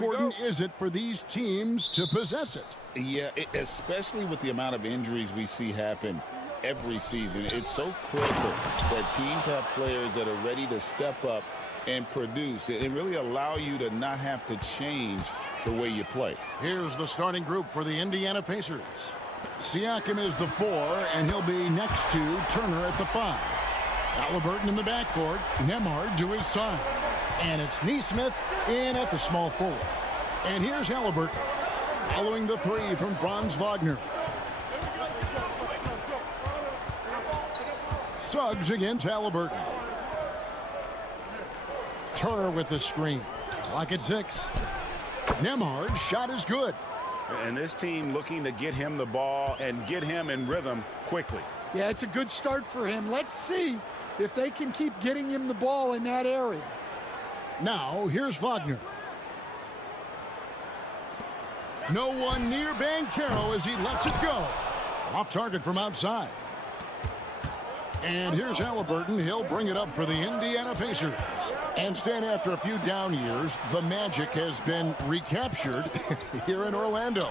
important is it for these teams to possess it? Yeah, especially with the amount of injuries we see happen every season. It's so critical that teams have players that are ready to step up and produce and really allow you to not have to change the way you play. Here's the starting group for the Indiana Pacers. Siakam is the 4, and he'll be next to Turner at the 5. Halliburton in the backcourt, Nembhard to his side. And it's Nesmith in at the small forward. And here's Halliburton, following the 3 from Franz Wagner. Suggs against Halliburton. Turner with the screen. Clock at 6. Nembhard's shot is good. And this team looking to get him the ball and get him in rhythm quickly. Yeah, it's a good start for him. Let's see if they can keep getting him the ball in that area. Now, here's Wagner. No one near Banchero as he lets it go. Off target from outside. And here's Halliburton. He'll bring it up for the Indiana Pacers. Instead, after a few down years, the magic has been recaptured here in Orlando.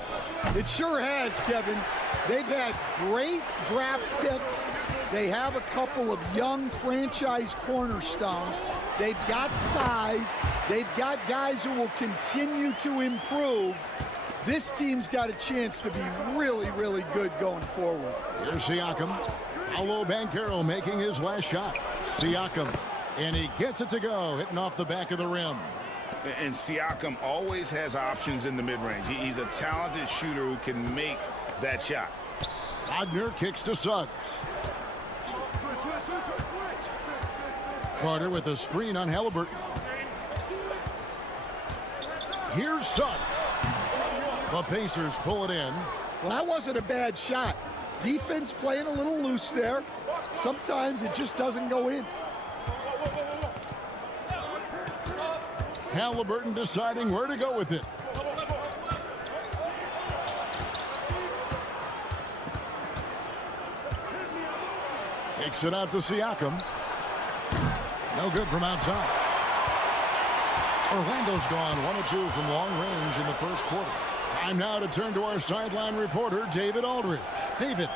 It sure has, Kevin. They've had great draft picks. They have a couple of young franchise cornerstones. They've got size. They've got guys who will continue to improve. This team's got a chance to be really, really good going forward. Here's Siakam. Paolo Banchero making his last shot. Siakam, and he gets it to go, hitting off the back of the rim. And Siakam always has options in the mid-range. He's a talented shooter who can make that shot. Wagner kicks to Suggs. Carter with a screen on Halliburton. Here's Suggs. The Pacers pull it in. Well, that wasn't a bad shot. Defense playing a little loose there. Sometimes it just doesn't go in. Halliburton deciding where to go with it. Kicks it out to Siakam. No good from outside. Orlando's gone 1-2 from long range in the first quarter. Time now to turn to our sideline reporter, David Aldridge. David.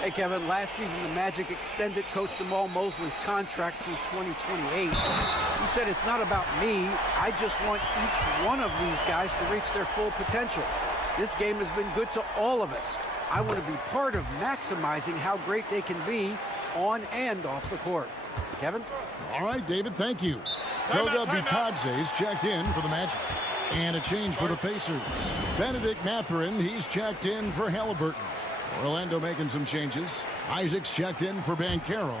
Hey, Kevin, last season the Magic extended Coach Jamal Mosley's contract through 2028. He said, it's not about me. I just want each one of these guys to reach their full potential. This game has been good to all of us. I want to be part of maximizing how great they can be on and off the court. Kevin? All right, David, thank you. Goga Bitadze's checked in for the Magic. And a change for the Pacers. Benedict Mathurin, he's checked in for Halliburton. Orlando making some changes. Isaac's checked in for Banchero.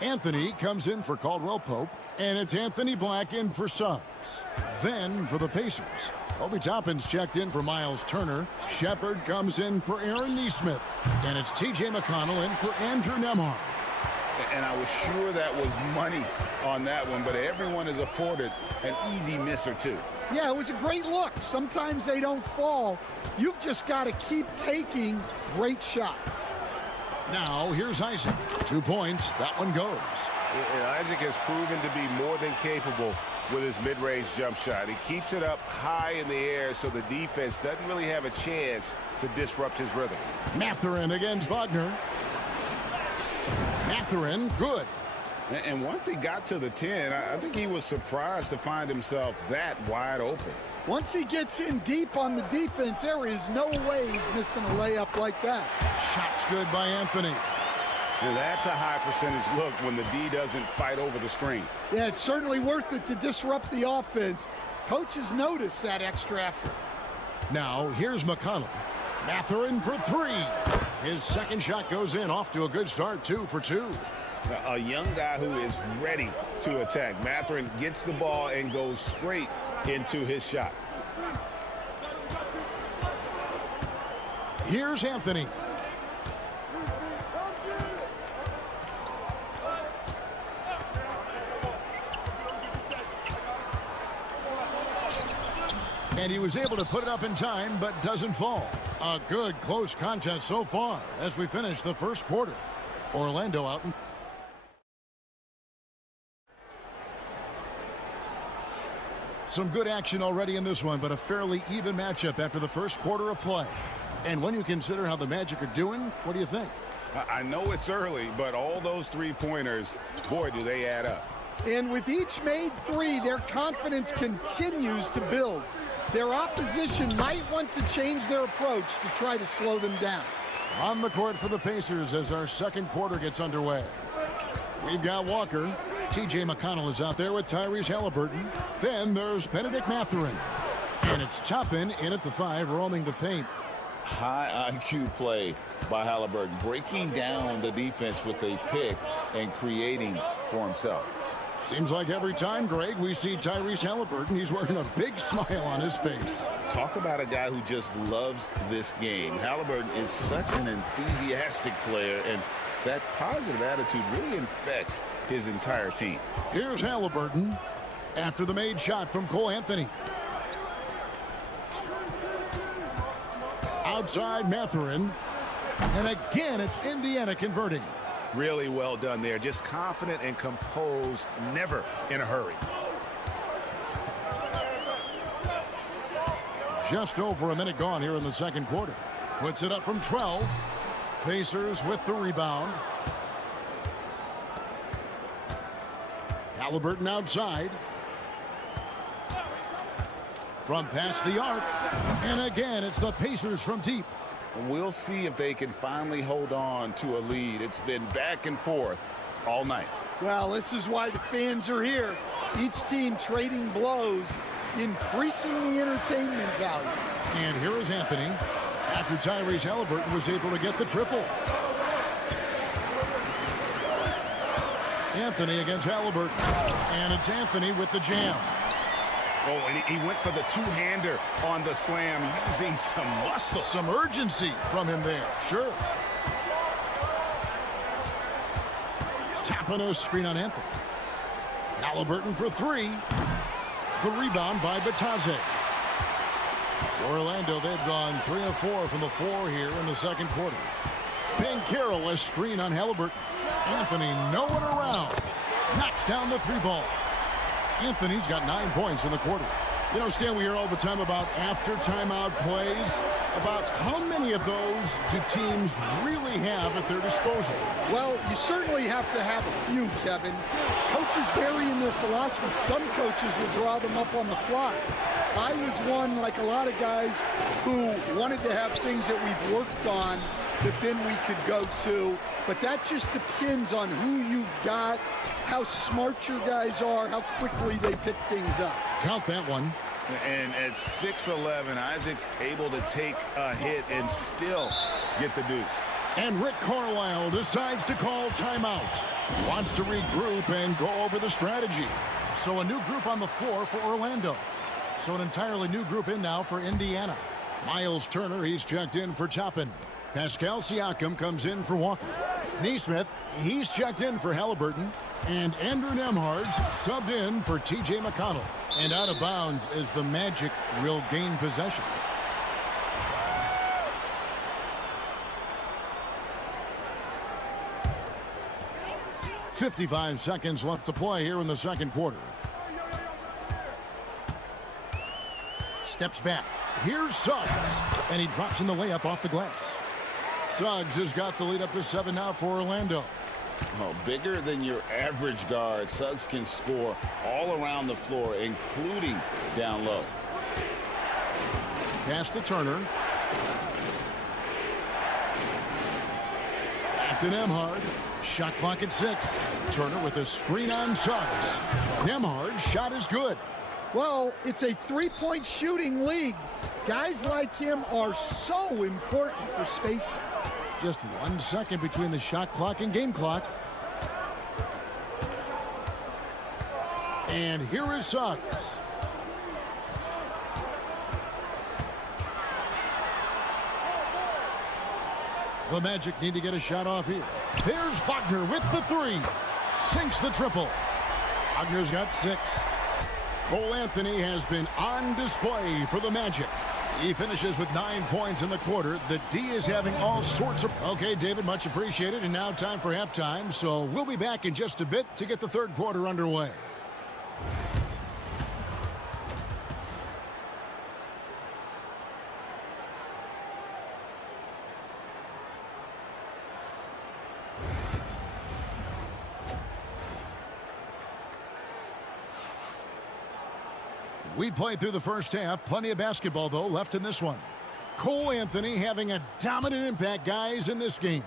Anthony comes in for Caldwell Pope. And it's Anthony Black in for Suggs. Then for the Pacers, Obi Toppin's checked in for Miles Turner. Shepard comes in for Aaron Nesmith. And it's T.J. McConnell in for Andrew Nembhard. And I was sure that was money on that one, but everyone is afforded an easy miss or two. Yeah, it was a great look. Sometimes they don't fall. You've just got to keep taking great shots. Now, here's Isaac. 2 points. That one goes. And Isaac has proven to be more than capable with his mid-range jump shot. He keeps it up high in the air so the defense doesn't really have a chance to disrupt his rhythm. Mathurin against Wagner. Mathurin, good. And once he got to the 10, I think he was surprised to find himself that wide open. Once he gets in deep on the defense, there is no way he's missing a layup like that. Shot's good by Anthony. And that's a high percentage look when the D doesn't fight over the screen. Yeah, it's certainly worth it to disrupt the offense. Coaches notice that extra effort. Now, here's McConnell. Mathurin for three. His second shot goes in, off to a good start, 2 for 2. A young guy who is ready to attack. Mathurin gets the ball and goes straight into his shot. Here's Anthony. And he was able to put it up in time, but doesn't fall. A good, close contest so far as we finish the first quarter. Orlando out in... Some good action already in this one, but a fairly even matchup after the first quarter of play. And when you consider how the Magic are doing, what do you think? I know it's early, but all those three-pointers, boy, do they add up. And with each made three, their confidence continues to build. Their opposition might want to change their approach to try to slow them down. On the court for the Pacers as our second quarter gets underway. We've got Walker. T.J. McConnell is out there with Tyrese Halliburton. Then there's Benedict Mathurin. And it's Toppin in at the 5, roaming the paint. High IQ play by Halliburton, breaking down the defense with a pick and creating for himself. Seems like every time, Greg, we see Tyrese Halliburton, he's wearing a big smile on his face. Talk about a guy who just loves this game. Halliburton is such an enthusiastic player, and that positive attitude really infects his entire team. Here's Halliburton after the made shot from Cole Anthony. Outside Mathurin. And again, it's Indiana converting. Really well done there. Just confident and composed, never in a hurry. Just over a minute gone here in the second quarter. Puts it up from 12. Pacers with the rebound. Halliburton outside. From past the arc. And again, it's the Pacers from deep. We'll see if they can finally hold on to a lead. It's been back and forth all night. Well, this is why the fans are here. Each team trading blows, increasing the entertainment value. And here is Anthony after Tyrese Halliburton was able to get the triple. Anthony against Halliburton. And it's Anthony with the jam. Oh, and he went for the two-hander on the slam, using some muscle. Some urgency from him there, sure. Tapping a screen on Anthony. Halliburton for three. The rebound by Bataze. Orlando, they've gone 3 of 4 from the floor here in the second quarter. Carroll, a screen on Halliburton. Anthony nowhere around. Knocks down the 3-ball. Anthony's got 9 points in the quarter. You know, Stan, we hear all the time about after timeout plays, about how many of those do teams really have at their disposal? Well, you certainly have to have a few, Kevin. Coaches vary in their philosophy. Some coaches will draw them up on the fly. I was one, like a lot of guys, who wanted to have things that we've worked on that then we could go to. But that just depends on who you've got, how smart your guys are, how quickly they pick things up. Count that one. And at 6'11", Isaac's able to take a hit and still get the deuce. And Rick Carlisle decides to call timeout. Wants to regroup and go over the strategy. So a new group on the floor for Orlando. So an entirely new group in now for Indiana. Miles Turner, he's checked in for Toppin. Pascal Siakam comes in for Walker. Neesmith, he's checked in for Halliburton. And Andrew Nembhard's subbed in for T.J. McConnell. And out of bounds as the Magic will gain possession. .55 seconds left to play here in the second quarter. Steps back. Here's Suggs. And he drops in the layup off the glass. Suggs has got the lead up to 7 now for Orlando. Oh, bigger than your average guard, Suggs can score all around the floor, including down low. Pass to Turner. Back to Nembhard. Shot clock at 6. Turner with a screen on Suggs. Nembhard's shot is good. Well, it's a three-point shooting league. Guys like him are so important for spacing. Just 1 second between the shot clock and game clock. And here is Suggs. The Magic need to get a shot off here. There's Wagner with the 3. Sinks the triple. Wagner's got 6. Cole Anthony has been on display for the Magic. He finishes with 9 points in the quarter. The D is having all sorts of... Okay, David, much appreciated. And now time for halftime. So we'll be back in just a bit to get the third quarter underway. We played through the first half. Plenty of basketball, though, left in this one. Cole Anthony having a dominant impact, guys, in this game.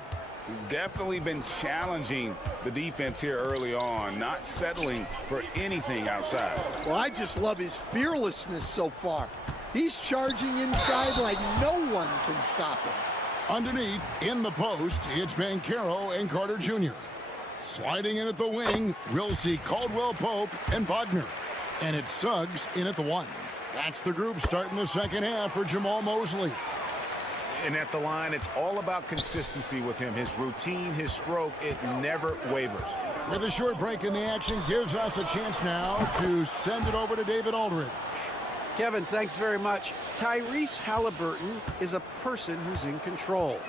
Definitely been challenging the defense here early on, not settling for anything outside. Well, I just love his fearlessness so far. He's charging inside like no one can stop him. Underneath, in the post, it's Banchero and Carter Jr. Sliding in at the wing, we'll see Caldwell-Pope and Wagner. And it's Suggs in at the 1. That's the group starting the second half for Jamal Mosley. And at the line, it's all about consistency with him. His routine, his stroke, it never wavers. With a short break in the action, gives us a chance now to send it over to David Aldridge. Kevin, thanks very much. Tyrese Halliburton is a person who's in control.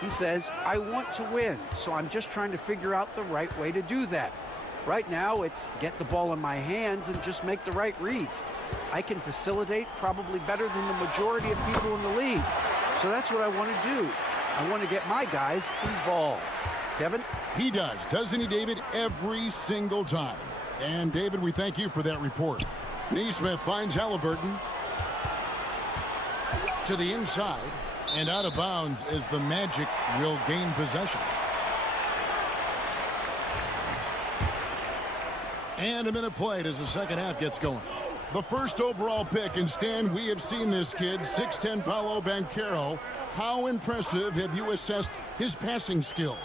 He says, I want to win, so I'm just trying to figure out the right way to do that. Right now, it's get the ball in my hands and just make the right reads. I can facilitate probably better than the majority of people in the league. So that's what I want to do. I want to get my guys involved. Kevin? He does, doesn't he, David? Every single time. And, David, we thank you for that report. Neesmith finds Halliburton to the inside and out of bounds as the Magic will gain possession. And a minute played as the second half gets going. The first overall pick, and Stan, we have seen this kid, 6'10" Paolo Banchero. How impressive have you assessed his passing skill?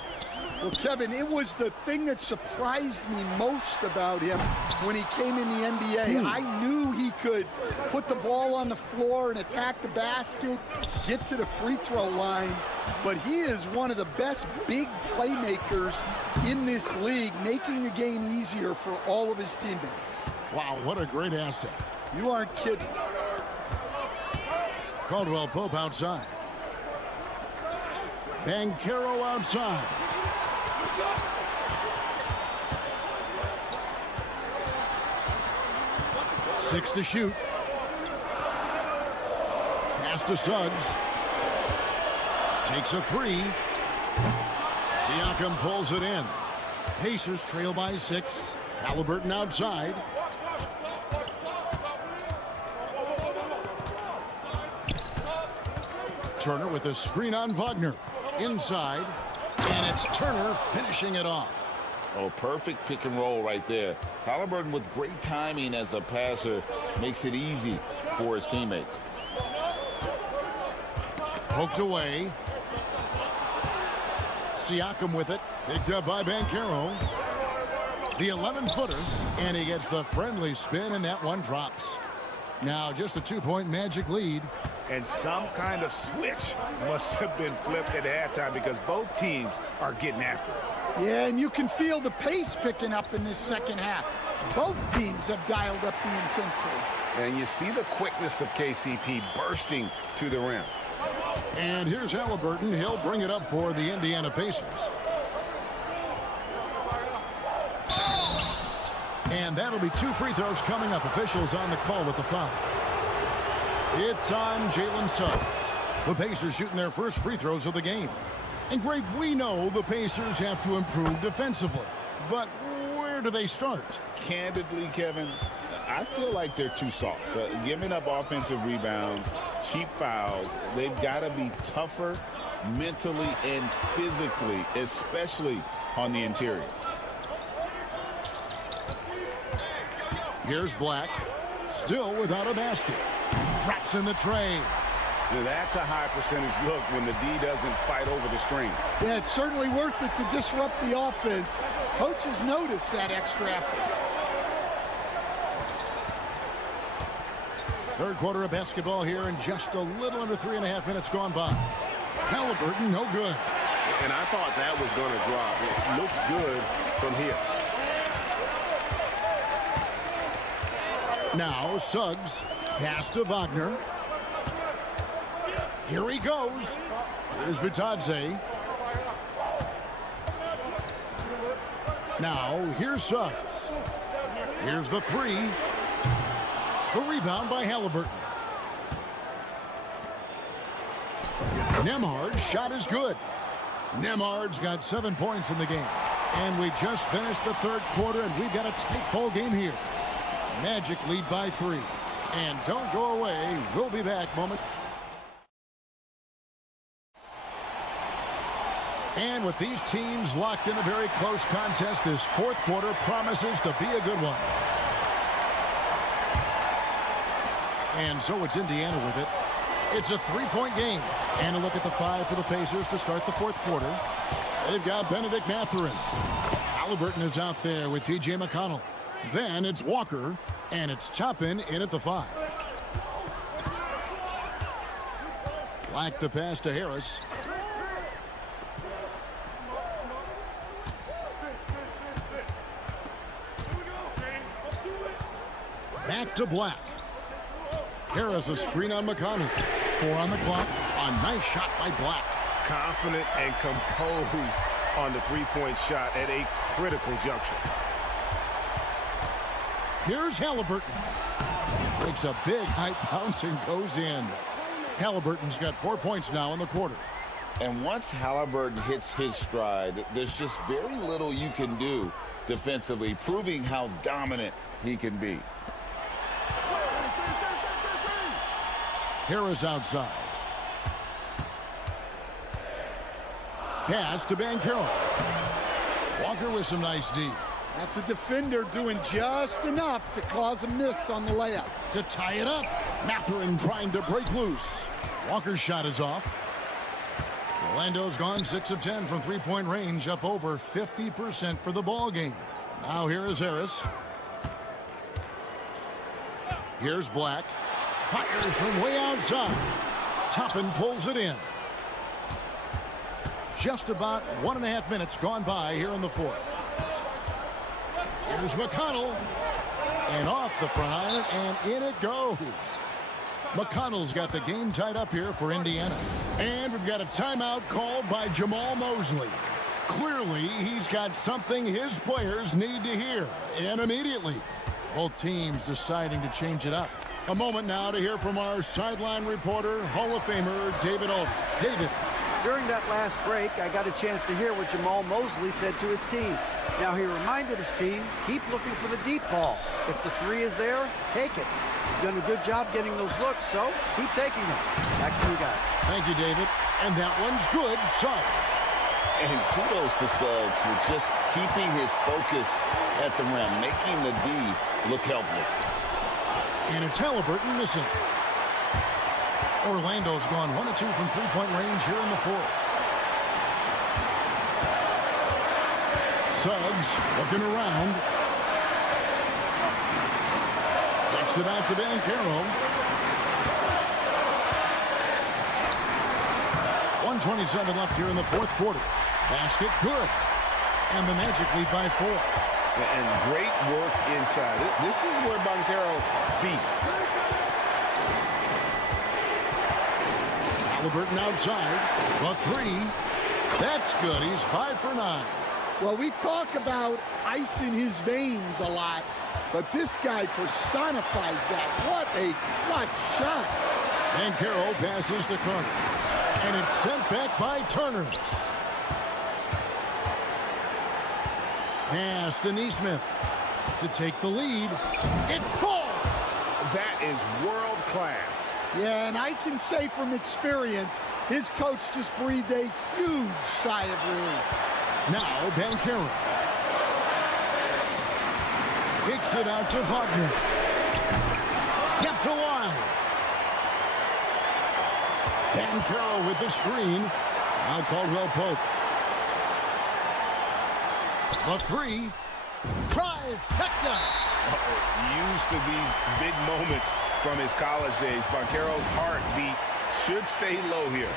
Well, Kevin, it was the thing that surprised me most about him when he came in the NBA. I knew he could put the ball on the floor and attack the basket, get to the free throw line, but he is one of the best big playmakers in this league, making the game easier for all of his teammates. Wow, what a great asset. You aren't kidding. Caldwell-Pope outside. Banchero outside. Six to shoot. Pass to Suggs. Takes a 3. Siakam pulls it in. Pacers trail by 6. Halliburton outside. Turner with a screen on Wagner. Inside. And it's Turner finishing it off. Oh, perfect pick and roll right there. Halliburton with great timing as a passer makes it easy for his teammates. Poked away. Siakam with it. Picked up by Banchero. The 11-footer. And he gets the friendly spin, and that one drops. Now just a 2-point Magic lead. And some kind of switch must have been flipped at halftime because both teams are getting after it. Yeah, and you can feel the pace picking up in this second half. Both teams have dialed up the intensity. And you see the quickness of KCP bursting to the rim. And here's Halliburton. He'll bring it up for the Indiana Pacers. And that'll be 2 free throws coming up. Officials on the call with the foul. It's on Jalen Suggs. The Pacers shooting their first free throws of the game. And Greg, we know the Pacers have to improve defensively, but where do they start? Candidly, Kevin, I feel like they're too soft. Giving up offensive rebounds, cheap fouls, they've got to be tougher mentally and physically, especially on the interior. Here's Black, still without a basket. Drops in the tray. Now that's a high percentage look when the D doesn't fight over the screen. Yeah, it's certainly worth it to disrupt the offense. Coaches notice that extra effort. Third quarter of basketball here, and just a little under 3.5 minutes gone by. Halliburton, no good. And I thought that was going to drop. It looked good from here. Now Suggs, pass to Wagner. Here he goes. Here's Vitadze. Now here's Suggs. Here's the three. The rebound by Halliburton. Nembhard's shot is good. Nembhard's got 7 points in the game. And we just finished the third quarter, and we've got a tight ball game here. Magic lead by 3. And don't go away. We'll be back moment. And with these teams locked in a very close contest, this fourth quarter promises to be a good one. And so it's Indiana with it. It's a 3-point game. And a look at the 5 for the Pacers to start the fourth quarter. They've got Benedict Mathurin. Halliburton is out there with T.J. McConnell. Then it's Walker, and it's Toppin in at the 5. Black the pass to Harris. Back to Black. Harris a screen on McConnell. 4 on the clock. A nice shot by Black. Confident and composed on the three-point shot at a critical juncture. Here's Halliburton. Makes a big high bounce and goes in. Halliburton's got 4 points now in the quarter. And once Halliburton hits his stride, there's just very little you can do defensively, proving how dominant he can be. Harris outside. Pass to Banchero. Walker with some nice D. That's a defender doing just enough to cause a miss on the layup. To tie it up. Mathurin trying to break loose. Walker's shot is off. Orlando's gone 6 of 10 from three-point range, up over 50% for the ball game. Now here is Harris. Here's Black. Fires from way outside. Toppin pulls it in. Just about 1.5 minutes gone by here in the fourth. Here's McConnell. And off the front iron, and in it goes. McConnell's got the game tied up here for Indiana. And we've got a timeout called by Jamal Mosley. Clearly, he's got something his players need to hear, and immediately. Both teams deciding to change it up. A moment now to hear from our sideline reporter, Hall of Famer David Aldridge. David. During that last break, I got a chance to hear what Jamal Mosley said to his team. Now, he reminded his team, keep looking for the deep ball. If the three is there, take it. You've done a good job getting those looks, so keep taking them. Back to you guys. Thank you, David. And that one's good. Suggs. And kudos to Suggs for just keeping his focus at the rim, making the D look helpless. And it's Halliburton missing. Orlando's gone 1 of 2 from three-point range here in the fourth. Suggs looking around. Kicks it out to Banchero. 1:27 left here in the fourth quarter. Basket good. And the Magic lead by 4. And great work inside. This is where Banchero feasts. Halliburton outside. The 3. That's good. He's 5 for 9. Well, we talk about ice in his veins a lot, but this guy personifies that. What a clutch shot. Banchero passes to Carter. And it's sent back by Turner. Pass to Neesmith to take the lead. It falls. That is world class. Yeah, and I can say from experience, his coach just breathed a huge sigh of relief. Now Bankero kicks it out to Wagner. Kept alive. Bankero with the screen. Now Caldwell Pope. The three. Trifecta. Used to these big moments from his college days. Banchero's heartbeat should stay low here.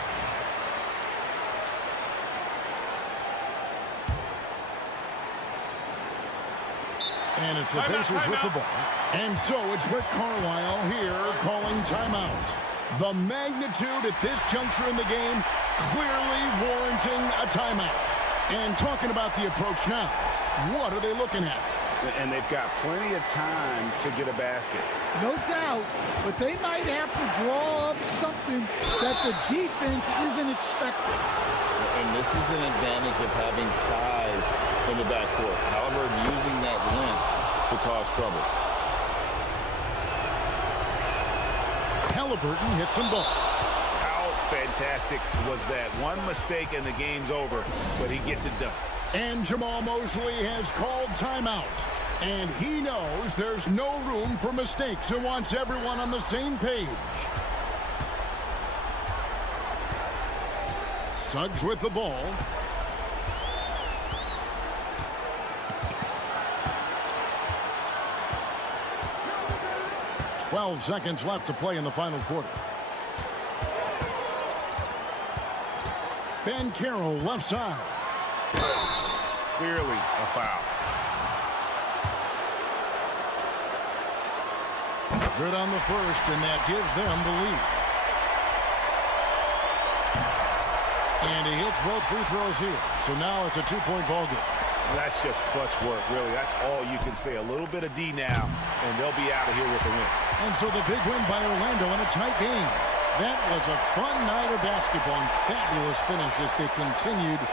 And it's the Pacers with the ball. And so it's Rick Carlisle here calling timeout. The magnitude at this juncture in the game clearly warranting a timeout. And talking about the approach now, what are they looking at? And they've got plenty of time to get a basket. No doubt, but they might have to draw up something that the defense isn't expecting. And this is an advantage of having size in the backcourt. Halliburton using that length to cause trouble. Halliburton hits them both. How fantastic was that? One mistake and the game's over, but he gets it done. And Jamal Mosley has called timeout. And he knows there's no room for mistakes and wants everyone on the same page. Suggs with the ball. "12 seconds left to play in the final quarter. Bankero left side. Clearly a foul. Good on the first, and that gives them the lead. And he hits both free throws here. So now it's a two-point ball game. That's just clutch work, really. That's all you can say. A little bit of D now, and they'll be out of here with a win. And so the big win by Orlando in a tight game. That was a fun night of basketball and fabulous finish as they continued to...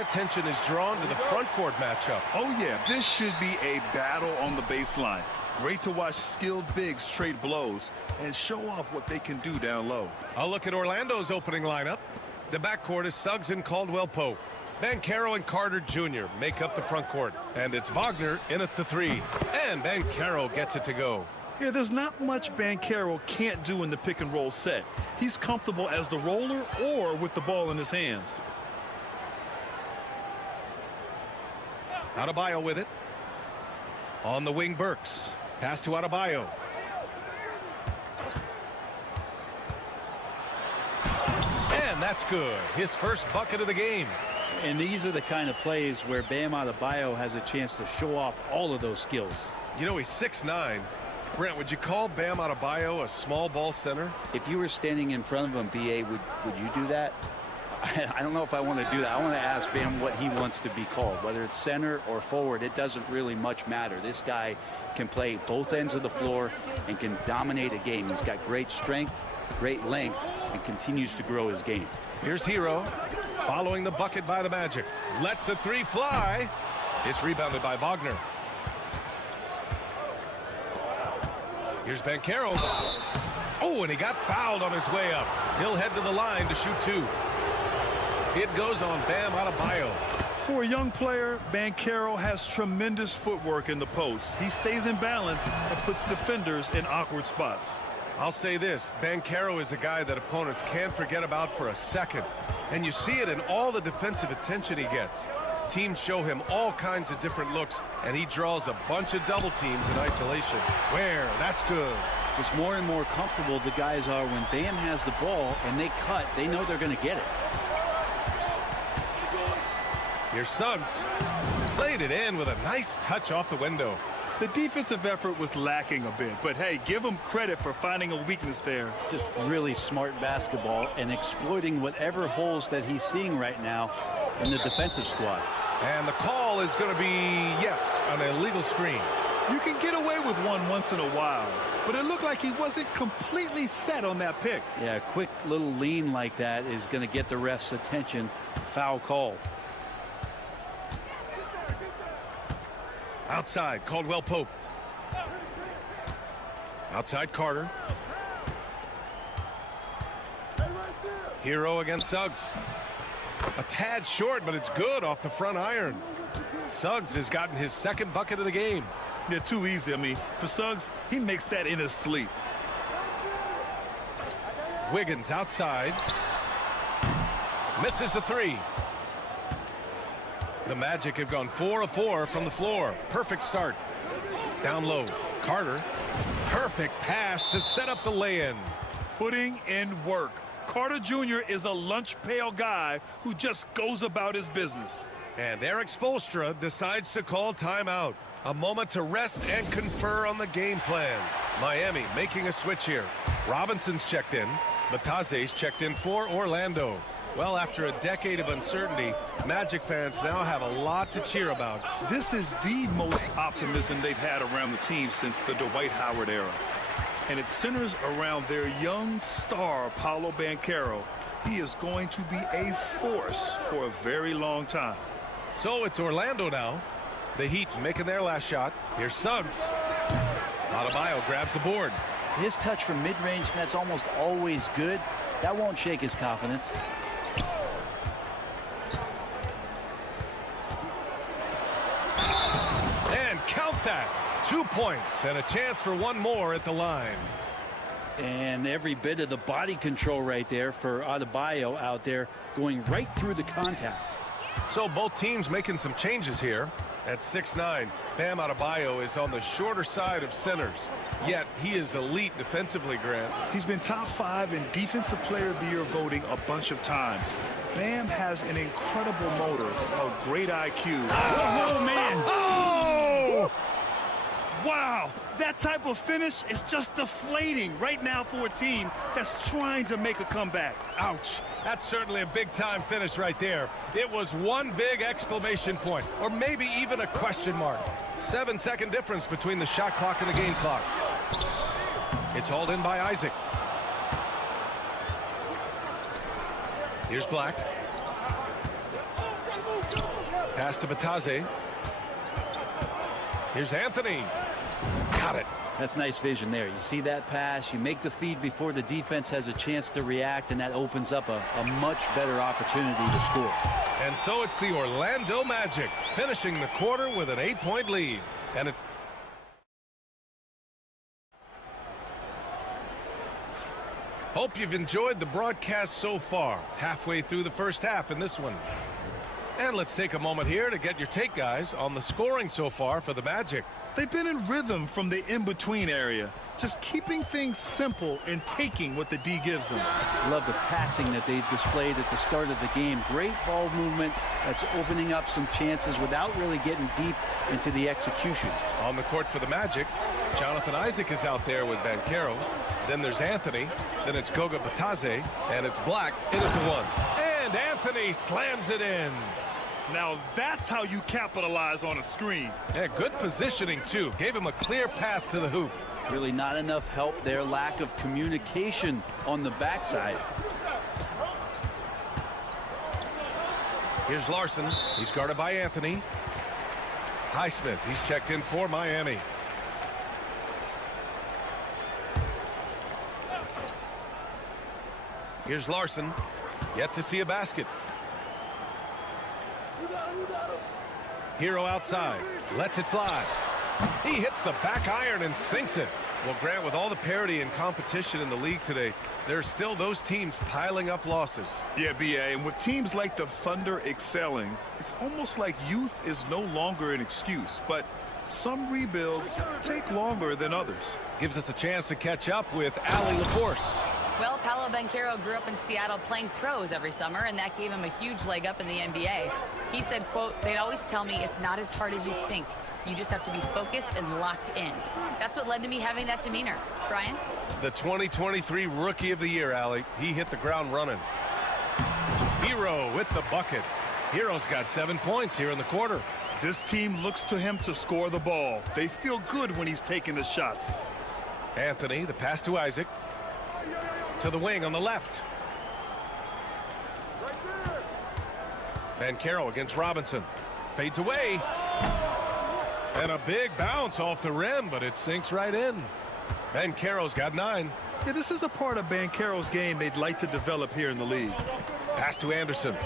attention is drawn to the front court matchup. Oh, yeah, this should be a battle on the baseline. Great to watch skilled bigs trade blows and show off what they can do down low. I'll look at Orlando's opening lineup. The backcourt is Suggs and Caldwell-Pope. Banchero and Carter Jr. make up the front court. And it's Wagner in at the 3. And Banchero gets it to go. Yeah, there's not much Banchero can't do in the pick and roll set. He's comfortable as the roller or with the ball in his hands. Adebayo with it. On the wing, Burks. Pass to Adebayo. And that's good. His first bucket of the game. And these are the kind of plays where Bam Adebayo has a chance to show off all of those skills. You know, he's 6'9". Brent, would you call Bam Adebayo a small ball center? If you were standing in front of him, B.A., would you do that? I don't know if I want to do that. I want to ask Bam what he wants to be called. Whether it's center or forward, it doesn't really much matter. This guy can play both ends of the floor and can dominate a game. He's got great strength, great length, and continues to grow his game. Here's Hero following the bucket by the Magic. Lets the 3 fly. It's rebounded by Wagner. Here's Banchero. Oh, and he got fouled on his way up. He'll head to the line to shoot 2. It goes on Bam Adebayo. For a young player, Banchero has tremendous footwork in the post. He stays in balance and puts defenders in awkward spots. I'll say this, Banchero is a guy that opponents can't forget about for a second. And you see it in all the defensive attention he gets. Teams show him all kinds of different looks, and he draws a bunch of double teams in isolation. Where? That's good. Just more and more comfortable the guys are when Bam has the ball and they cut, they know they're going to get it. Here's Suggs. Played it in with a nice touch off the window. The defensive effort was lacking a bit, but hey, give him credit for finding a weakness there. Just really smart basketball and exploiting whatever holes that he's seeing right now in the defensive squad. And the call is going to be, yes, an illegal screen. You can get away with one once in a while, but it looked like he wasn't completely set on that pick. Yeah, a quick little lean like that is going to get the ref's attention. Foul call. Outside, Caldwell-Pope. Outside, Carter. Hero against Suggs. A tad short, but it's good off the front iron. Suggs has gotten his second bucket of the game. They're too easy. I mean, for Suggs, he makes that in his sleep. Wiggins outside. Misses the 3. The Magic have gone 4 of 4 from the floor. Perfect start. Down low. Carter. Perfect pass to set up the lay-in. Putting in work. Carter Jr. is a lunch pail guy who just goes about his business. And Eric Spoelstra decides to call timeout. A moment to rest and confer on the game plan. Miami making a switch here. Robinson's checked in. Batase's checked in for Orlando. Well, after a decade of uncertainty, Magic fans now have a lot to cheer about. This is the most optimism they've had around the team since the Dwight Howard era. And it centers around their young star, Paolo Banchero. He is going to be a force for a very long time. So it's Orlando now. The Heat making their last shot. Here's Suggs. Adebayo grabs the board. His touch from mid-range, that's almost always good. That won't shake his confidence. And count that. 2 points and a chance for one more at the line. And every bit of the body control right there for Adebayo out there, going right through the contact. So both teams making some changes here. At 6'9", Bam Adebayo is on the shorter side of centers. Yet he is elite defensively, Grant. He's been top 5 in Defensive Player of the Year voting a bunch of times. Bam has an incredible motor, a great IQ. Oh, man! Oh! Wow, that type of finish is just deflating right now for a team that's trying to make a comeback. Ouch. That's certainly a big-time finish right there. It was one big exclamation point, or maybe even a question mark. 7-second difference between the shot clock and the game clock. It's hauled in by Isaac. Here's Black. Pass to Bataze. Here's Anthony. Got it. That's nice vision there. You see that pass, you make the feed before the defense has a chance to react, and that opens up a much better opportunity to score. And so it's the Orlando Magic finishing the quarter with an 8-point lead. And it hope you've enjoyed the broadcast so far. Halfway through the first half in this one. And let's take a moment here to get your take, guys, on the scoring so far for the Magic. They've been in rhythm from the in-between area, just keeping things simple and taking what the D gives them. Love the passing that they displayed at the start of the game. Great ball movement that's opening up some chances without really getting deep into the execution. On the court for the Magic, Jonathan Isaac is out there with Banchero. Then there's Anthony. Then it's Goga Bataze. And it's Black in at the one. And Anthony slams it in. Now that's how you capitalize on a screen. Yeah, good positioning, too. Gave him a clear path to the hoop. Really not enough help there. Lack of communication on the backside. Here's Larson. He's guarded by Anthony. Highsmith. He's checked in for Miami. Here's Larson. Yet to see a basket. Hero outside. Lets it fly. He hits the back iron and sinks it. Well, Grant, with all the parity and competition in the league today, there's still those teams piling up losses. Yeah, BA, and with teams like the Thunder excelling, it's almost like youth is no longer an excuse. But some rebuilds take longer than others. Gives us a chance to catch up with Allie LaForce. Well, Paolo Banchero grew up in Seattle playing pros every summer, and that gave him a huge leg up in the NBA. He said, quote, "They'd always tell me it's not as hard as you think. You just have to be focused and locked in." That's what led to me having that demeanor. Brian? The 2023 Rookie of the Year, Allie. He hit the ground running. Hero with the bucket. Hero's got 7 points here in the quarter. This team looks to him to score the ball. They feel good when he's taking the shots. Anthony, the pass to Isaac. To the wing on the left. Banchero against Robinson. Fades away. And a big bounce off the rim, but it sinks right in. Banchero's got 9. Yeah, this is a part of Banchero's game they'd like to develop here in the league. Pass to Anderson.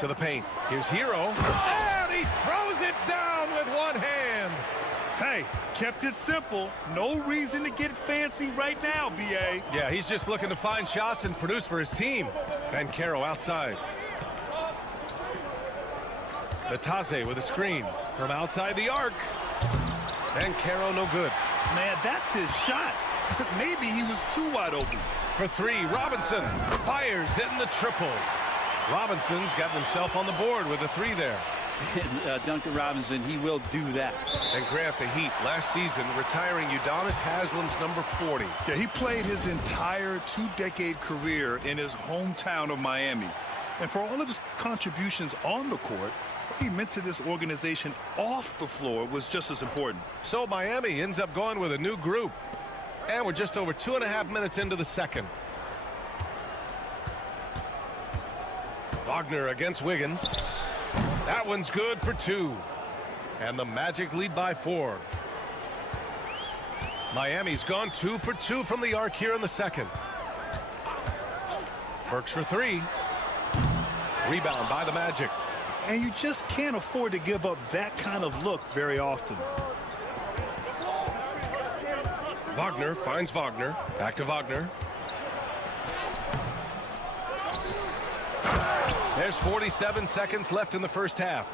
To the paint. Here's Hero. And he throws it down with one hand. Hey, kept it simple. No reason to get fancy right now, BA. Yeah, he's just looking to find shots and produce for his team. Banchero outside. Bataze with a screen from outside the arc. Banchero no good. Man, that's his shot. Maybe he was too wide open. For 3, Robinson fires in the triple. Robinson's got himself on the board with a 3 there. Duncan Robinson, he will do that. And Grant, the Heat last season retiring Udonis Haslam's number 40. Yeah, he played his entire 2-decade career in his hometown of Miami. And for all of his contributions on the court, what he meant to this organization off the floor was just as important. So Miami ends up going with a new group. And we're just over 2.5 minutes into the second. Wagner against Wiggins. That one's good for 2. And the Magic lead by 4. Miami's gone 2 for 2 from the arc here in the second. Burks for 3. Rebound by the Magic. And you just can't afford to give up that kind of look very often. Wagner finds Wagner. Back to Wagner. There's 47 seconds left in the first half.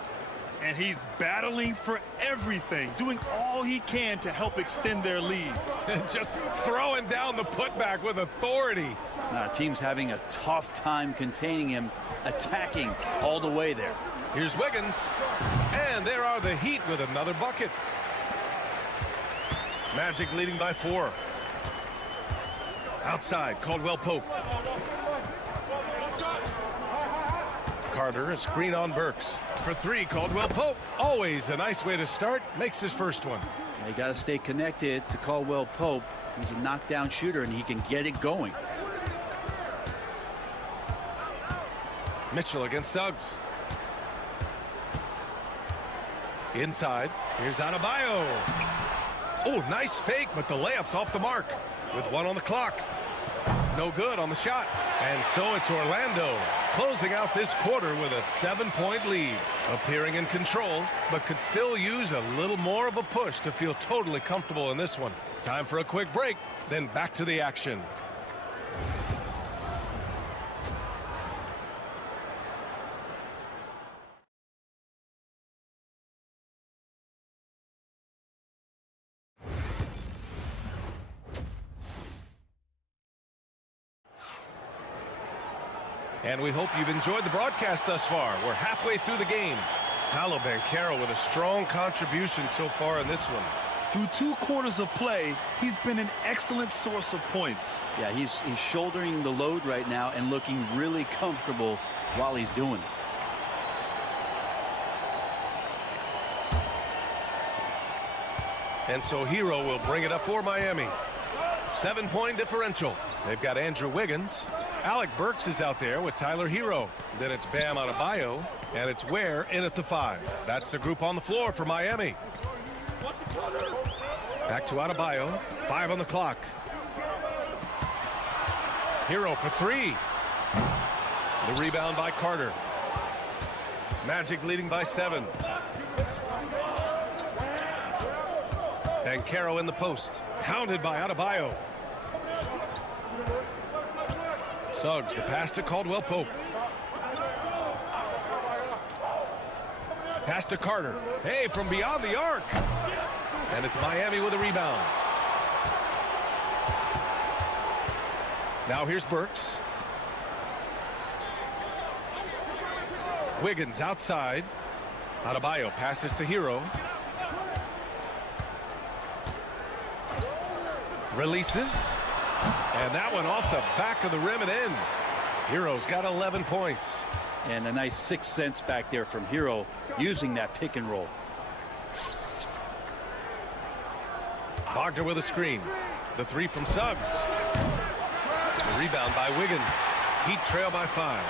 And he's battling for everything, doing all he can to help extend their lead. Just throwing down the putback with authority. Team's having a tough time containing him, attacking all the way there. Here's Wiggins. And there are the Heat with another bucket. Magic leading by 4. Outside, Caldwell Pope. Carter, a screen on Burks. For 3, Caldwell Pope. Always a nice way to start. Makes his first one. You got to stay connected to Caldwell Pope. He's a knockdown shooter, and he can get it going. Mitchell against Suggs. Inside, here's Adebayo. Oh, nice fake, but the layup's off the mark with 1 on the clock. No good on the shot. And so it's Orlando closing out this quarter with a 7-point lead. Appearing in control, but could still use a little more of a push to feel totally comfortable in this one. Time for a quick break, then back to the action. And we hope you've enjoyed the broadcast thus far. We're halfway through the game. Paolo Banchero with a strong contribution so far in this one. Through 2 quarters of play, he's been an excellent source of points. Yeah, he's shouldering the load right now and looking really comfortable while he's doing it. And so Hero will bring it up for Miami. 7-point differential. They've got Andrew Wiggins. Alec Burks is out there with Tyler Hero. Then it's Bam Adebayo, and it's Ware in at the 5. That's the group on the floor for Miami. Back to Adebayo. 5 on the clock. Hero for 3. The rebound by Carter. Magic leading by 7. Banchero in the post. Hounded by Adebayo. Suggs, the pass to Caldwell Pope. Pass to Carter. Hey, from beyond the arc. And it's Miami with a rebound. Now here's Burks. Wiggins outside. Adebayo passes to Hero. Releases. And that one off the back of the rim and in. Hero's got 11 points. And a nice 6 cents back there from Hero using that pick and roll. Wagner with a screen. The 3 from Suggs. The rebound by Wiggins. Heat trail by 5.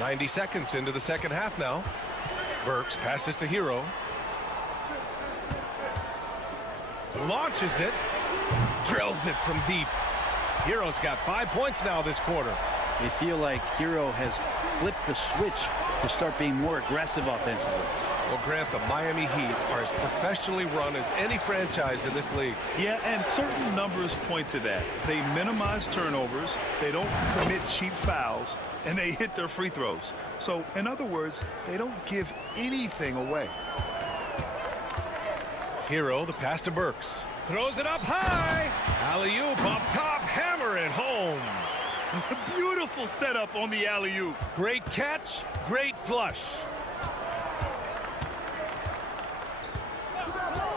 90 seconds into the second half now. Burks passes to Hero. Launches it. Drills it from deep. Hero's got 5 points now this quarter. They feel like Hero has flipped the switch to start being more aggressive offensively. Well, Grant, the Miami Heat are as professionally run as any franchise in this league. Yeah, and certain numbers point to that. They minimize turnovers, they don't commit cheap fouls, and they hit their free throws. So, in other words, they don't give anything away. Hero, the pass to Burks. Throws it up high. Alley-oop up top. Hammer it home. Beautiful setup on the alley-oop. Great catch. Great flush.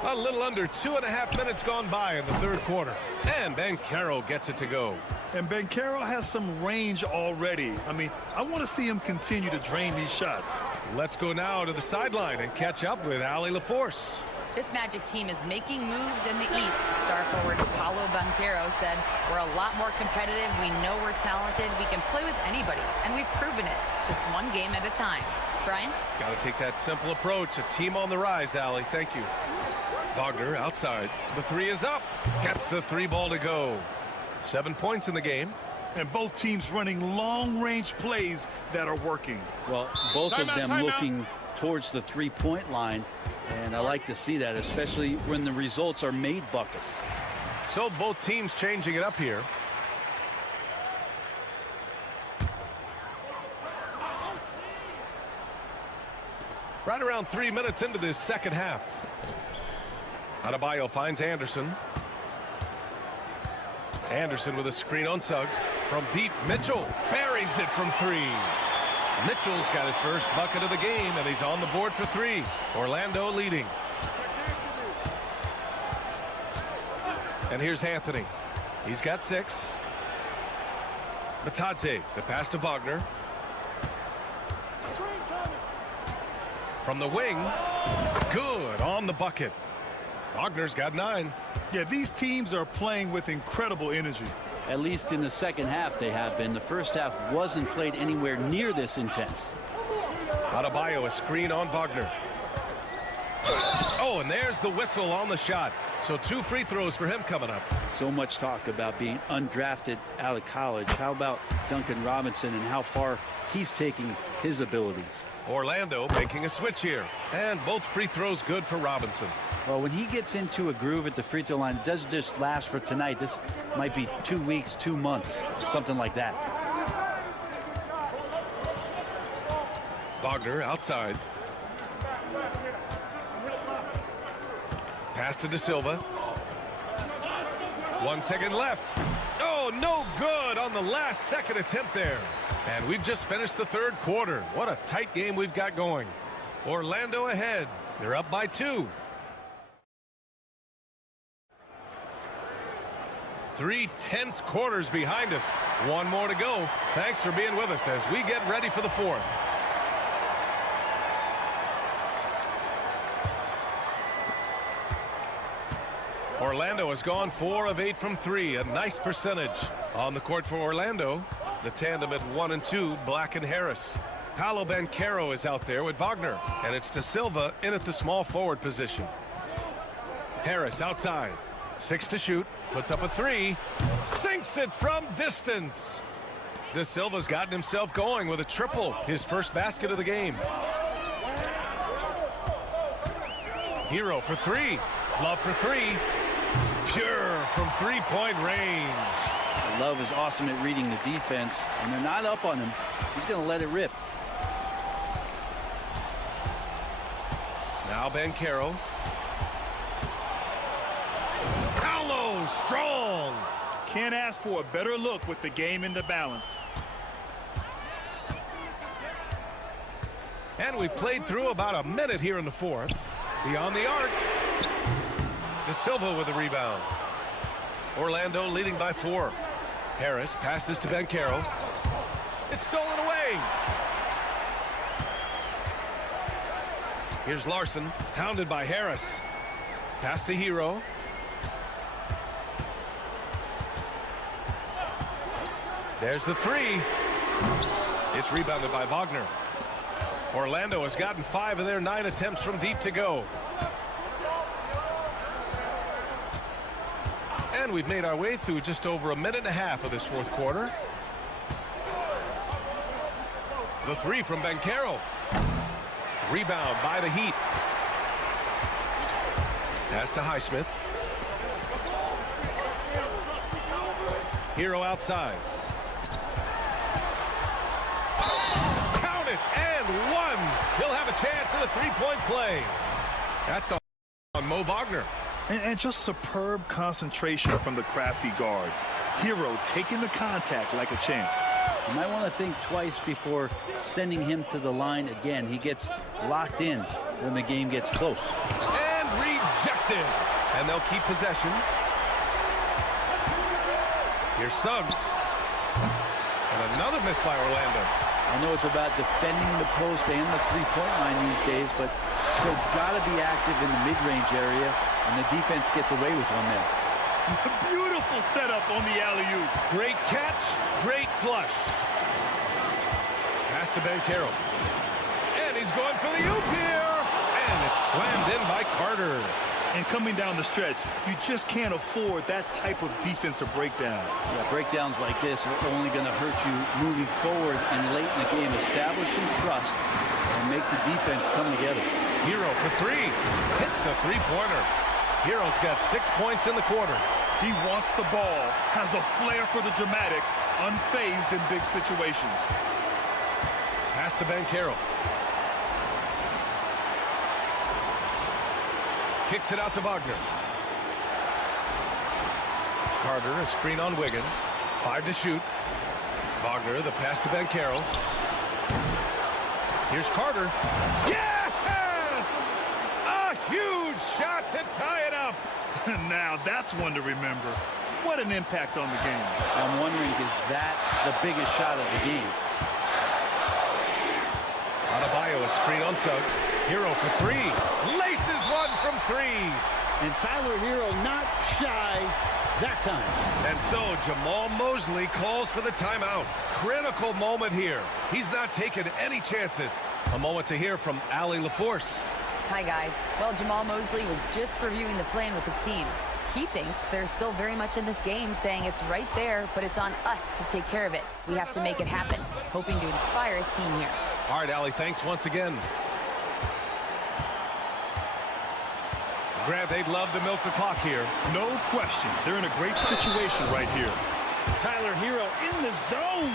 A little under 2.5 minutes gone by in the third quarter. And Banchero gets it to go. And Banchero has some range already. I mean, I want to see him continue to drain these shots. Let's go now to the sideline and catch up with Allie LaForce. This Magic team is making moves in the East. Star forward Paolo Banchero said, "We're a lot more competitive. We know we're talented. We can play with anybody, and we've proven it. Just one game at a time." Brian? Got to take that simple approach. A team on the rise, Allie. Thank you. Wagner outside. The 3 is up. Gets the 3 ball to go. 7 points in the game. And both teams running long-range plays that are working. Well, both of them looking towards the 3-point line. And I like to see that, especially when the results are made buckets. So both teams changing it up here. Right around 3 minutes into this second half. Adebayo finds Anderson. Anderson with a screen on Suggs. From deep, Mitchell buries it from 3. Mitchell's got his first bucket of the game, and he's on the board for 3. Orlando leading. And here's Anthony. He's got 6. Batadze, the pass to Wagner. From the wing. Good on the bucket. Wagner's got 9. Yeah, these teams are playing with incredible energy. At least in the second half they have been. The first half wasn't played anywhere near this intense. Adebayo, a screen on Wagner. Oh, and there's the whistle on the shot. So 2 free throws for him coming up. So much talk about being undrafted out of college. How about Duncan Robinson and how far he's taking his abilities? Orlando making a switch here. And both free throws good for Robinson. Well, when he gets into a groove at the free throw line, it doesn't just last for tonight. This might be 2 weeks, 2 months, something like that. Wagner outside. Pass to De Silva. 1 second left. Oh, no good on the last second attempt there. And we've just finished the 3rd quarter. What a tight game we've got going. Orlando ahead. They're up by 2. 3 tense quarters behind us. 1 more to go. Thanks for being with us as we get ready for the 4th. Orlando has gone 4 of 8 from 3, a nice percentage. On the court for Orlando, the tandem at 1 and 2, Black and Harris. Paolo Banchero is out there with Wagner, and it's De Silva in at the small forward position. Harris outside, 6 to shoot, puts up a 3, sinks it from distance. De Silva's gotten himself going with a triple, his first basket of the game. Hero for 3, Love for 3. Pure from 3-point range. Love is awesome at reading the defense, and they're not up on him. He's going to let it rip. Now Banchero. Paolo, strong. Can't ask for a better look with the game in the balance. And we played through about a minute here in the 4th. Beyond the arc. De Silva with a rebound. Orlando leading by 4. Harris passes to Banchero. It's stolen away. Here's Larson, pounded by Harris. Pass to Hero. There's the 3. It's rebounded by Wagner. Orlando has gotten 5 of their 9 attempts from deep to go. And we've made our way through just over a minute and a half of this 4th quarter. The 3 from Banchero. Rebound by the Heat. Pass to Highsmith. Hero outside. Count it, and 1. He'll have a chance at a 3-point play. That's on Mo Wagner. And just superb concentration from the crafty guard. Hero taking the contact like a champ. You might want to think twice before sending him to the line again. He gets locked in when the game gets close. And rejected. And they'll keep possession. Here's Suggs. And another miss by Orlando. I know it's about defending the post and the 3-point line these days, but still got to be active in the mid-range area, and the defense gets away with one there. Beautiful setup on the alley-oop. Great catch, great flush. Pass to Banchero. And he's going for the oop here. And it's slammed in by Carter. And coming down the stretch, you just can't afford that type of defensive breakdown. Yeah, breakdowns like this are only going to hurt you moving forward and late in the game. Establish some trust and make the defense come together. Hero for 3. Hits a 3-pointer. Hero's got 6 points in the quarter. He wants the ball, has a flair for the dramatic, unfazed in big situations. Pass to Banchero. Kicks it out to Wagner. Carter, a screen on Wiggins. 5 to shoot. Wagner, the pass to Banchero. Here's Carter. Yes! A huge shot to tie it up. Now that's one to remember. What an impact on the game. I'm wondering, is that the biggest shot of the game? Adebayo, a screen on Suggs. Hero for 3. Laces one from 3. And Tyler Hero not shy that time. And so Jamal Mosley calls for the timeout. Critical moment here. He's not taking any chances. A moment to hear from Allie LaForce. Hi, guys. Well, Jamal Mosley was just reviewing the plan with his team. He thinks they're still very much in this game, saying it's right there, but it's on us to take care of it. We have to make it happen, hoping to inspire his team here. All right, Allie, thanks once again. Grant, they'd love to milk the clock here. No question. They're in a great situation right here. Tyler Hero in the zone.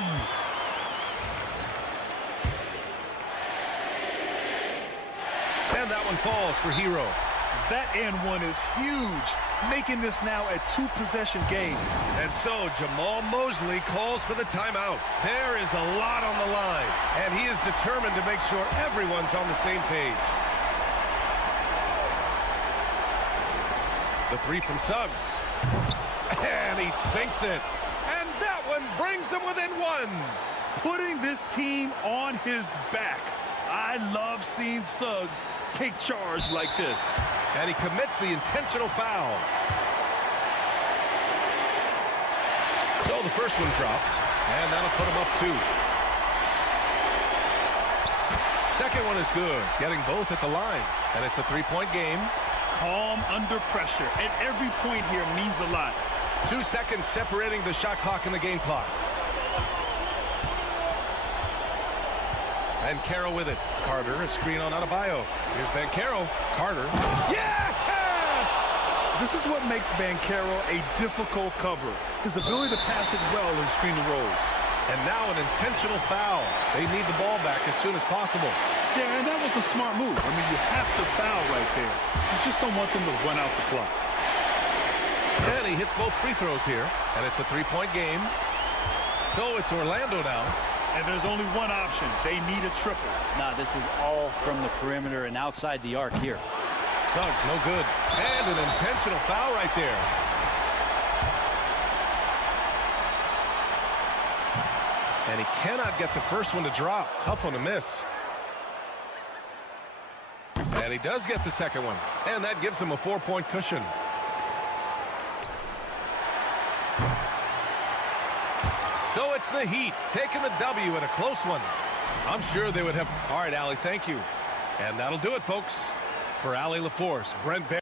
And that one falls for Hero. That and one is huge, making this now a two-possession game. And so Jamal Mosley calls for the timeout. There is a lot on the line, and he is determined to make sure everyone's on the same page. The three from Suggs. And he sinks it. And that one brings him within one. Putting this team on his back. I love seeing Suggs take charge like this. And he commits the intentional foul. So the first one drops, and that'll put him up 2. Second one is good, getting both at the line. And it's a 3-point game. Calm under pressure, and every point here means a lot. 2 seconds separating the shot clock and the game clock. And Carroll with it. Carter, a screen on Adebayo. Here's Banchero. Carter. Yes! This is what makes Banchero a difficult cover. His ability to pass it well in screen rolls. And now an intentional foul. They need the ball back as soon as possible. Yeah, and that was a smart move. I mean, you have to foul right there. You just don't want them to run out the clock. And he hits both free throws here. And it's a 3-point game. So it's Orlando now. And there's only one option. They need a triple. Nah, this is all from the perimeter and outside the arc here. Suggs, no good. And an intentional foul right there. And he cannot get the first one to drop. Tough one to miss. And he does get the second one. And that gives him a 4-point cushion. So it's the Heat taking the W at a close one. I'm sure they would have. All right, Allie, thank you. And that'll do it, folks. For Allie LaForce, Brent Barry.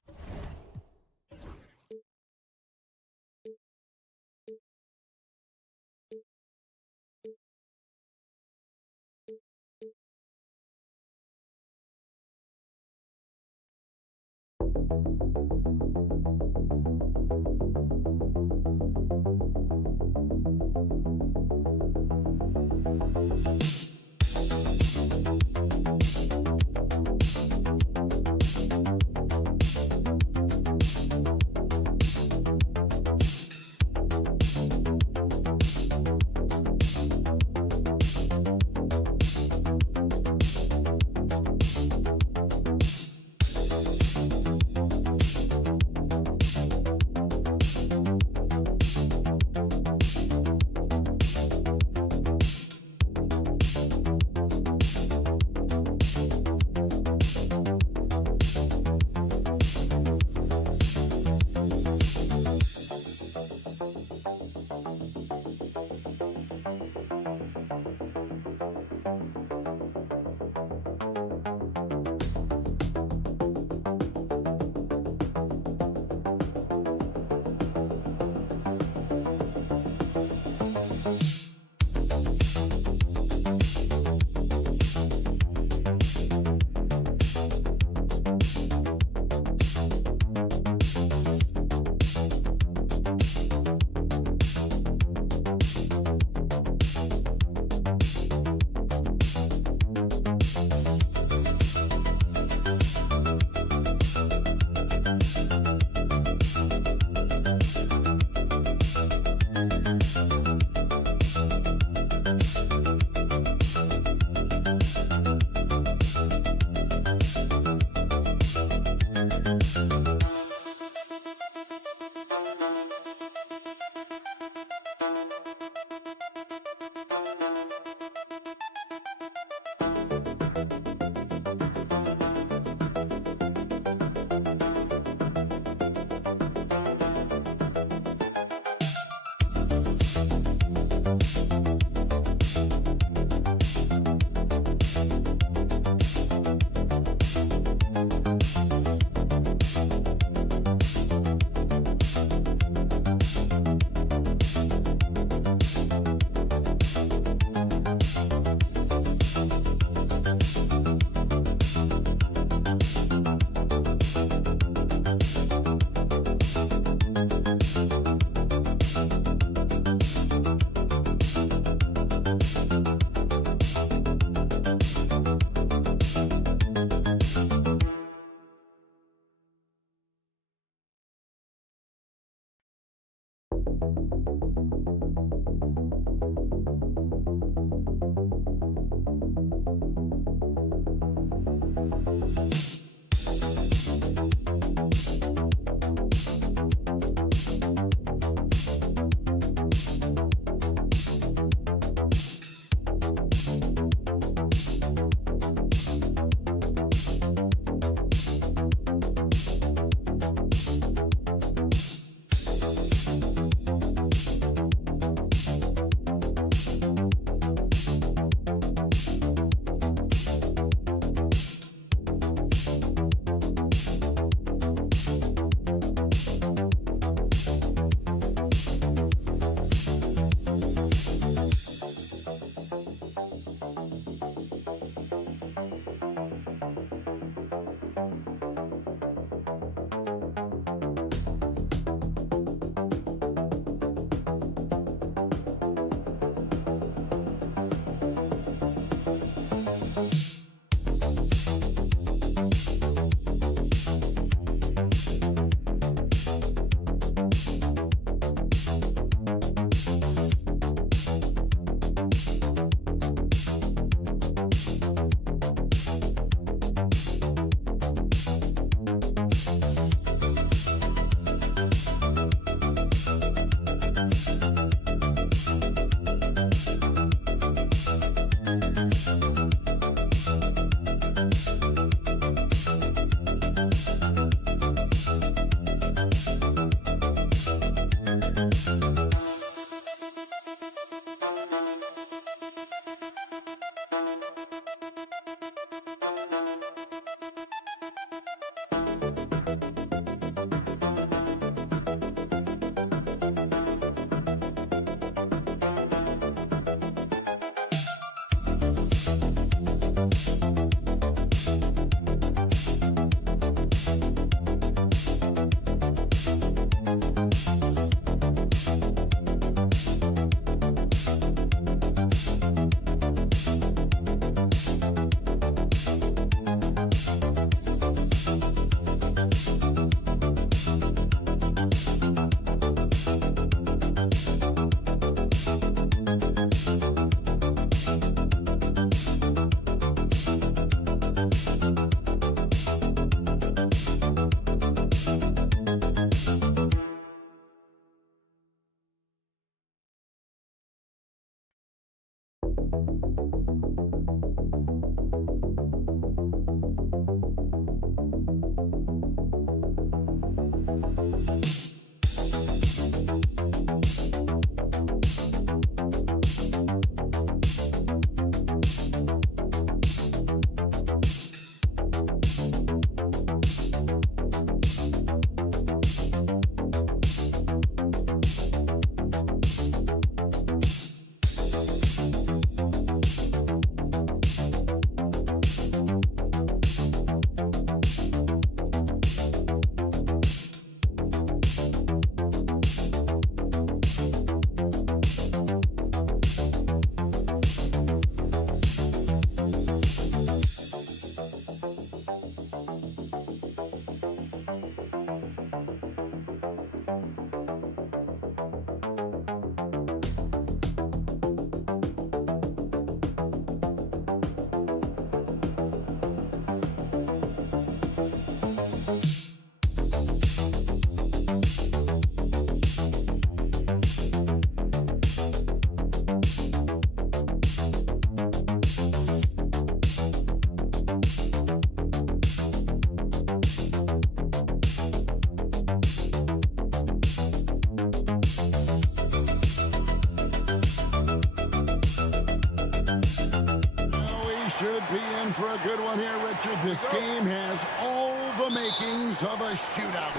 For a good one here, Richard. This game has all the makings of a shootout.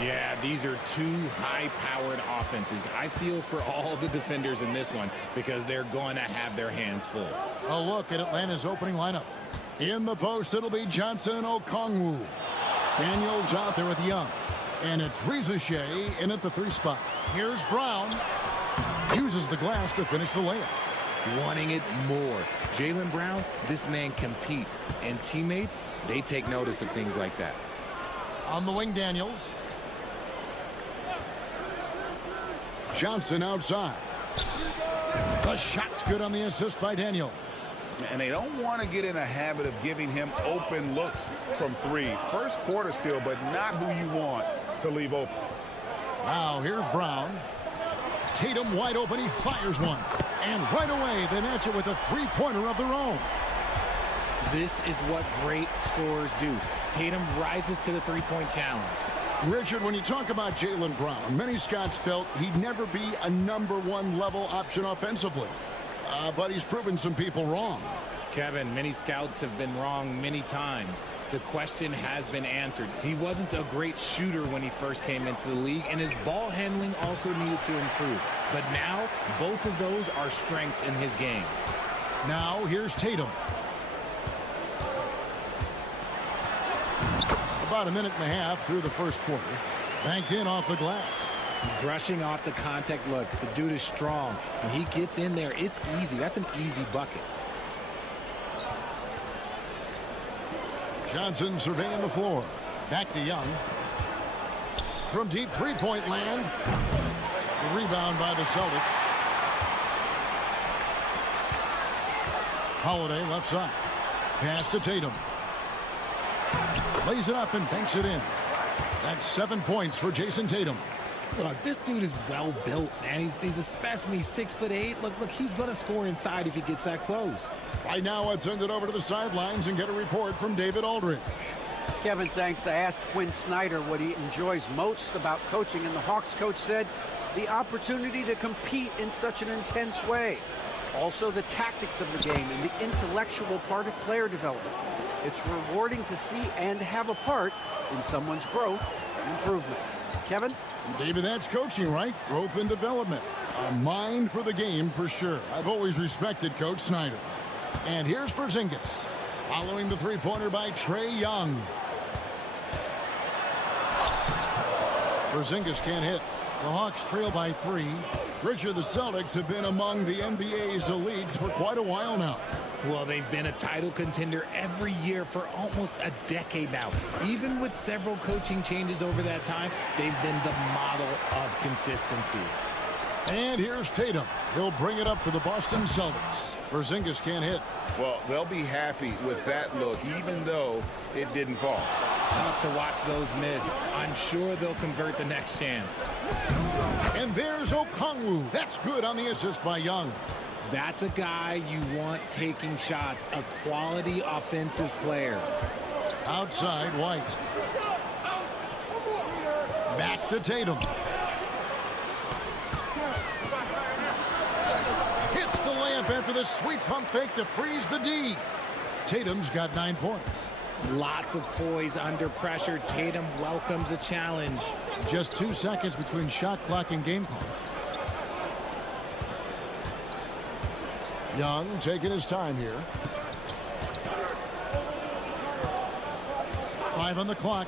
Yeah, these are two high-powered offenses. I feel for all the defenders in this one because they're going to have their hands full. A look at Atlanta's opening lineup. In the post, it'll be Johnson and Okongwu. Daniels out there with Young. And it's Rizachet in at the 3 spot. Here's Brown. Uses the glass to finish the layup. Wanting it more. Jaylen Brown, this man competes. And teammates, they take notice of things like that. On the wing, Daniels. Johnson outside. The shot's good on the assist by Daniels. And they don't want to get in a habit of giving him open looks from 3. First quarter still, but not who you want to leave open. Now here's Brown. Tatum wide open. He fires one. And right away, they match it with a 3-pointer of their own. This is what great scorers do. Tatum rises to the 3-point challenge. Richard, when you talk about Jaylen Brown, many scouts felt he'd never be a #1 level option offensively. But he's proven some people wrong. Kevin, many scouts have been wrong many times. The question has been answered. He wasn't a great shooter when he first came into the league, and his ball handling also needed to improve. But now, both of those are strengths in his game. Now, here's Tatum. About a minute and a half through the first quarter. Banked in off the glass. Brushing off the contact look. The dude is strong. When he gets in there, it's easy. That's an easy bucket. Johnson surveying the floor. Back to Young. From deep three-point land. The rebound by the Celtics. Holiday left side. Pass to Tatum. Lays it up and banks it in. That's 7 points for Jason Tatum. Look, this dude is well built, man. He's a specimen. He's 6'8". Look, he's going to score inside if he gets that close. Right now, let's send it over to the sidelines and get a report from David Aldridge. Kevin, thanks. I asked Quinn Snyder what he enjoys most about coaching, and the Hawks coach said the opportunity to compete in such an intense way. Also, the tactics of the game and the intellectual part of player development. It's rewarding to see and have a part in someone's growth and improvement. Kevin? David, that's coaching, right? Growth and development. A mind for the game for sure. I've always respected Coach Snyder. And here's Porzingis. Following the three-pointer by Trae Young. Porzingis can't hit. The Hawks trail by 3. Richard, the Celtics have been among the NBA's elites for quite a while now. Well, they've been a title contender every year for almost a decade now. Even with several coaching changes over that time, they've been the model of consistency. And here's Tatum. He'll bring it up for the Boston Celtics. Porzingis can't hit. Well, they'll be happy with that look, even though it didn't fall. Tough to watch those miss. I'm sure they'll convert the next chance. And there's Okongwu. That's good on the assist by Young. That's a guy you want taking shots, a quality offensive player. Outside, White. Back to Tatum. Hits the layup after the sweet pump fake to freeze the D. Tatum's got 9 points. Lots of poise under pressure. Tatum welcomes a challenge. Just 2 seconds between shot clock and game clock. Young taking his time here. 5 on the clock.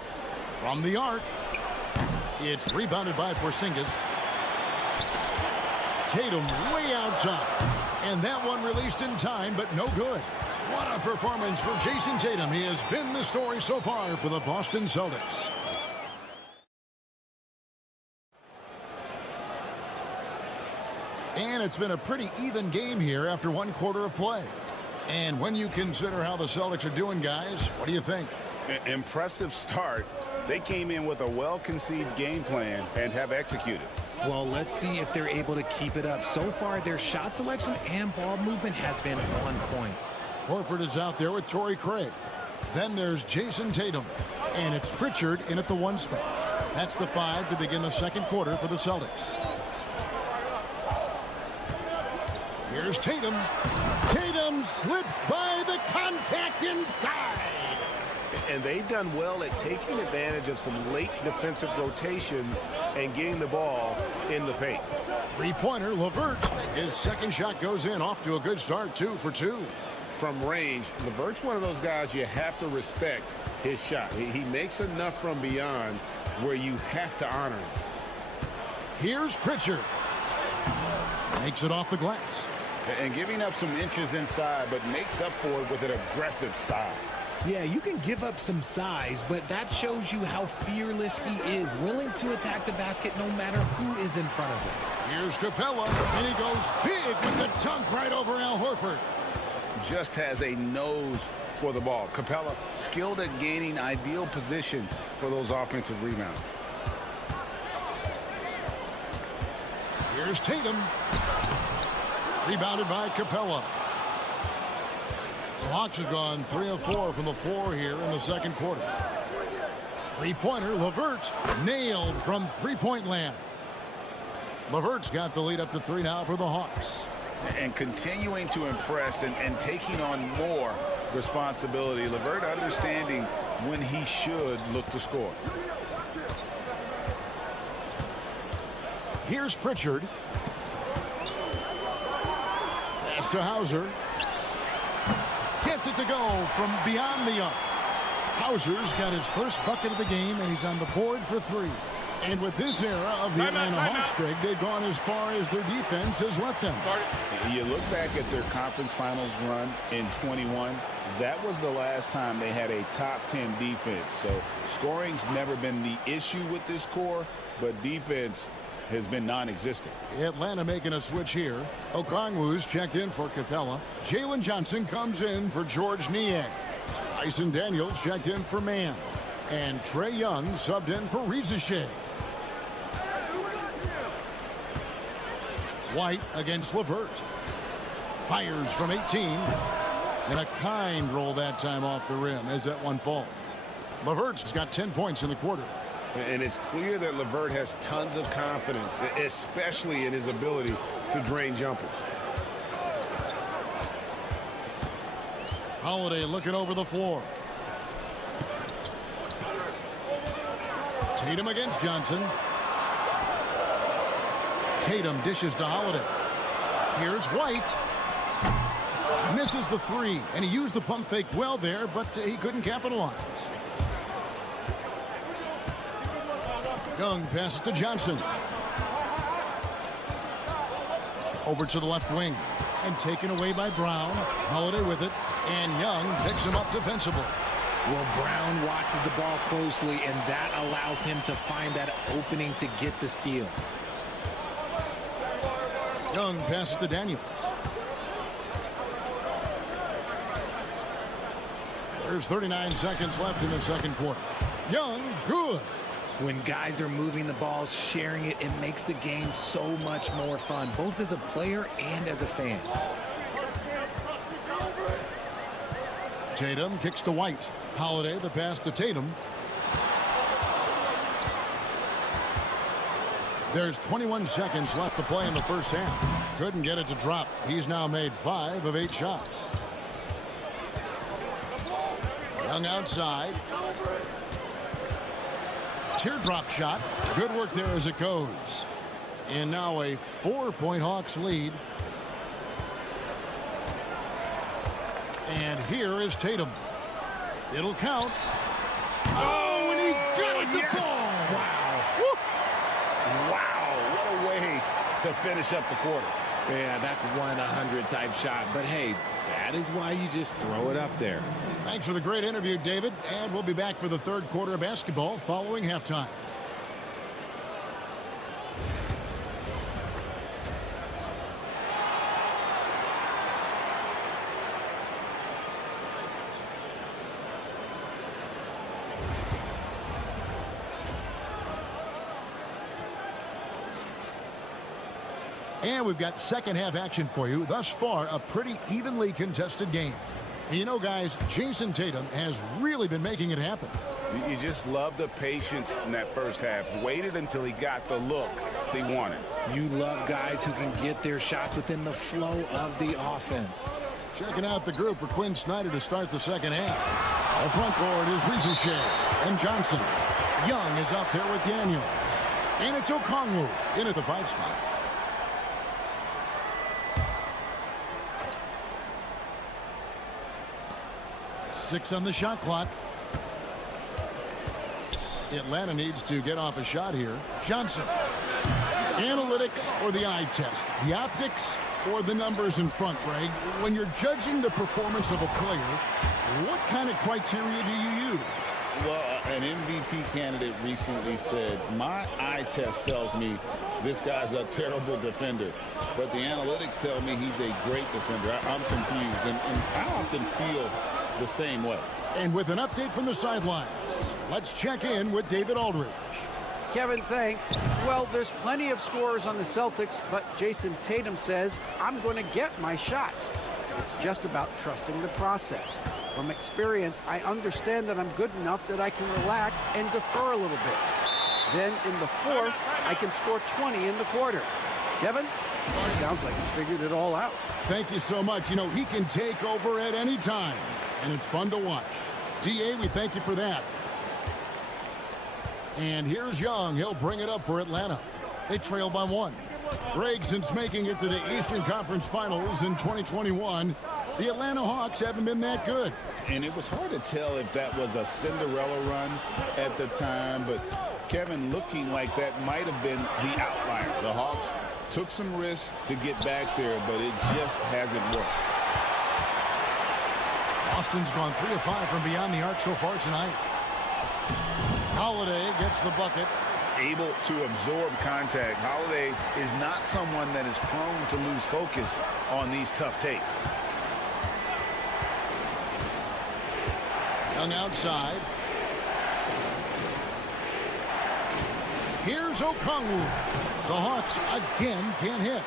From the arc. It's rebounded by Porzingis. Tatum way outside. And that one released in time, but no good. What a performance for Jason Tatum. He has been the story so far for the Boston Celtics. And it's been a pretty even game here after 1 quarter of play. And when you consider how the Celtics are doing, guys, what do you think? Impressive start. They came in with a well-conceived game plan and have executed. Well, let's see if they're able to keep it up. So far, their shot selection and ball movement has been on point. Horford is out there with Torrey Craig. Then there's Jason Tatum. And it's Pritchard in at the 1 spot. That's the 5 to begin the second quarter for the Celtics. Here's Tatum. Tatum slips by the contact inside. And they've done well at taking advantage of some late defensive rotations and getting the ball in the paint. Three-pointer, LeVert. His second shot goes in, off to a good start, 2 for 2. From range, LeVert's one of those guys you have to respect his shot. He makes enough from beyond where you have to honor him. Here's Pritchard. Makes it off the glass. And giving up some inches inside, but makes up for it with an aggressive style. Yeah, you can give up some size, but that shows you how fearless he is, willing to attack the basket no matter who is in front of him. Here's Capella, and he goes big with the dunk right over Al Horford. Just has a nose for the ball. Capella skilled at gaining ideal position for those offensive rebounds. Here's Tatum. Rebounded by Capella. The Hawks have gone 3 of 4 from the floor here in the second quarter. Three-pointer, LeVert, nailed from three-point land. LeVert's got the lead up to 3 now for the Hawks. And continuing to impress and taking on more responsibility. LeVert understanding when he should look to score. Here's Pritchard. Pass to Hauser. Gets it to go from beyond the arc. Hauser's got his first bucket of the game, and he's on the board for 3. And with this era of the Atlanta Hawks, Greg, they've gone as far as their defense has let them. You look back at their conference finals run in 21, That was the last time they had a top 10 defense. So scoring's never been the issue with this core, but defense has been non-existent. Atlanta making a switch here. Okongwu's checked in for Capella. Jalen Johnson comes in for George Niang. Dyson Daniels checked in for Mann. And Trey Young subbed in for Rizachet. White against LeVert. Fires from 18. And a kind roll that time off the rim as that one falls. LeVert's got 10 points in the quarter. And it's clear that LeVert has tons of confidence, especially in his ability to drain jumpers. Holiday looking over the floor. Tatum against Johnson. Tatum dishes to Holiday. Here's White. Misses the three, and he used the pump fake well there, but he couldn't capitalize. Young passes to Johnson. Over to the left wing. And taken away by Brown. Holiday with it. And Young picks him up defensively. Well, Brown watches the ball closely, and that allows him to find that opening to get the steal. Young passes to Daniels. There's 39 seconds left in the second quarter. Young, good. When guys are moving the ball, sharing it, it makes the game so much more fun, both as a player and as a fan. Tatum kicks to White. Holiday, the pass to Tatum. There's 21 seconds left to play in the first half. Couldn't get it to drop. He's now made 5 of 8 shots. Young outside. Teardrop shot. Good work there as it goes. And now a 4-point Hawks lead. And here is Tatum. It'll count. Oh, and he got it to fall. Wow. Woo. Wow, what a way to finish up the quarter. Yeah, that's 1-100 type shot. But hey, that is why you just throw it up there. Thanks for the great interview, David. And we'll be back for the third quarter of basketball following halftime. And we've got second half action for you. Thus far, a pretty evenly contested game. And you know, guys, Jason Tatum has really been making it happen. You just love the patience in that first half. Waited until he got the look he wanted. You love guys who can get their shots within the flow of the offense. Checking out the group for Quinn Snyder to start the second half. The front court is Rizachet and Johnson. Young is out there with Daniels. And it's Okongwu in at the 5 spot. 6 on the shot clock. Atlanta needs to get off a shot here. Johnson. Analytics or the eye test? The optics or the numbers in front, Greg? When you're judging the performance of a player, what kind of criteria do you use? Well, an MVP candidate recently said, my eye test tells me this guy's a terrible defender, but the analytics tell me he's a great defender. I'm confused, and I often feel the same way. And with an update from the sidelines, let's check in with David Aldridge. Kevin, thanks. Well, there's plenty of scorers on the Celtics, but Jason Tatum says, I'm going to get my shots. It's just about trusting the process. From experience, I understand that I'm good enough that I can relax and defer a little bit. Then in the fourth, I can score 20 in the quarter. Kevin, sounds like he's figured it all out. Thank you so much. You know, he can take over at any time, and it's fun to watch. DA, we thank you for that. And here's Young. He'll bring it up for Atlanta. They trail by 1. Greg, since making it to the Eastern Conference Finals in 2021, the Atlanta Hawks haven't been that good. And it was hard to tell if that was a Cinderella run at the time, but Kevin, looking like that might have been the outlier. The Hawks took some risks to get back there, but it just hasn't worked. Boston's gone 3 of 5 from beyond the arc so far tonight. Holiday gets the bucket. Able to absorb contact. Holiday is not someone that is prone to lose focus on these tough takes. Young outside. Here's Okongwu. The Hawks again can't hit.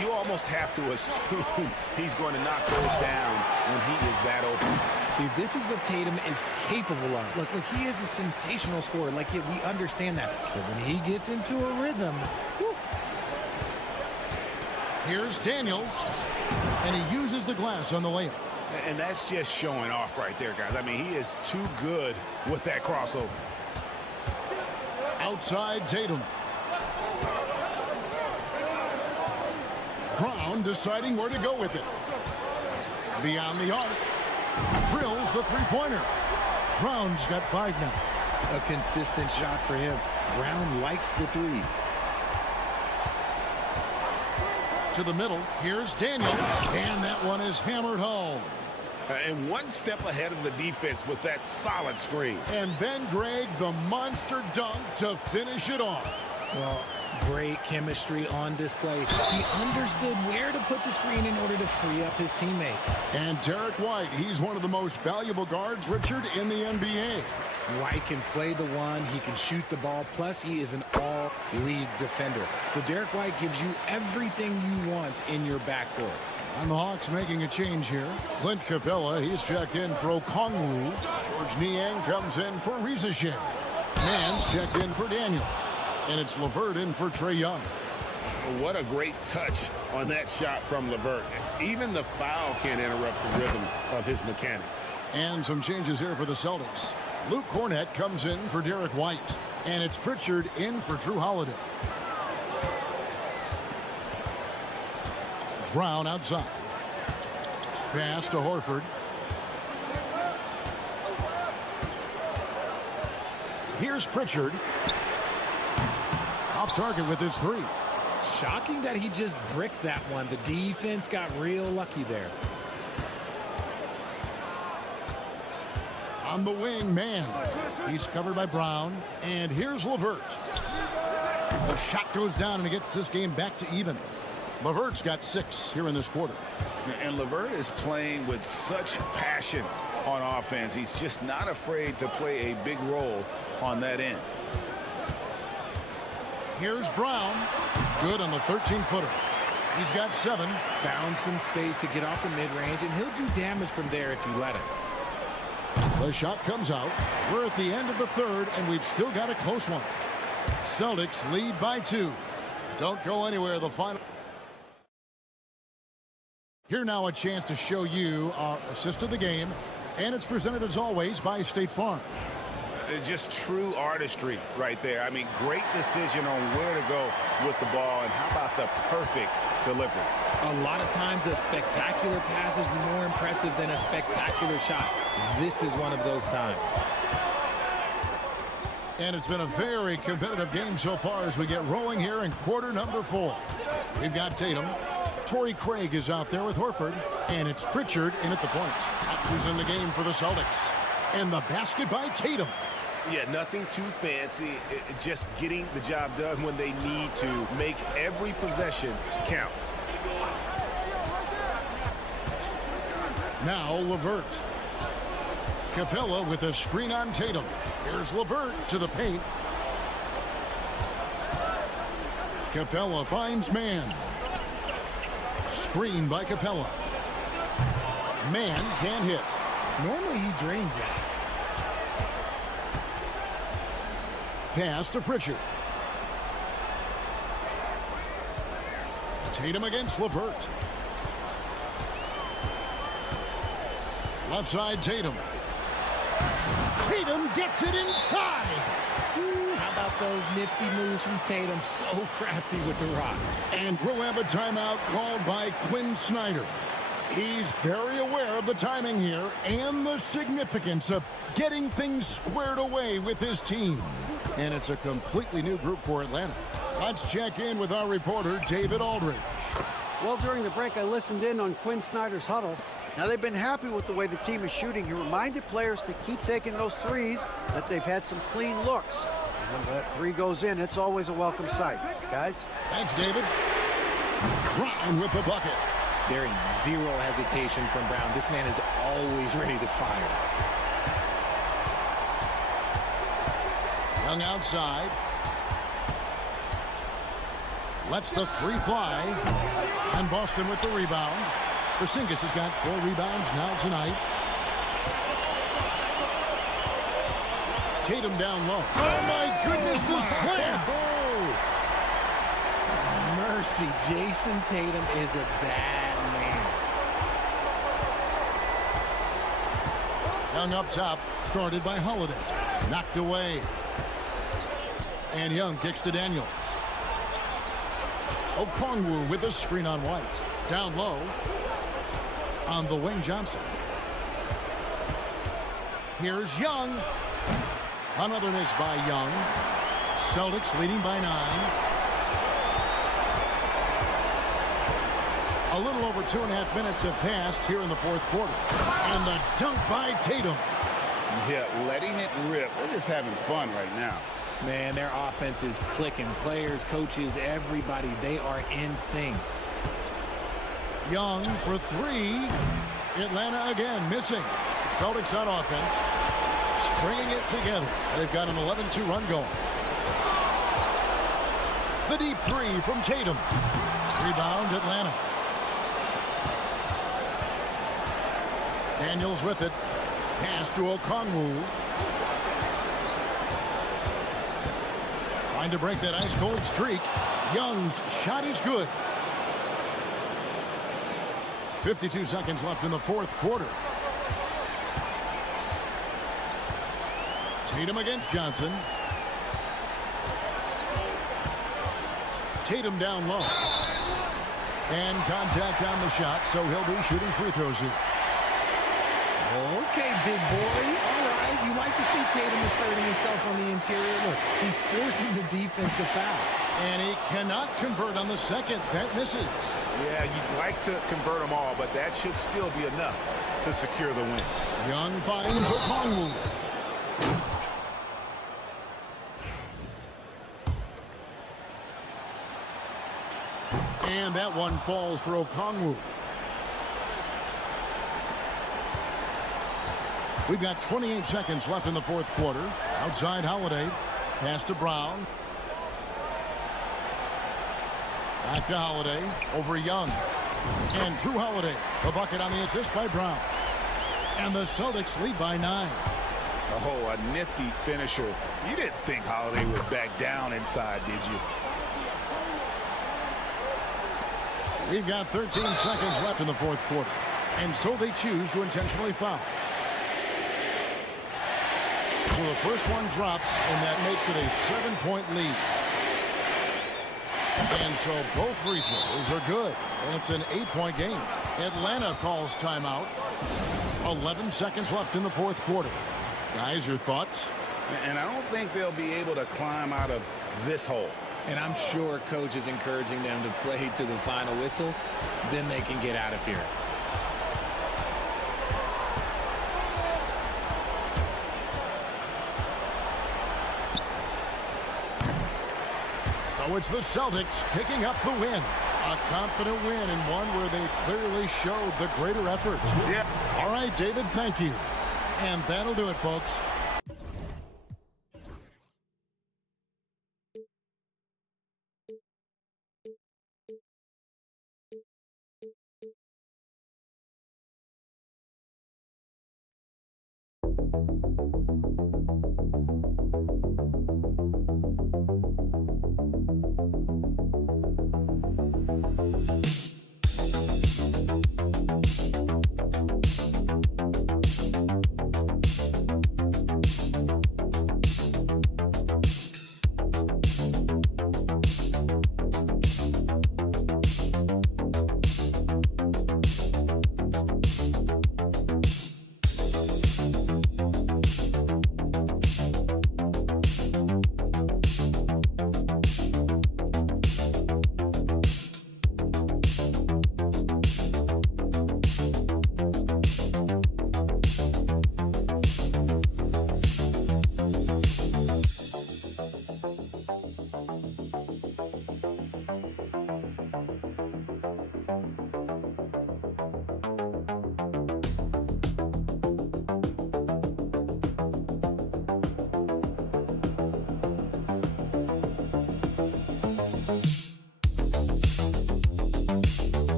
You almost have to assume he's going to knock those down when he is that open. See, this is what Tatum is capable of. Look, he is a sensational scorer. Like, we understand that. But when he gets into a rhythm, whew. Here's Daniels. And he uses the glass on the layup. And that's just showing off right there, guys. I mean, he is too good with that crossover. Outside Tatum. Brown deciding where to go with it. Beyond the arc. Drills the three-pointer. Brown's got 5 now. A consistent shot for him. Brown likes the three. To the middle. Here's Daniels. And that one is hammered home. And one step ahead of the defense with that solid screen. And then, Greg, the monster dunk to finish it off. Well, great chemistry on display. He understood where to put the screen in order to free up his teammate. And Derek White, he's one of the most valuable guards, Richard, in the NBA. White can play the one, he can shoot the ball, plus he is an all-league defender. So Derek White gives you everything you want in your backcourt. And the Hawks making a change here. Clint Capella, he's checked in for Okongwu. George Niang comes in for Rizachet. Mann's checked in for Daniel. And it's LeVert in for Trae Young. What a great touch on that shot from LeVert. Even the foul can't interrupt the rhythm of his mechanics. And some changes here for the Celtics. Luke Cornett comes in for Derek White. And it's Pritchard in for Drew Holiday. Brown outside. Pass to Horford. Here's Pritchard. Off target with his three. Shocking that he just bricked that one. The defense got real lucky there. On the wing, man. He's covered by Brown. And here's LeVert. The shot goes down and it gets this game back to even. LeVert's got 6 here in this quarter. And LeVert is playing with such passion on offense. He's just not afraid to play a big role on that end. Here's Brown. Good on the 13-footer. He's got 7. Found some space to get off the mid-range, and he'll do damage from there if you let him. The shot comes out. We're at the end of the third, and we've still got a close one. Celtics lead by 2. Don't go anywhere. The final. Here now a chance to show you our assist of the game, and it's presented as always by State Farm. Just true artistry right there. I mean, great decision on where to go with the ball, and how about the perfect delivery? A lot of times a spectacular pass is more impressive than a spectacular shot. This is one of those times. And it's been a very competitive game so far as we get rolling here in quarter number 4. We've got Tatum. Torrey Craig is out there with Horford. And it's Pritchard in at the point. That's who's in the game for the Celtics. And the basket by Tatum. Yeah, nothing too fancy. Just getting the job done when they need to. Make every possession count. Now LeVert. Capella with a screen on Tatum. Here's LeVert to the paint. Capella finds Mann. Screen by Capella. Mann can't hit. Normally he drains that. Pass to Pritchard. Tatum against LeVert. Left side Tatum. Tatum gets it inside. Ooh, how about those nifty moves from Tatum? So crafty with the rock. And we'll have a timeout called by Quinn Snyder. He's very aware of the timing here and the significance of getting things squared away with his team. And it's a completely new group for Atlanta. Let's check in with our reporter, David Aldridge. Well, during the break, I listened in on Quinn Snyder's huddle. Now, they've been happy with the way the team is shooting. He reminded players to keep taking those threes, that they've had some clean looks. And when that three goes in, it's always a welcome sight. Guys? Thanks, David. Brown with the bucket. There is zero hesitation from Brown. This man is always ready to fire. Young outside. Lets the three fly. And Boston with the rebound. Porzingis has got 4 rebounds now tonight. Tatum down low. Oh, my goodness, the slam! Mercy, Jason Tatum is a bad man. Young up top, guarded by Holiday. Knocked away. And Young kicks to Daniels. Okongwu with a screen on White. Down low. On the wing, Johnson. Here's Young. Another miss by Young. Celtics leading by 9. A little over 2.5 minutes have passed here in the fourth quarter. And the dunk by Tatum. Yeah, letting it rip. They're just having fun right now. Man, their offense is clicking. Players, coaches, everybody, they are in sync. Young for 3. Atlanta again missing. Celtics on offense. Stringing it together. They've got an 11-2 run going. The deep 3 from Tatum. Rebound Atlanta. Daniels with it. Pass to Okongwu. Trying to break that ice-cold streak. Young's shot is good. 52 seconds left in the fourth quarter. Tatum against Johnson. Tatum down low. And contact on the shot, so he'll be shooting free throws here. Okay, big boy. All right. You like to see Tatum asserting himself on the interior. Look, he's forcing the defense to foul. And he cannot convert on the second. That misses. Yeah, you'd like to convert them all, but that should still be enough to secure the win. Young finds Okongwu. And that one falls for Okongwu. We've got 28 seconds left in the fourth quarter. Outside Holiday. Pass to Brown. Back to Holiday. Over Young. And Drew Holiday. The bucket on the assist by Brown. And the Celtics lead by 9. Oh, a nifty finisher. You didn't think Holiday would back down inside, did you? We've got 13 seconds left in the fourth quarter. And so they choose to intentionally foul. So the first one drops, and that makes it a 7-point lead. And so both free throws are good. And it's an 8-point game. Atlanta calls timeout. 11 seconds left in the fourth quarter. Guys, your thoughts? And I don't think they'll be able to climb out of this hole. And I'm sure coach is encouraging them to play to the final whistle. Then they can get out of here. So it's the Celtics picking up the win. A confident win and one where they clearly showed the greater effort. Yeah. All right, David, thank you. And that'll do it, folks.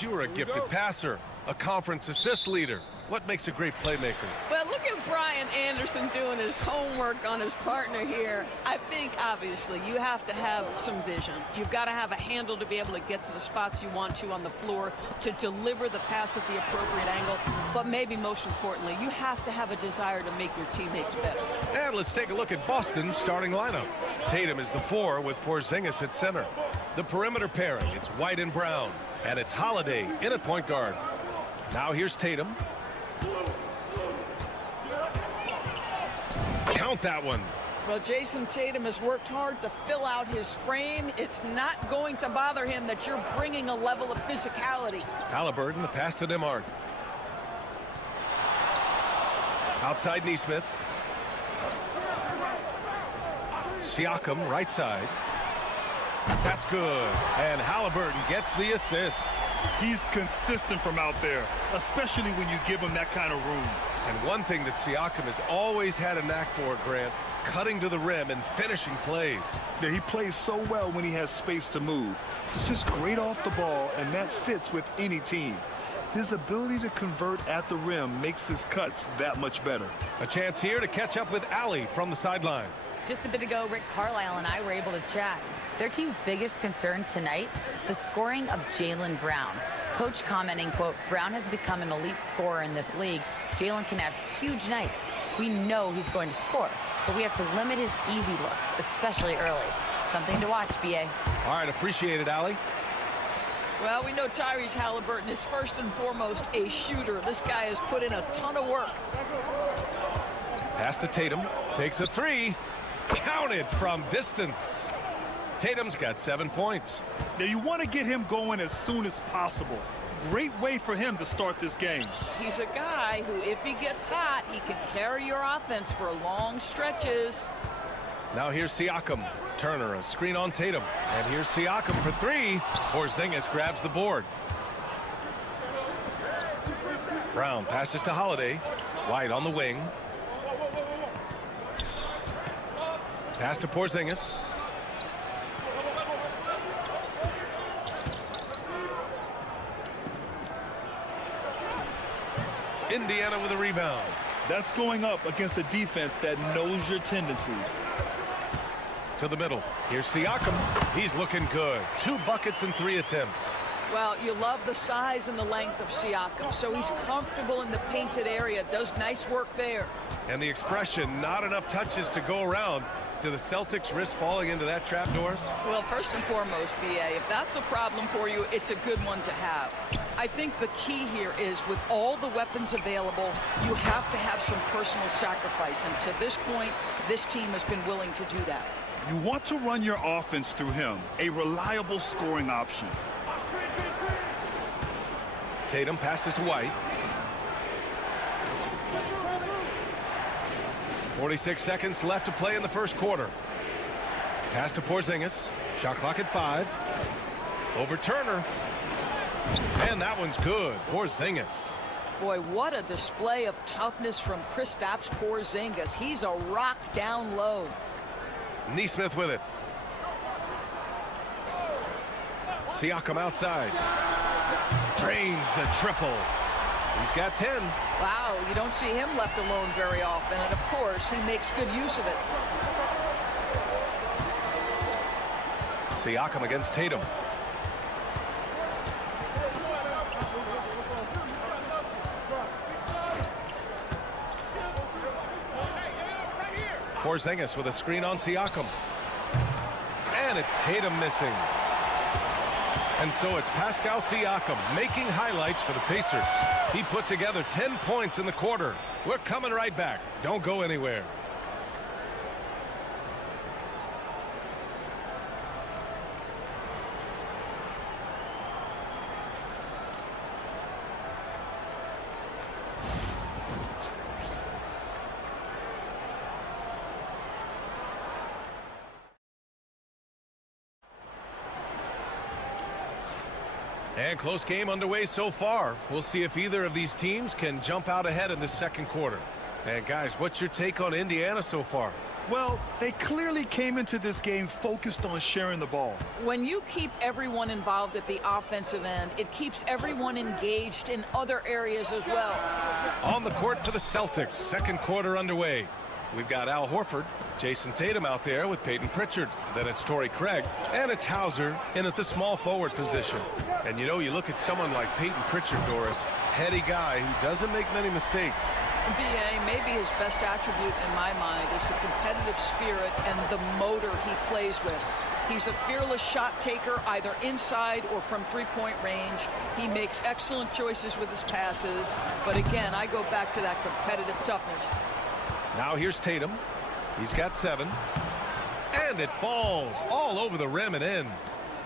You were a gifted passer, a conference assist leader. What makes a great playmaker? Well, look at Brian Anderson doing his homework on his partner here. I think, obviously, you have to have some vision. You've got to have a handle to be able to get to the spots you want to on the floor, to deliver the pass at the appropriate angle. But maybe most importantly, you have to have a desire to make your teammates better. And let's take a look at Boston's starting lineup. Tatum is the 4 with Porzingis at center. The perimeter pairing, it's White and Brown. And it's Holiday in at point guard. Now here's Tatum. Count that one. Well, Jason Tatum has worked hard to fill out his frame. It's not going to bother him that you're bringing a level of physicality. Halliburton, the pass to Nembhard. Outside Nesmith. Siakam, right side. That's good. And Halliburton gets the assist. He's consistent from out there, especially when you give him that kind of room. And one thing that Siakam has always had a knack for, Grant, cutting to the rim and finishing plays. Yeah, he plays so well when he has space to move. He's just great off the ball, and that fits with any team. His ability to convert at the rim makes his cuts that much better. A chance here to catch up with Allie from the sideline. Just a bit ago, Rick Carlisle and I were able to chat. Their team's biggest concern tonight, the scoring of Jaylen Brown. Coach commenting, quote, Brown has become an elite scorer in this league. Jaylen can have huge nights. We know he's going to score, but we have to limit his easy looks, especially early. Something to watch, B.A. All right, appreciate it, Allie. Well, we know Tyrese Halliburton is first and foremost a shooter. This guy has put in a ton of work. Pass to Tatum. Takes a 3. Counted from distance. Tatum's got 7 points. Now, you want to get him going as soon as possible. Great way for him to start this game. He's a guy who, if he gets hot, he can carry your offense for long stretches. Now here's Siakam. Turner, a screen on Tatum. And here's Siakam for 3. Porzingis grabs the board. Brown passes to Holiday. White on the wing. Pass to Porzingis. Indiana with a rebound. That's going up against a defense that knows your tendencies. To the middle. Here's Siakam. He's looking good. 2 buckets and 3 attempts. Well, you love the size and the length of Siakam, so he's comfortable in the painted area, does nice work there. And the expression, not enough touches to go around. Do the Celtics risk falling into that trap, Doris? Well, first and foremost, B.A., if that's a problem for you, it's a good one to have. I think the key here is with all the weapons available, you have to have some personal sacrifice. And to this point, this team has been willing to do that. You want to run your offense through him, a reliable scoring option. Tatum passes to White. 46 seconds left to play in the first quarter. Pass to Porzingis. Shot clock at 5. Over Turner. And that one's good. Porzingis. Boy, what a display of toughness from Kristaps Porzingis. He's a rock down low. Nesmith with it. Siakam outside. Drains the triple. He's got 10. Wow, you don't see him left alone very often, and of course, he makes good use of it. Siakam against Tatum. Porzingis with a screen on Siakam. And it's Tatum missing. And so it's Pascal Siakam making highlights for the Pacers. He put together 10 points in the quarter. We're coming right back. Don't go anywhere. And close game underway so far. We'll see if either of these teams can jump out ahead in the second quarter. And guys, what's your take on Indiana so far? Well, they clearly came into this game focused on sharing the ball. When you keep everyone involved at the offensive end, it keeps everyone engaged in other areas as well. On the court for the Celtics, second quarter underway. We've got Al Horford, Jason Tatum out there with Peyton Pritchard. Then it's Torrey Craig, and it's Hauser in at the small forward position. And you know, you look at someone like Peyton Pritchard, Doris, heady guy who doesn't make many mistakes. B.A., maybe his best attribute in my mind is the competitive spirit and the motor he plays with. He's a fearless shot taker, either inside or from three-point range. He makes excellent choices with his passes. But again, I go back to that competitive toughness. Now here's Tatum. He's got 7. And it falls all over the rim and in.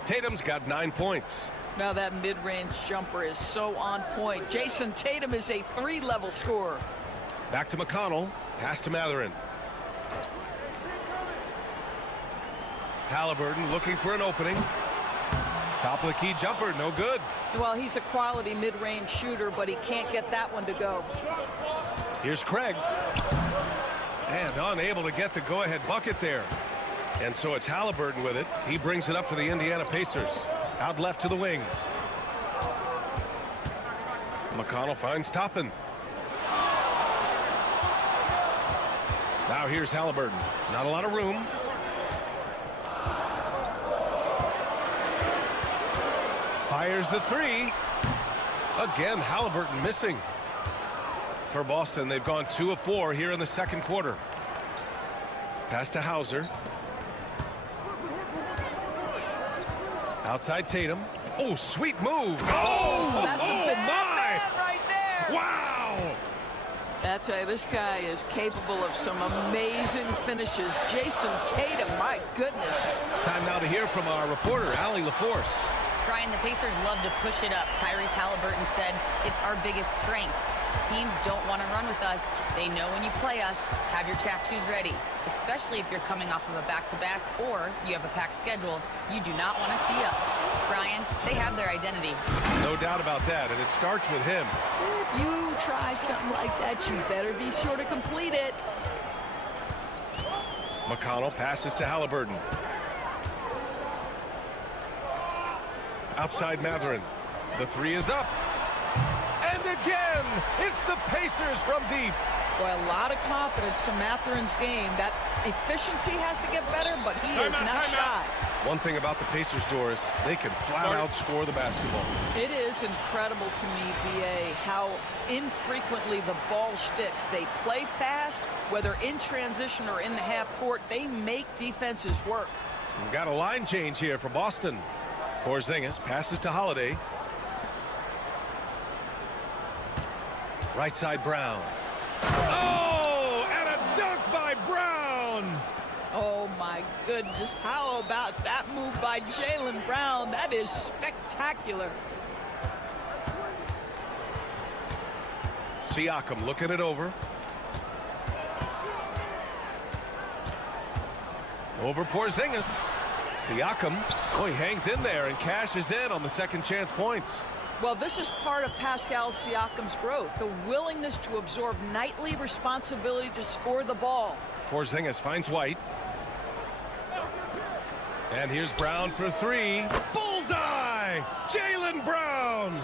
Tatum's got 9 points. Now that mid-range jumper is so on point. Jason Tatum is a 3-level scorer. Back to McConnell. Pass to Mathurin. Halliburton looking for an opening. Top of the key jumper, no good. Well, he's a quality mid-range shooter, but he can't get that one to go. Here's Craig. And unable to get the go-ahead bucket there. And so it's Halliburton with it. He brings it up for the Indiana Pacers. Out left to the wing. McConnell finds Toppin. Now here's Halliburton. Not a lot of room. Fires the 3. Again, Halliburton missing. For Boston, they've gone 2 of 4 here in the second quarter. Pass to Hauser. Outside Tatum. Oh, sweet move. Oh, that's a bad man right there. Wow. I tell you, this guy is capable of some amazing finishes. Jason Tatum, my goodness. Time now to hear from our reporter, Allie LaForce. Brian, the Pacers love to push it up. Tyrese Halliburton said it's our biggest strength. Teams don't want to run with us. They know when you play us, have your track shoes ready, especially if you're coming off of a back-to-back or you have a packed schedule. You do not want to see us. Brian, they have their identity. No doubt about that, and it starts with him. If you try something like that, you better be sure to complete it. McConnell passes to Halliburton. Outside Mathurin. The 3 is up. And again, it's the Pacers from deep. Boy, a lot of confidence to Mathurin's game. That efficiency has to get better, but he is not shy. One thing about the Pacers, Doris, they can flat out score the basketball. It is incredible to me, B.A., how infrequently the ball sticks. They play fast, whether in transition or in the half court. They make defenses work. We've got a line change here for Boston. Porzingis passes to Holiday. Right side Brown. Oh, and a dunk by Brown. Oh, my goodness. How about that move by Jaylen Brown? That is spectacular. Siakam looking it over. Over Porzingis. Siakam, oh, he hangs in there and cashes in on the second chance points. Well, this is part of Pascal Siakam's growth, the willingness to absorb nightly responsibility to score the ball. Porzingis finds White. And here's Brown for 3. Bullseye! Jaylen Brown!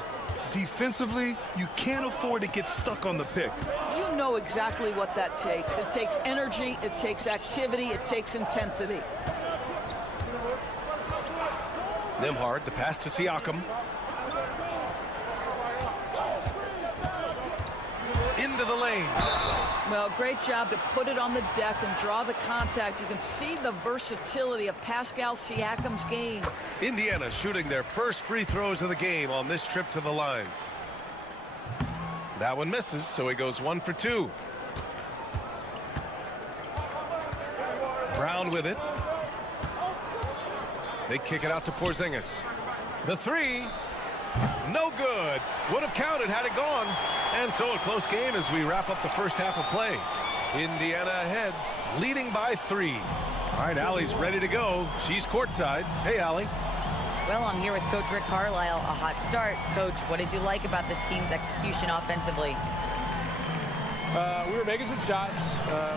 Defensively, you can't afford to get stuck on the pick. You know exactly what that takes. It takes energy, it takes activity, it takes intensity. Nembhard, the pass to Siakam. Into the lane. Well, great job to put it on the deck and draw the contact. You can see the versatility of Pascal Siakam's game. Indiana shooting their first free throws of the game on this trip to the line. That one misses, so he goes 1 for 2. Brown with it. They kick it out to Porzingis. The 3, no good. Would have counted had it gone. And so a close game as we wrap up the first half of play. Indiana ahead, leading by 3. All right, Allie's ready to go. She's courtside. Hey, Allie. Well, I'm here with Coach Rick Carlisle. A hot start. Coach, what did you like about this team's execution offensively? We were making some shots.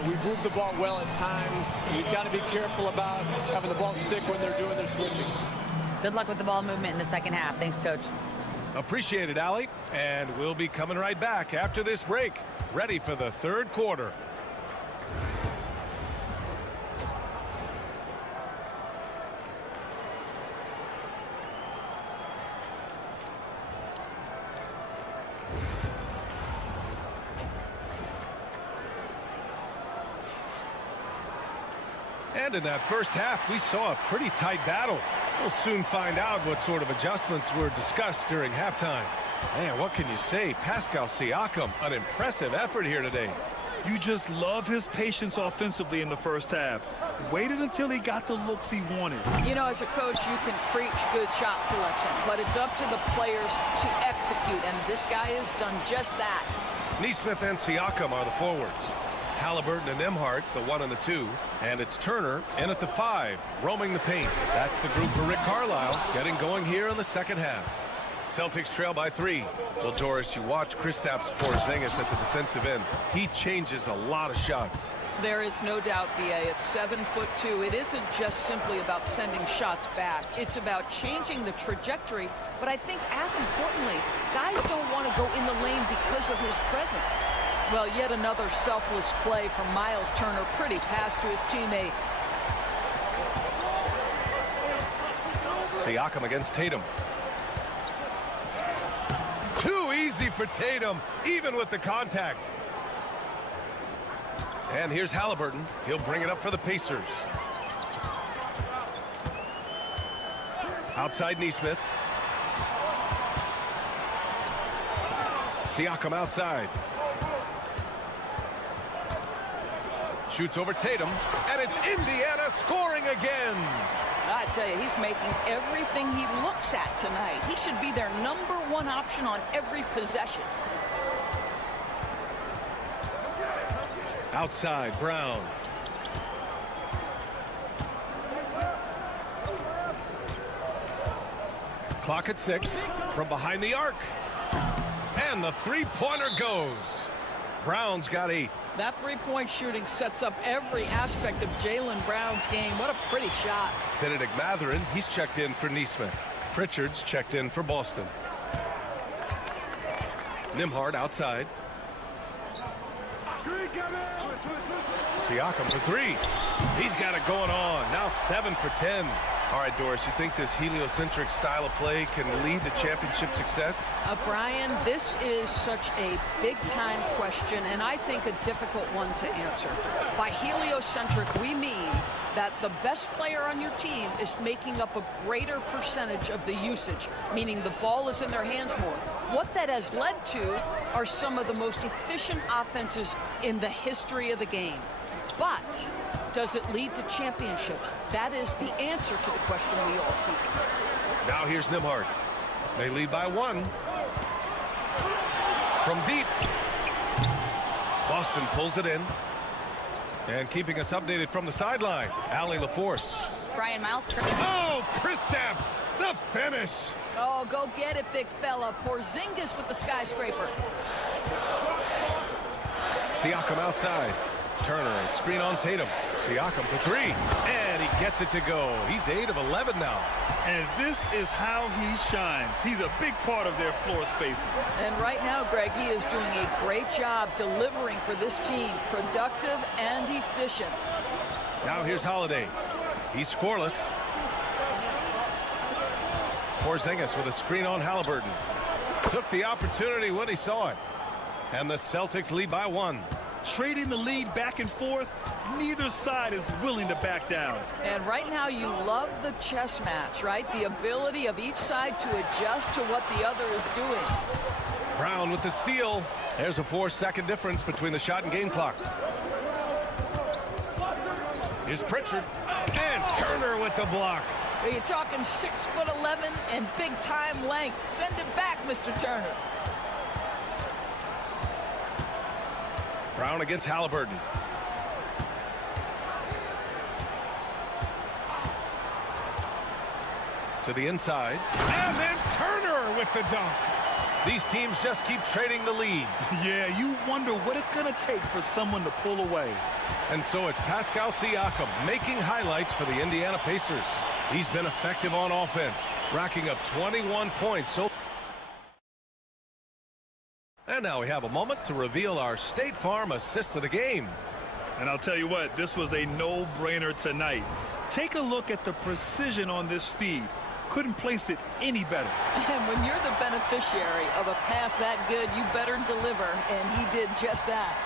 We moved the ball well at times. You've got to be careful about having the ball stick when they're doing their switching. Good luck with the ball movement in the second half. Thanks, Coach. Appreciate it, Allie. And we'll be coming right back after this break. Ready for the third quarter. And in that first half, we saw a pretty tight battle. We'll soon find out what sort of adjustments were discussed during halftime. Man, what can you say? Pascal Siakam, an impressive effort here today. You just love his patience offensively in the first half. Waited until he got the looks he wanted. You know, as a coach, you can preach good shot selection, but it's up to the players to execute, and this guy has done just that. Nesmith and Siakam are the forwards. Halliburton and Nembhard, the 1 and the 2. And it's Turner in at the 5, roaming the paint. That's the group for Rick Carlisle, getting going here in the second half. Celtics trail by 3. Well, Doris, you watch Kristaps Porzingis at the defensive end. He changes a lot of shots. There is no doubt, B.A. It's 7'2". It isn't just simply about sending shots back. It's about changing the trajectory. But I think, as importantly, guys don't want to go in the lane because of his presence. Well, yet another selfless play from Miles Turner. Pretty pass to his teammate. Siakam against Tatum. Too easy for Tatum, even with the contact. And here's Halliburton. He'll bring it up for the Pacers. Outside Nesmith. Siakam outside. Shoots over Tatum, and it's Indiana scoring again. I tell you, he's making everything he looks at tonight. He should be their #1 option on every possession. Outside, Brown. Clock at 6 from behind the arc. And the three-pointer goes. Brown's got 8. That three-point shooting sets up every aspect of Jaylen Brown's game. What a pretty shot. Benedict Mathurin, he's checked in for Nesmith. Pritchard's checked in for Boston. Nembhard outside. Siakam for 3. He's got it going on. Now 7 for 10. All right, Doris, you think this heliocentric style of play can lead to championship success? Brian, this is such a big-time question, and I think a difficult one to answer. By heliocentric, we mean that the best player on your team is making up a greater percentage of the usage, meaning the ball is in their hands more. What that has led to are some of the most efficient offenses in the history of the game. But does it lead to championships? That is the answer to the question we all seek. Now here's Nembhard. They lead by 1. From deep. Boston pulls it in. And keeping us updated from the sideline, Allie LaForce. Brian Miles. Oh, Kristaps, the finish. Oh, go get it, big fella. Porzingis with the skyscraper. Siakam outside. Turner, a screen on Tatum. Siakam for 3. And he gets it to go. He's 8 of 11 now. And this is how he shines. He's a big part of their floor spacing. And right now, Greg, he is doing a great job delivering for this team. Productive and efficient. Now here's Holiday. He's scoreless. Porzingis with a screen on Halliburton. Took the opportunity when he saw it. And the Celtics lead by 1. Trading the lead back and forth, neither side is willing to back down. And right now you love the chess match, right? The ability of each side to adjust to what the other is doing. Brown with the steal. There's a 4-second difference between the shot and game clock. Here's Pritchard. And Turner with the block. You're talking 6'11" and big-time length. Send it back, Mr. Turner. Brown against Halliburton. To the inside. And then Turner with the dunk. These teams just keep trading the lead. Yeah, you wonder what it's going to take for someone to pull away. And so it's Pascal Siakam making highlights for the Indiana Pacers. He's been effective on offense, racking up 21 points. And now we have a moment to reveal our State Farm assist of the game. And I'll tell you what, this was a no-brainer tonight. Take a look at the precision on this feed. Couldn't place it any better. And when you're the beneficiary of a pass that good, you better deliver, and he did just that.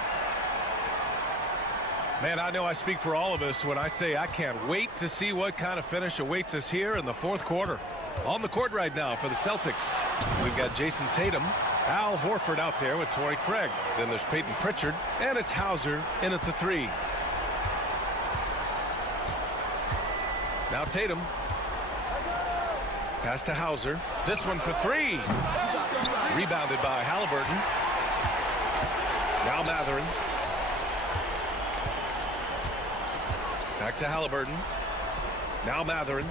Man, I know I speak for all of us when I say I can't wait to see what kind of finish awaits us here in the fourth quarter. On the court right now for the Celtics, we've got Jason Tatum, Al Horford out there with Torrey Craig. Then there's Peyton Pritchard, and it's Hauser in at the 3. Now Tatum. Pass to Hauser. This one for 3. Rebounded by Halliburton. Now Matherin. Back to Halliburton. Now Matherin.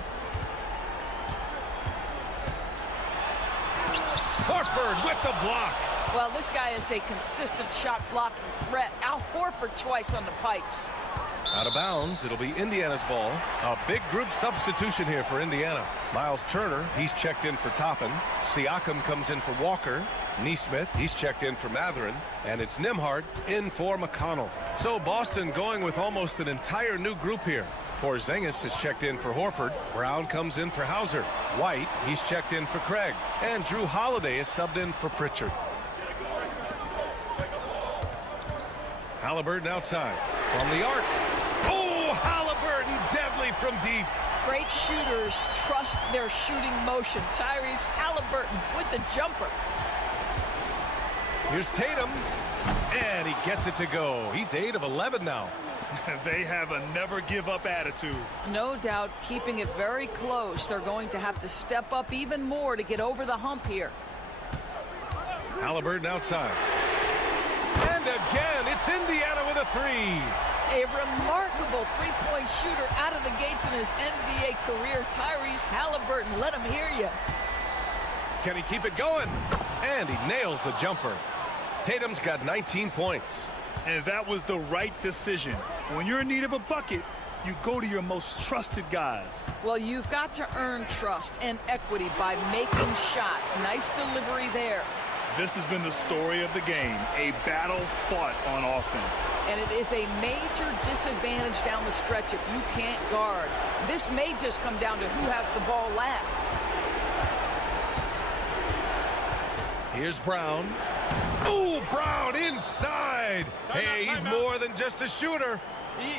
Horford with the block. Well, this guy is a consistent shot blocking threat. Al Horford twice on the pipes. Out of bounds. It'll be Indiana's ball. A big group substitution here for Indiana. Miles Turner, he's checked in for Toppin. Siakam comes in for Walker. Neesmith, he's checked in for Matherin. And it's Nembhard in for McConnell. So Boston going with almost an entire new group here. Porzingis is checked in for Horford. Brown comes in for Hauser. White, he's checked in for Craig. And Drew Holiday is subbed in for Pritchard. Halliburton outside. From the arc. Oh, Halliburton deadly from deep. Great shooters trust their shooting motion. Tyrese Halliburton with the jumper. Here's Tatum. And he gets it to go. He's 8 of 11 now. They have a never-give-up attitude. No doubt keeping it very close. They're going to have to step up even more to get over the hump here. Halliburton outside. And again, it's Indiana with a 3. A remarkable three-point shooter out of the gates in his NBA career. Tyrese Halliburton, let him hear you. Can he keep it going? And he nails the jumper. Tatum's got 19 points. And that was the right decision. When you're in need of a bucket, you go to your most trusted guys. Well, you've got to earn trust and equity by making shots. Nice delivery there. This has been the story of the game, a battle fought on offense. And it is a major disadvantage down the stretch if you can't guard. This may just come down to who has the ball last. Here's Brown. Oh, Brown inside. Hey, he's more than just a shooter.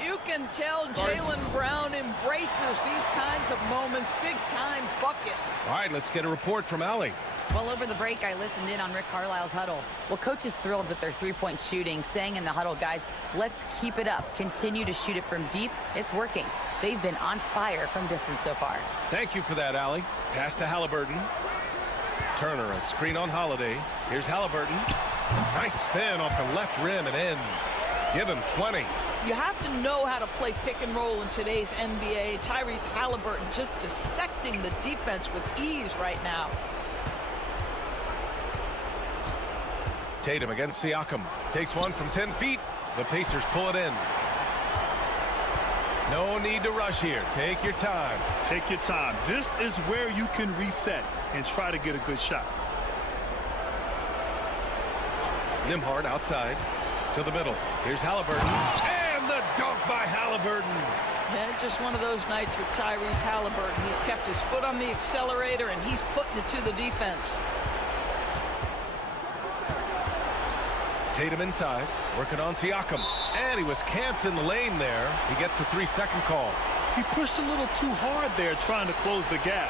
You can tell Jaylen Brown embraces these kinds of moments. Big-time bucket. All right, let's get a report from Allie. Well, over the break, I listened in on Rick Carlisle's huddle. Well, coach is thrilled with their three-point shooting, saying in the huddle, guys, let's keep it up. Continue to shoot it from deep. It's working. They've been on fire from distance so far. Thank you for that, Allie. Pass to Halliburton. Turner, a screen on Holiday. Here's Halliburton. Nice spin off the left rim and in. Give him 20. You have to know how to play pick and roll in today's NBA. Tyrese Halliburton just dissecting the defense with ease right now. Tatum against Siakam. Takes one from 10 feet. The Pacers pull it in. No need to rush here. Take your time. Take your time. This is where you can reset and try to get a good shot. Nembhard outside to the middle. Here's Halliburton. And the dunk by Halliburton. Yeah, just one of those nights for Tyrese Halliburton. He's kept his foot on the accelerator, and he's putting it to the defense. Tatum inside, working on Siakam. And he was camped in the lane there. He gets a 3-second call. He pushed a little too hard there trying to close the gap.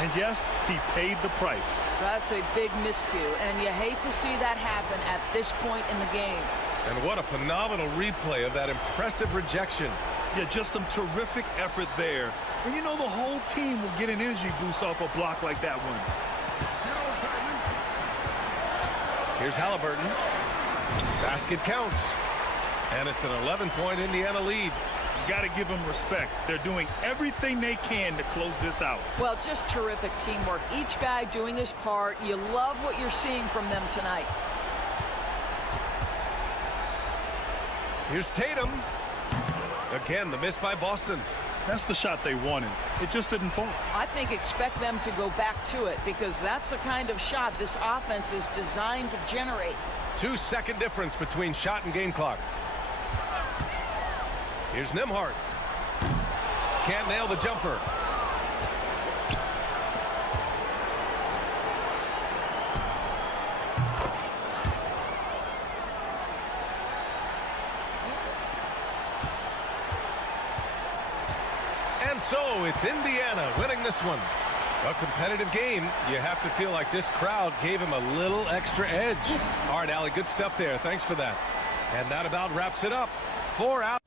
And yes, he paid the price. That's a big miscue, and you hate to see that happen at this point in the game. And what a phenomenal replay of that impressive rejection. Yeah, just some terrific effort there. And you know the whole team will get an energy boost off a block like that one. Here's Halliburton. Basket counts. And it's an 11-point Indiana lead. got to give them respect. They're doing everything they can to close this out. Well, just terrific teamwork. Each guy doing his part. You love what you're seeing from them tonight. Here's Tatum. Again, the miss by Boston. That's the shot they wanted. It just didn't fall. I think expect them to go back to it because that's the kind of shot this offense is designed to generate. 2-second difference between shot and game clock. Here's Nembhard. Can't nail the jumper. And so it's Indiana winning this one. A competitive game. You have to feel like this crowd gave him a little extra edge. All right, Allie, good stuff there. Thanks for that. And that about wraps it up. 4 out.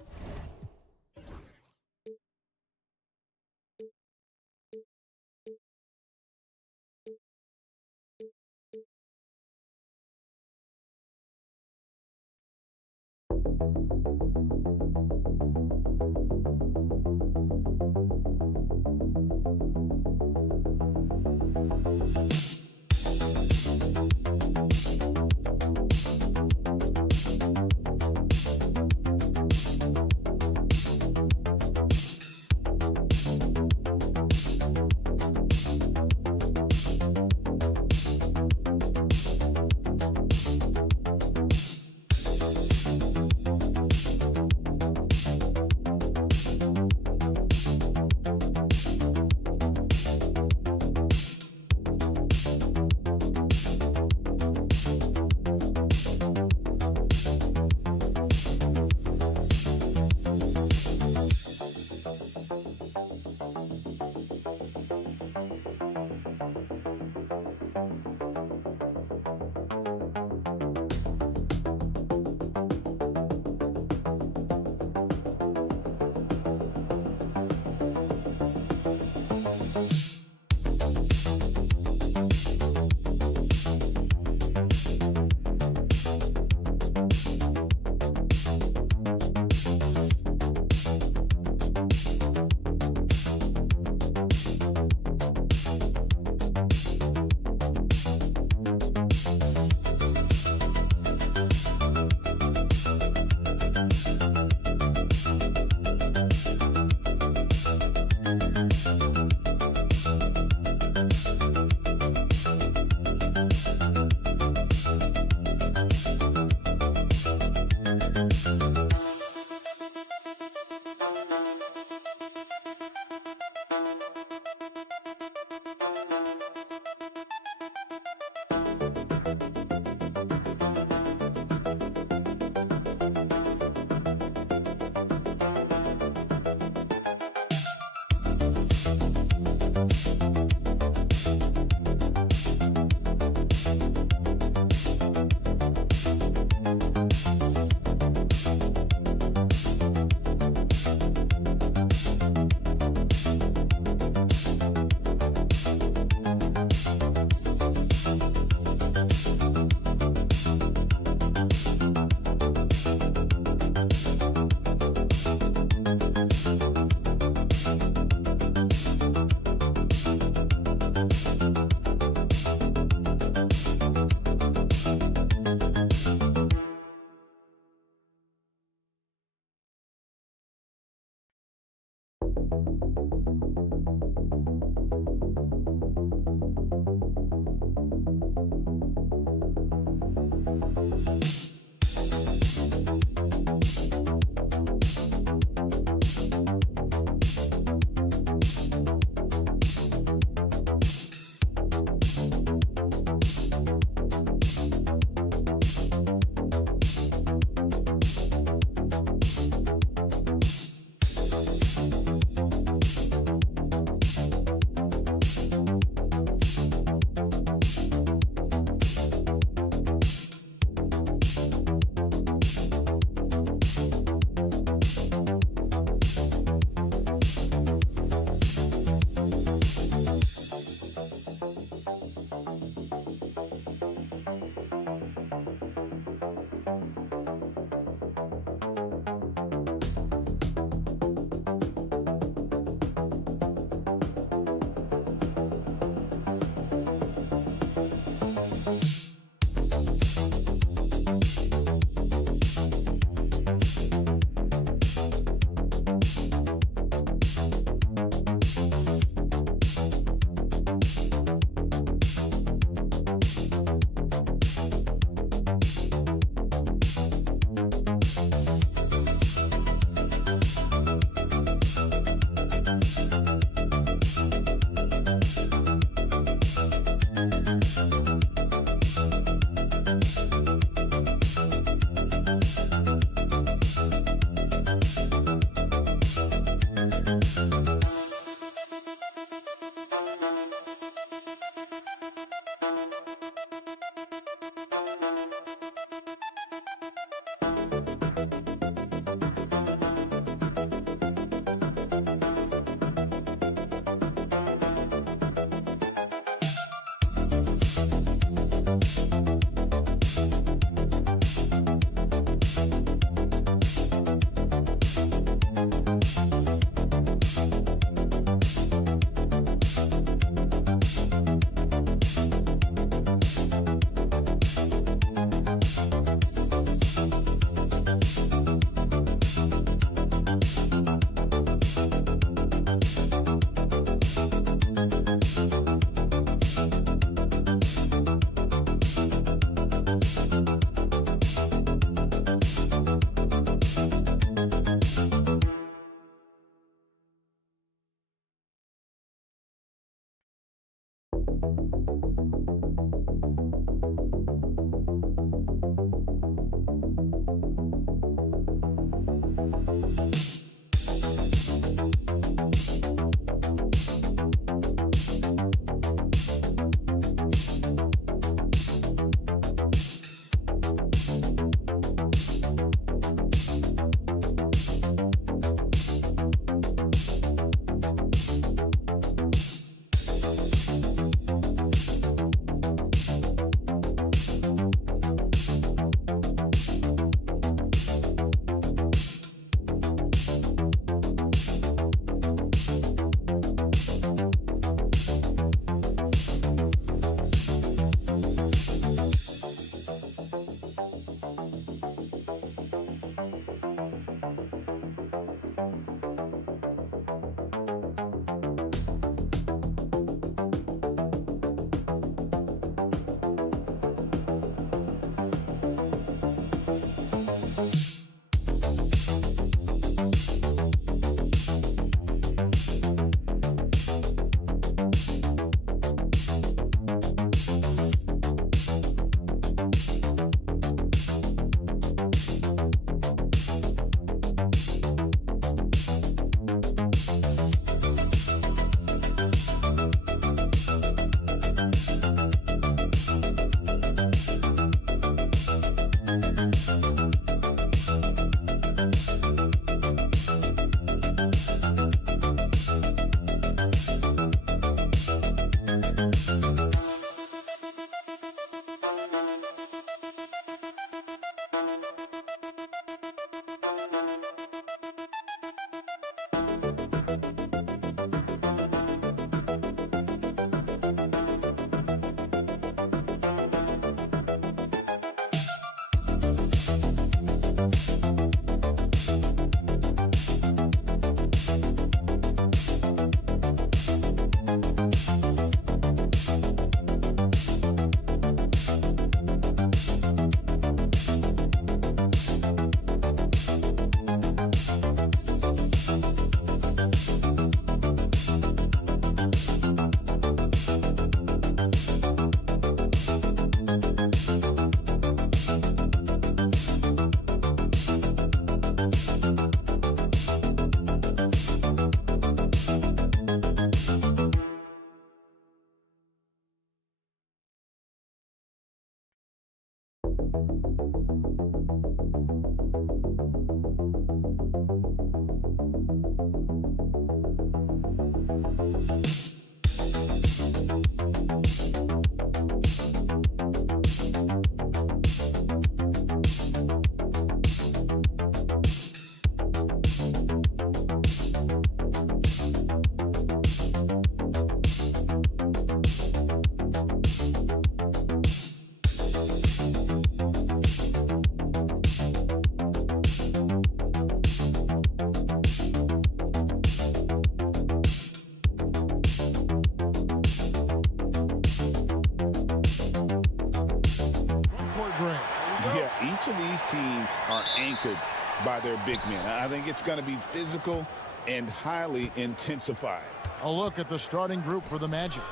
Yeah, each of these teams are anchored by their big men. I think it's going to be physical and highly intensified. A look at the starting group for the Magic.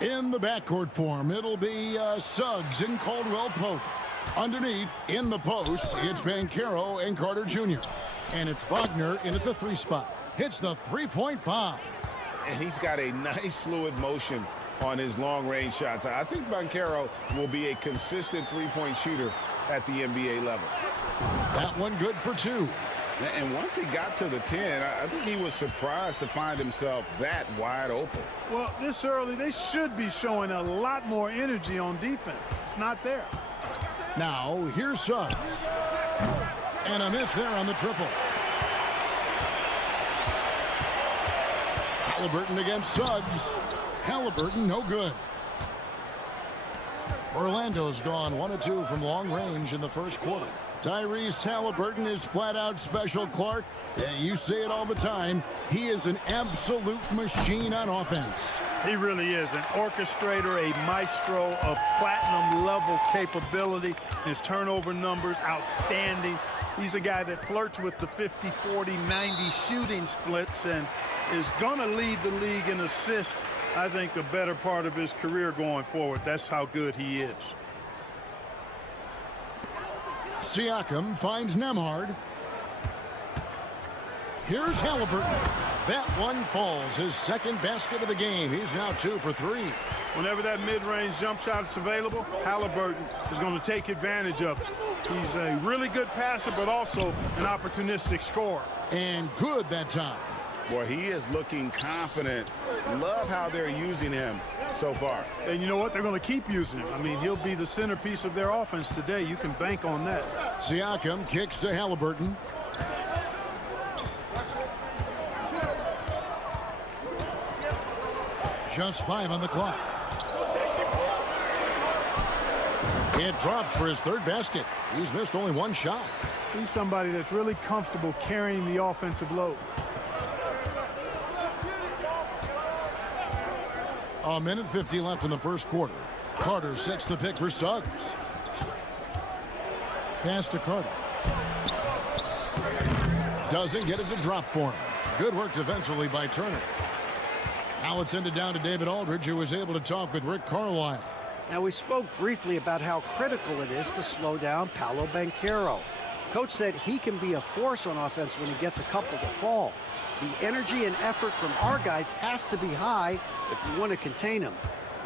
In the backcourt form, it'll be Suggs and Caldwell Pope. Underneath, in the post, it's Banchero and Carter Jr. And it's Wagner in at the 3 spot. Hits the three-point bomb. And he's got a nice fluid motion on his long-range shots. I think Banchero will be a consistent three-point shooter at the NBA level. That one good for 2. And once he got to the 10, I think he was surprised to find himself that wide open. Well, this early, they should be showing a lot more energy on defense. It's not there. Now, here's Suggs. And a miss there on the triple. Halliburton against Suggs. Halliburton, no good. Orlando's gone 1 of 2 from long range in the first quarter. Tyrese Halliburton is flat out special, Clark. Yeah, you say it all the time. He is an absolute machine on offense. He really is an orchestrator, a maestro of platinum-level capability. His turnover numbers, outstanding. He's a guy that flirts with the 50, 40, 90 shooting splits and is going to lead the league in assists, I think, the better part of his career going forward. That's how good he is. Siakam finds Nembhard. Here's Halliburton. That one falls, his second basket of the game. He's now 2 for 3. Whenever that mid-range jump shot is available, Halliburton is going to take advantage of it. He's a really good passer, but also an opportunistic scorer. And good that time. Boy, he is looking confident. Love how they're using him so far. And you know what? They're going to keep using him. I mean, he'll be the centerpiece of their offense today. You can bank on that. Siakam kicks to Halliburton. Just 5 on the clock. It drops for his 3rd basket. He's missed only 1 shot. He's somebody that's really comfortable carrying the offensive load. A minute 50 left in the first quarter. Carter sets the pick for Suggs. Pass to Carter. Doesn't get it to drop for him. Good work defensively by Turner. Now it's ended down to David Aldridge, who was able to talk with Rick Carlisle. Now, we spoke briefly about how critical it is to slow down Paolo Banchero. Coach said he can be a force on offense when he gets a couple to fall. The energy and effort from our guys has to be high if you want to contain him.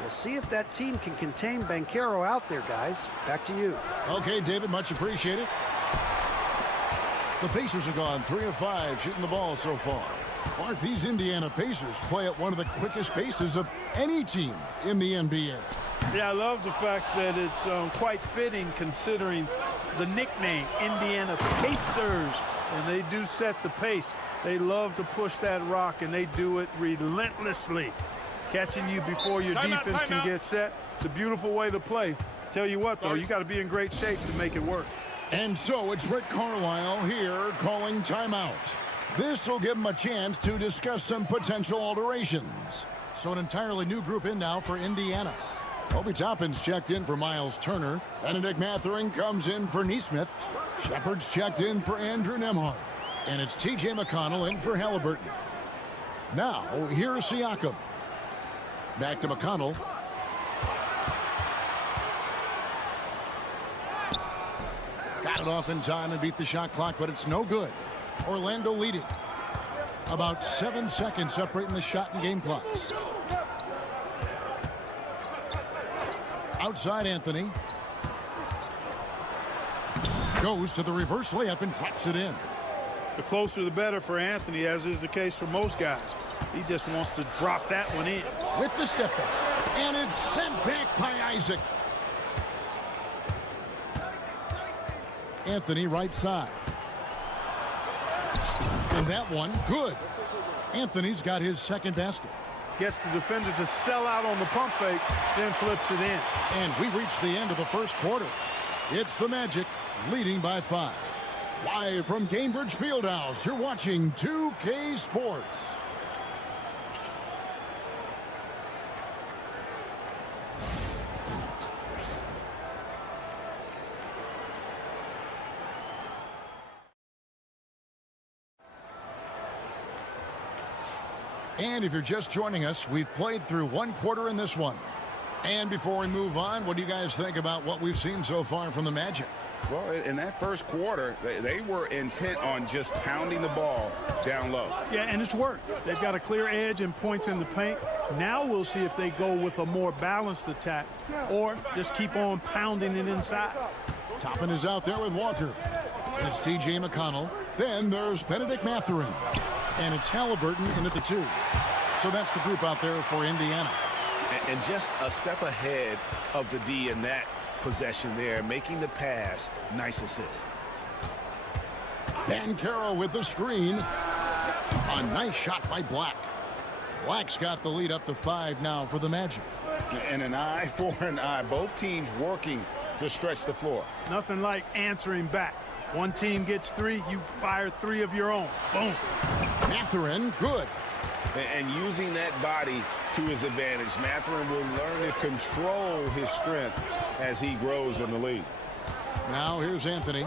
We'll see if that team can contain Banchero out there, guys. Back to you. Okay, David, much appreciated. The Pacers have gone 3 of 5 shooting the ball so far. Clark, these Indiana Pacers play at one of the quickest paces of any team in the NBA. Yeah, I love the fact that it's quite fitting considering the nickname, Indiana Pacers. And they do set the pace. They love to push that rock, and they do it relentlessly. Catching you before your defense can get set. It's a beautiful way to play. Tell you what, though, you got to be in great shape to make it work. And so it's Rick Carlisle here calling timeout. This will give him a chance to discuss some potential alterations. So an entirely new group in now for Indiana. Obi Toppin's checked in for Miles Turner. Benedict Mathurin comes in for Nesmith. Shepard's checked in for Andrew Nembhard. And it's T.J. McConnell in for Halliburton. Now, here's Siakam. Back to McConnell. Got it off in time and beat the shot clock, but it's no good. Orlando leading. About 7 seconds separating the shot and game clocks. Outside Anthony. Goes to the reverse layup and drops it in. The closer the better for Anthony, as is the case for most guys. He just wants to drop that one in. With the step back. And it's sent back by Isaac. Anthony right side. And that one, good. Anthony's got his second basket. Gets the defender to sell out on the pump fake, then flips it in. And we've reached the end of the first quarter. It's the Magic leading by 5. Live from Cambridge Fieldhouse, you're watching 2K Sports. And if you're just joining us, we've played through one quarter in this one. And before we move on, what do you guys think about what we've seen so far from the Magic? Well, in that first quarter, they were intent on just pounding the ball down low. Yeah, and it's worked. They've got a clear edge and points in the paint. Now we'll see if they go with a more balanced attack or just keep on pounding it inside. Toppin is out there with Walker. And it's T.J. McConnell. Then there's Benedict Mathurin. And it's Halliburton in at the 2. So that's the group out there for Indiana. And just a step ahead of the D in that possession there, making the pass. Nice assist. Banchero with the screen. A nice shot by Black. Black's got the lead up to 5 now for the Magic. And an eye for an eye. Both teams working to stretch the floor. Nothing like answering back. One team gets 3, you fire 3 of your own. Boom. Mathurin, good. And using that body to his advantage, Mathurin will learn to control his strength as he grows in the league. Now here's Anthony.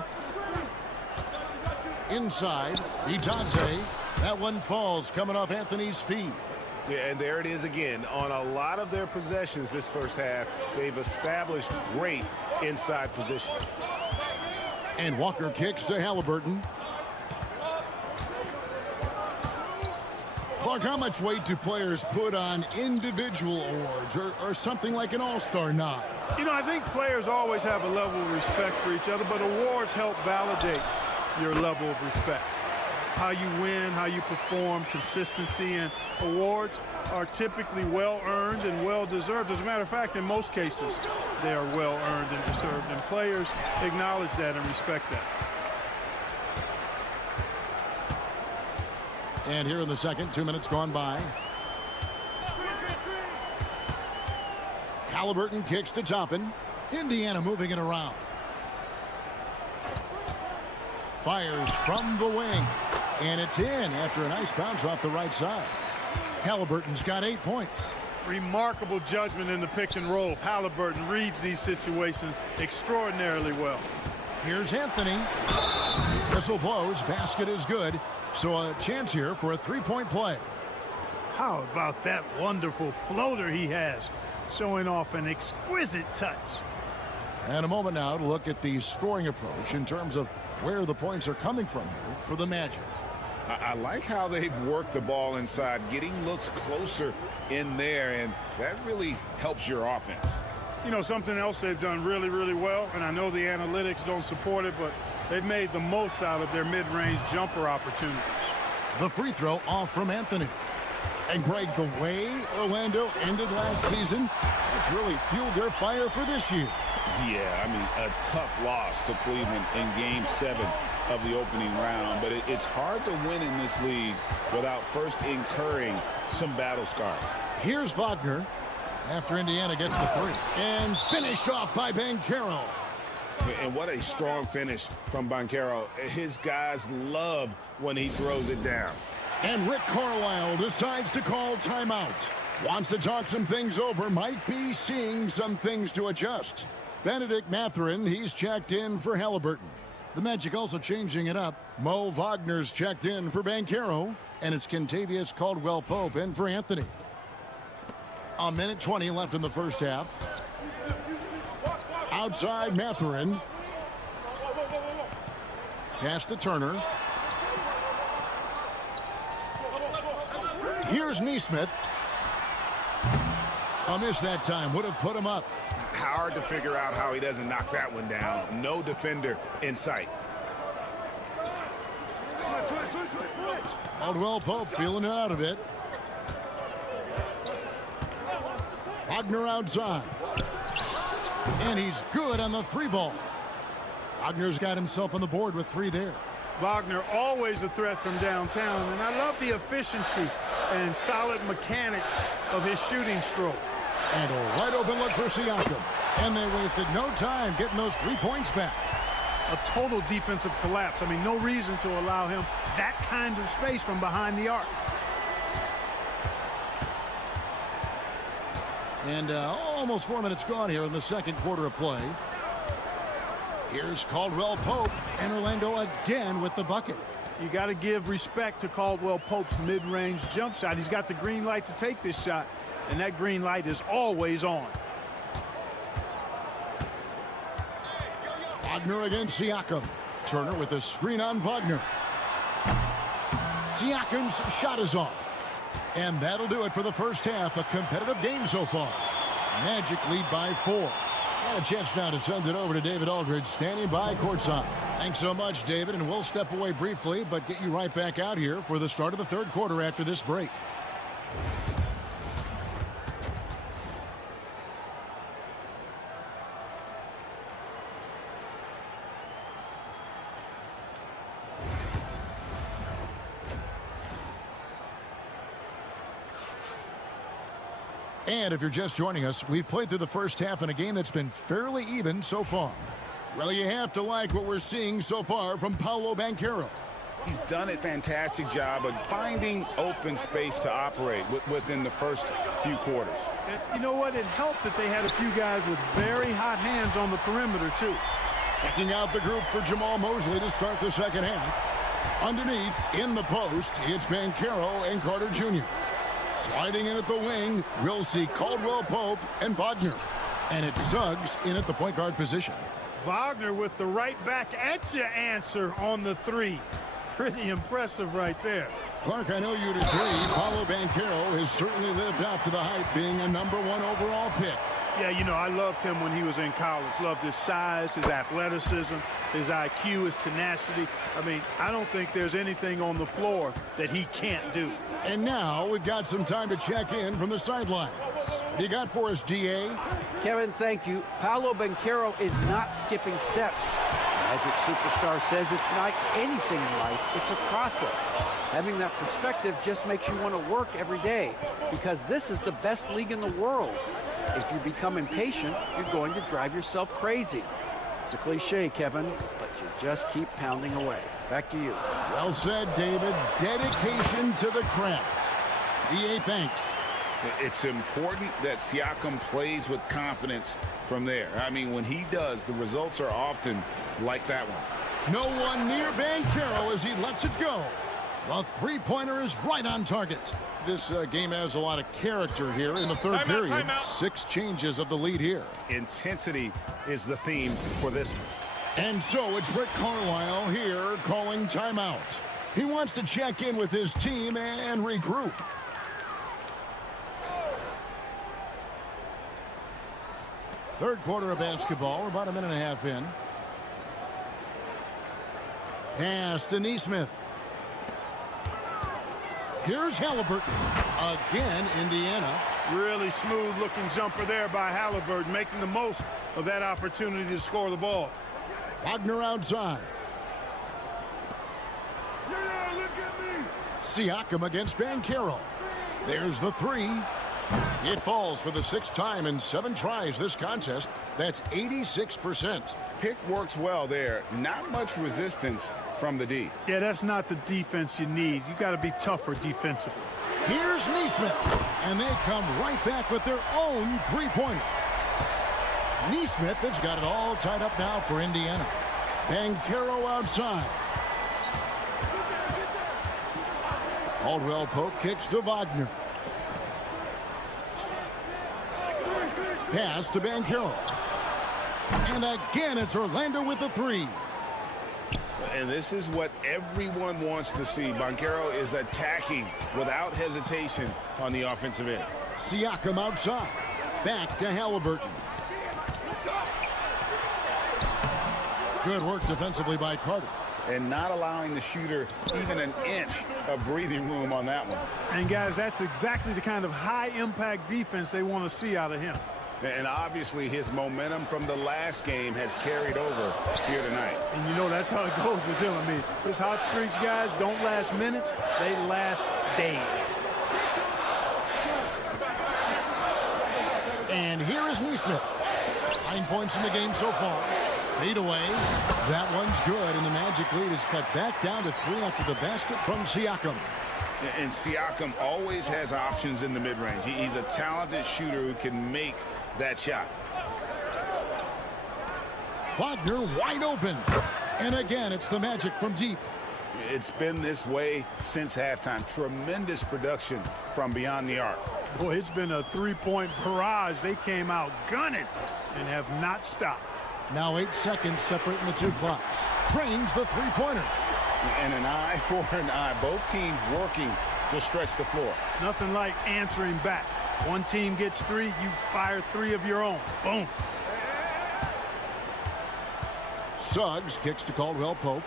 Inside, Itadze. That one falls coming off Anthony's feet. Yeah, and there it is again. On a lot of their possessions this first half, they've established great inside position. And Walker kicks to Halliburton. Clark, how much weight do players put on individual awards or something like an all-star nod? You know, I think players always have a level of respect for each other, but awards help validate your level of respect. How you win, how you perform, consistency, and awards are typically well-earned and well-deserved. As a matter of fact, in most cases, they are well-earned and deserved, and players acknowledge that and respect that. And here in the second, 2 minutes gone by. Halliburton kicks to Toppin. Indiana moving it around. Fires from the wing. And it's in after a nice bounce off the right side. Halliburton's got 8 points. Remarkable judgment in the pick and roll. Halliburton reads these situations extraordinarily well. Here's Anthony. Whistle blows. Basket is good. So a chance here for a three-point play. How about that wonderful floater he has, showing off an exquisite touch. And a moment now to look at the scoring approach in terms of where the points are coming from here for the Magic. I like how they've worked the ball inside, getting looks closer in there, and that really helps your offense. You know, something else they've done really, really well, and I know the analytics don't support it, but they've made the most out of their mid-range jumper opportunities. The free throw off from Anthony. And Greg, the way Orlando ended last season, that's really fueled their fire for this year. Yeah, I mean, a tough loss to Cleveland in Game 7 of the opening round, but it's hard to win in this league without first incurring some battle scars. Here's Wagner after Indiana gets the three. And finished off by Banchero. And what a strong finish from Banchero. His guys love when he throws it down. And Rick Carlisle decides to call timeout. Wants to talk some things over. Might be seeing some things to adjust. Benedict Mathurin, he's checked in for Halliburton. The Magic also changing it up. Mo Wagner's checked in for Banchero. And it's Kentavious Caldwell-Pope in for Anthony. A minute 20 left in the first half. Outside Mathurin. Pass to Turner. Here's Nesmith. A miss that time would have put him up. hard to figure out how he doesn't knock that one down. No defender in sight. Caldwell Pope feeling it out a bit. Wagner outside. And he's good on the 3-ball. Wagner's got himself on the board with 3 there. Wagner always a threat from downtown, and I love the efficiency and solid mechanics of his shooting stroke. And a wide open look for Siakam. And they wasted no time getting those 3 points back. A total defensive collapse. I mean, no reason to allow him that kind of space from behind the arc. And almost 4 minutes gone here in the second quarter of play. Here's Caldwell Pope, and Orlando again with the bucket. You got to give respect to Caldwell Pope's mid-range jump shot. He's got the green light to take this shot, and that green light is always on. Wagner against Siakam. Turner with a screen on Wagner. Siakam's shot is off. And that'll do it for the first half. A competitive game so far. Magic lead by 4. And a chance now to send it over to David Aldridge, standing by courtside. Thanks so much, David, and we'll step away briefly, but get you right back out here for the start of the third quarter after this break. And if you're just joining us, we've played through the first half in a game that's been fairly even so far. Well, you have to like what we're seeing so far from Paolo Banchero. He's done a fantastic job of finding open space to operate within the first few quarters. And you know what? It helped that they had a few guys with very hot hands on the perimeter, too. Checking out the group for Jamal Mosley to start the second half. Underneath, in the post, it's Banchero and Carter Jr. Sliding in at the wing, we'll see Caldwell Pope and Wagner. And it's Suggs in at the point guard position. Wagner with the right back at your answer on the 3. Pretty impressive right there. Clark, I know you'd agree. Paolo Banchero has certainly lived up to the hype, being a #1 overall pick. Yeah, you know, I loved him when he was in college. Loved his size, his athleticism, his IQ, his tenacity. I mean, I don't think there's anything on the floor that he can't do. And now we've got some time to check in from the sidelines. You got for us, DA? Kevin, thank you. Paolo Banchero is not skipping steps. Magic superstar says it's not anything in life, it's a process. Having that perspective just makes you want to work every day, because this is the best league in the world. If you become impatient, you're going to drive yourself crazy. It's a cliche, Kevin, but you just keep pounding away. Back to you. Well said, David. Dedication to the craft. DA, thanks. It's important that Siakam plays with confidence from there. I mean, when he does, the results are often like that one. No one near Banchero as he lets it go. The three-pointer is right on target. This game has a lot of character here in the third period. Timeout. 6 changes of the lead here. Intensity is the theme for this one. And so it's Rick Carlisle here calling timeout. He wants to check in with his team and regroup. Third quarter of basketball. We're about a minute and a half in. Pass to Nesmith. Here's Halliburton. Again, Indiana. Really smooth looking jumper there by Halliburton, making the most of that opportunity to score the ball. Wagner outside. Siakam against Banchero. There's the 3. It falls for the 6th time in 7 tries this contest. That's 86%. Pick works well there. Not much resistance from the D. Yeah, that's not the defense you need. You got to be tougher defensively. Here's Nesmith. And they come right back with their own three-pointer. Nesmith has got it all tied up now for Indiana. Banchero outside. Caldwell Pope kicks to Wagner. Pass to Banchero. And again, it's Orlando with the 3. And this is what everyone wants to see. Banchero is attacking without hesitation on the offensive end. Siakam outside. Back to Halliburton. Good work defensively by Carter. And not allowing the shooter even an inch of breathing room on that one. And, guys, that's exactly the kind of high-impact defense they want to see out of him. And obviously his momentum from the last game has carried over here tonight. And you know that's how it goes with him. I mean, his hot streaks, guys, don't last minutes. They last days. And here is Neesmith. 9 points in the game so far. Fade away. That one's good, and the Magic lead is cut back down to 3 after the basket from Siakam. And Siakam always has options in the mid-range. He's a talented shooter who can make that shot. Wagner wide open. And again, it's the Magic from deep. It's been this way since halftime. Tremendous production from beyond the arc. Boy, it's been a three-point barrage. They came out gunning and have not stopped. Now 8 seconds separating the two clocks. Trains the three-pointer. And an eye for an eye. Both teams working to stretch the floor. Nothing like answering back. One team gets 3, you fire 3 of your own. Boom. Suggs kicks to Caldwell Pope.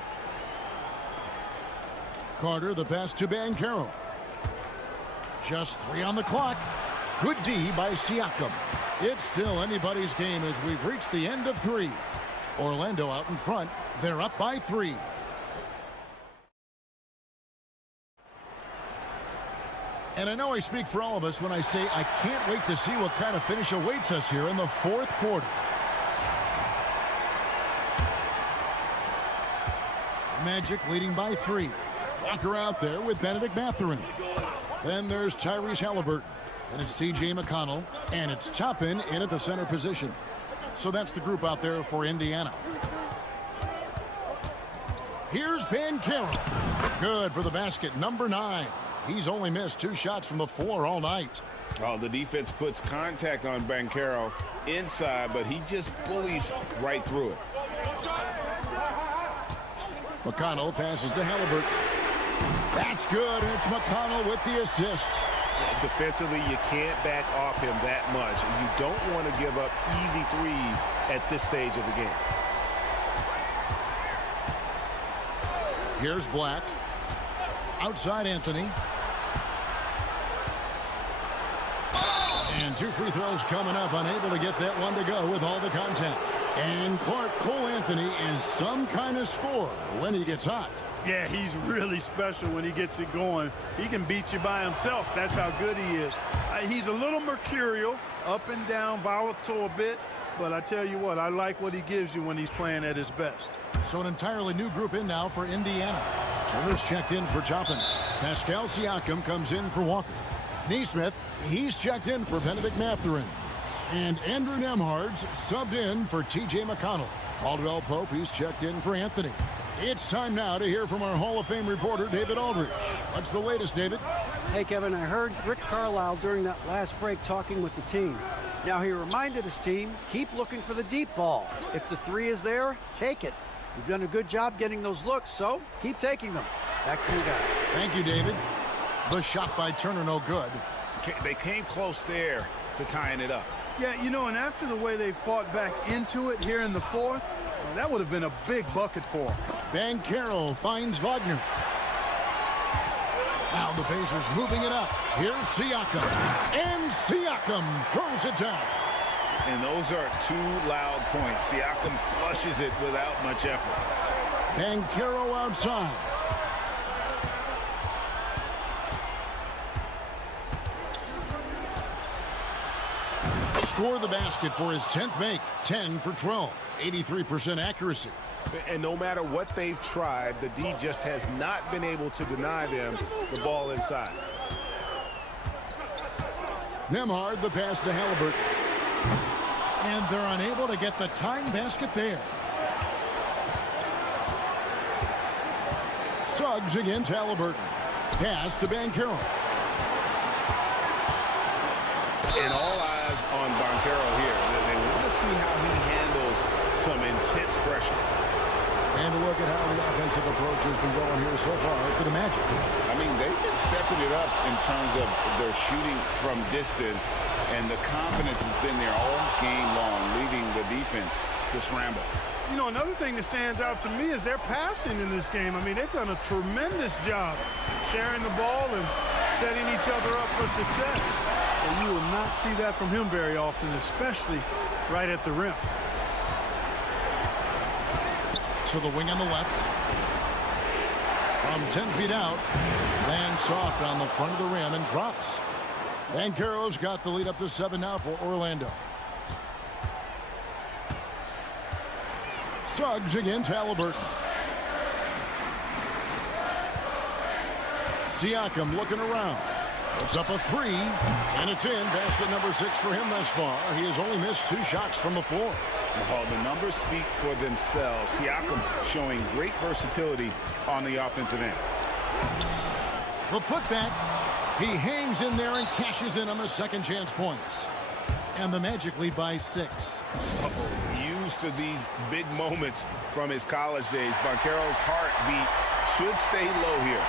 Carter, the pass to Banchero. Just 3 on the clock. Good D by Siakam. It's still anybody's game as we've reached the end of 3. Orlando out in front. They're up by 3. And I know I speak for all of us when I say I can't wait to see what kind of finish awaits us here in the 4th quarter. Magic leading by 3. Walker out there with Benedict Mathurin. Then there's Tyrese Halliburton. And it's T.J. McConnell. And it's Toppin in at the center position. So that's the group out there for Indiana. Here's Banchero. Good for the basket, number 9. He's only missed 2 shots from the floor all night. Oh, the defense puts contact on Banchero inside, but he just bullies right through it. McConnell passes to Halliburton. That's good, and it's McConnell with the assist. Defensively, you can't back off him that much. You don't want to give up easy threes at this stage of the game. Here's Black. Outside Anthony. And 2 free throws coming up, unable to get that one to go with all the contact. And Clark Cole Anthony is some kind of scorer when he gets hot. Yeah, he's really special when he gets it going. He can beat you by himself. That's how good he is. He's a little mercurial, up and down, volatile a bit. But I tell you what, I like what he gives you when he's playing at his best. So an entirely new group in now for Indiana. Turner's checked in for Toppin. Pascal Siakam comes in for Walker. Neesmith, he's checked in for Benedict Mathurin. And Andrew Nembhard's subbed in for T.J. McConnell. Caldwell Pope, he's checked in for Anthony. It's time now to hear from our Hall of Fame reporter, David Aldridge. What's the latest, David? Hey, Kevin, I heard Rick Carlisle during that last break talking with the team. Now, he reminded his team, keep looking for the deep ball. If the 3 is there, take it. You've done a good job getting those looks, so keep taking them. Back to you guys. Thank you, David. The shot by Turner, no good. They came close there to tying it up. Yeah, you know, and after the way they fought back into it here in the 4th, that would have been a big bucket for him. Banchero finds Wagner. Now the Pacers moving it up. Here's Siakam. And Siakam throws it down. And those are 2 loud points. Siakam flushes it without much effort. Banchero outside. Score the basket for his 10th make. 10 for 12. 83% accuracy. And no matter what they've tried, the D just has not been able to deny them the ball inside. Nembhard, the pass to Halliburton. And they're unable to get the tying basket there. Suggs against Halliburton. Pass to Banchero. And all eyes on Banchero here. They want to see how he handles some intense pressure. And a look at how the offensive approach has been going here so far for the Magic. I mean, they've been stepping it up in terms of their shooting from distance, and the confidence has been there all game long, leaving the defense to scramble. You know, another thing that stands out to me is their passing in this game. I mean, they've done a tremendous job sharing the ball and setting each other up for success. And you will not see that from him very often, especially right at the rim. To the wing on the left. From 10 feet out, lands soft on the front of the rim and drops. Banchero's got the lead up to 7 now for Orlando. Suggs against Halliburton. Siakam looking around. It's up a 3, and it's in. Basket number 6 for him thus far. He has only missed 2 shots from the floor. Well, the numbers speak for themselves. Siakam showing great versatility on the offensive end. The putback. He hangs in there and cashes in on the second chance points. And the Magic lead by 6. Used to these big moments from his college days. Banchero's heartbeat should stay low here.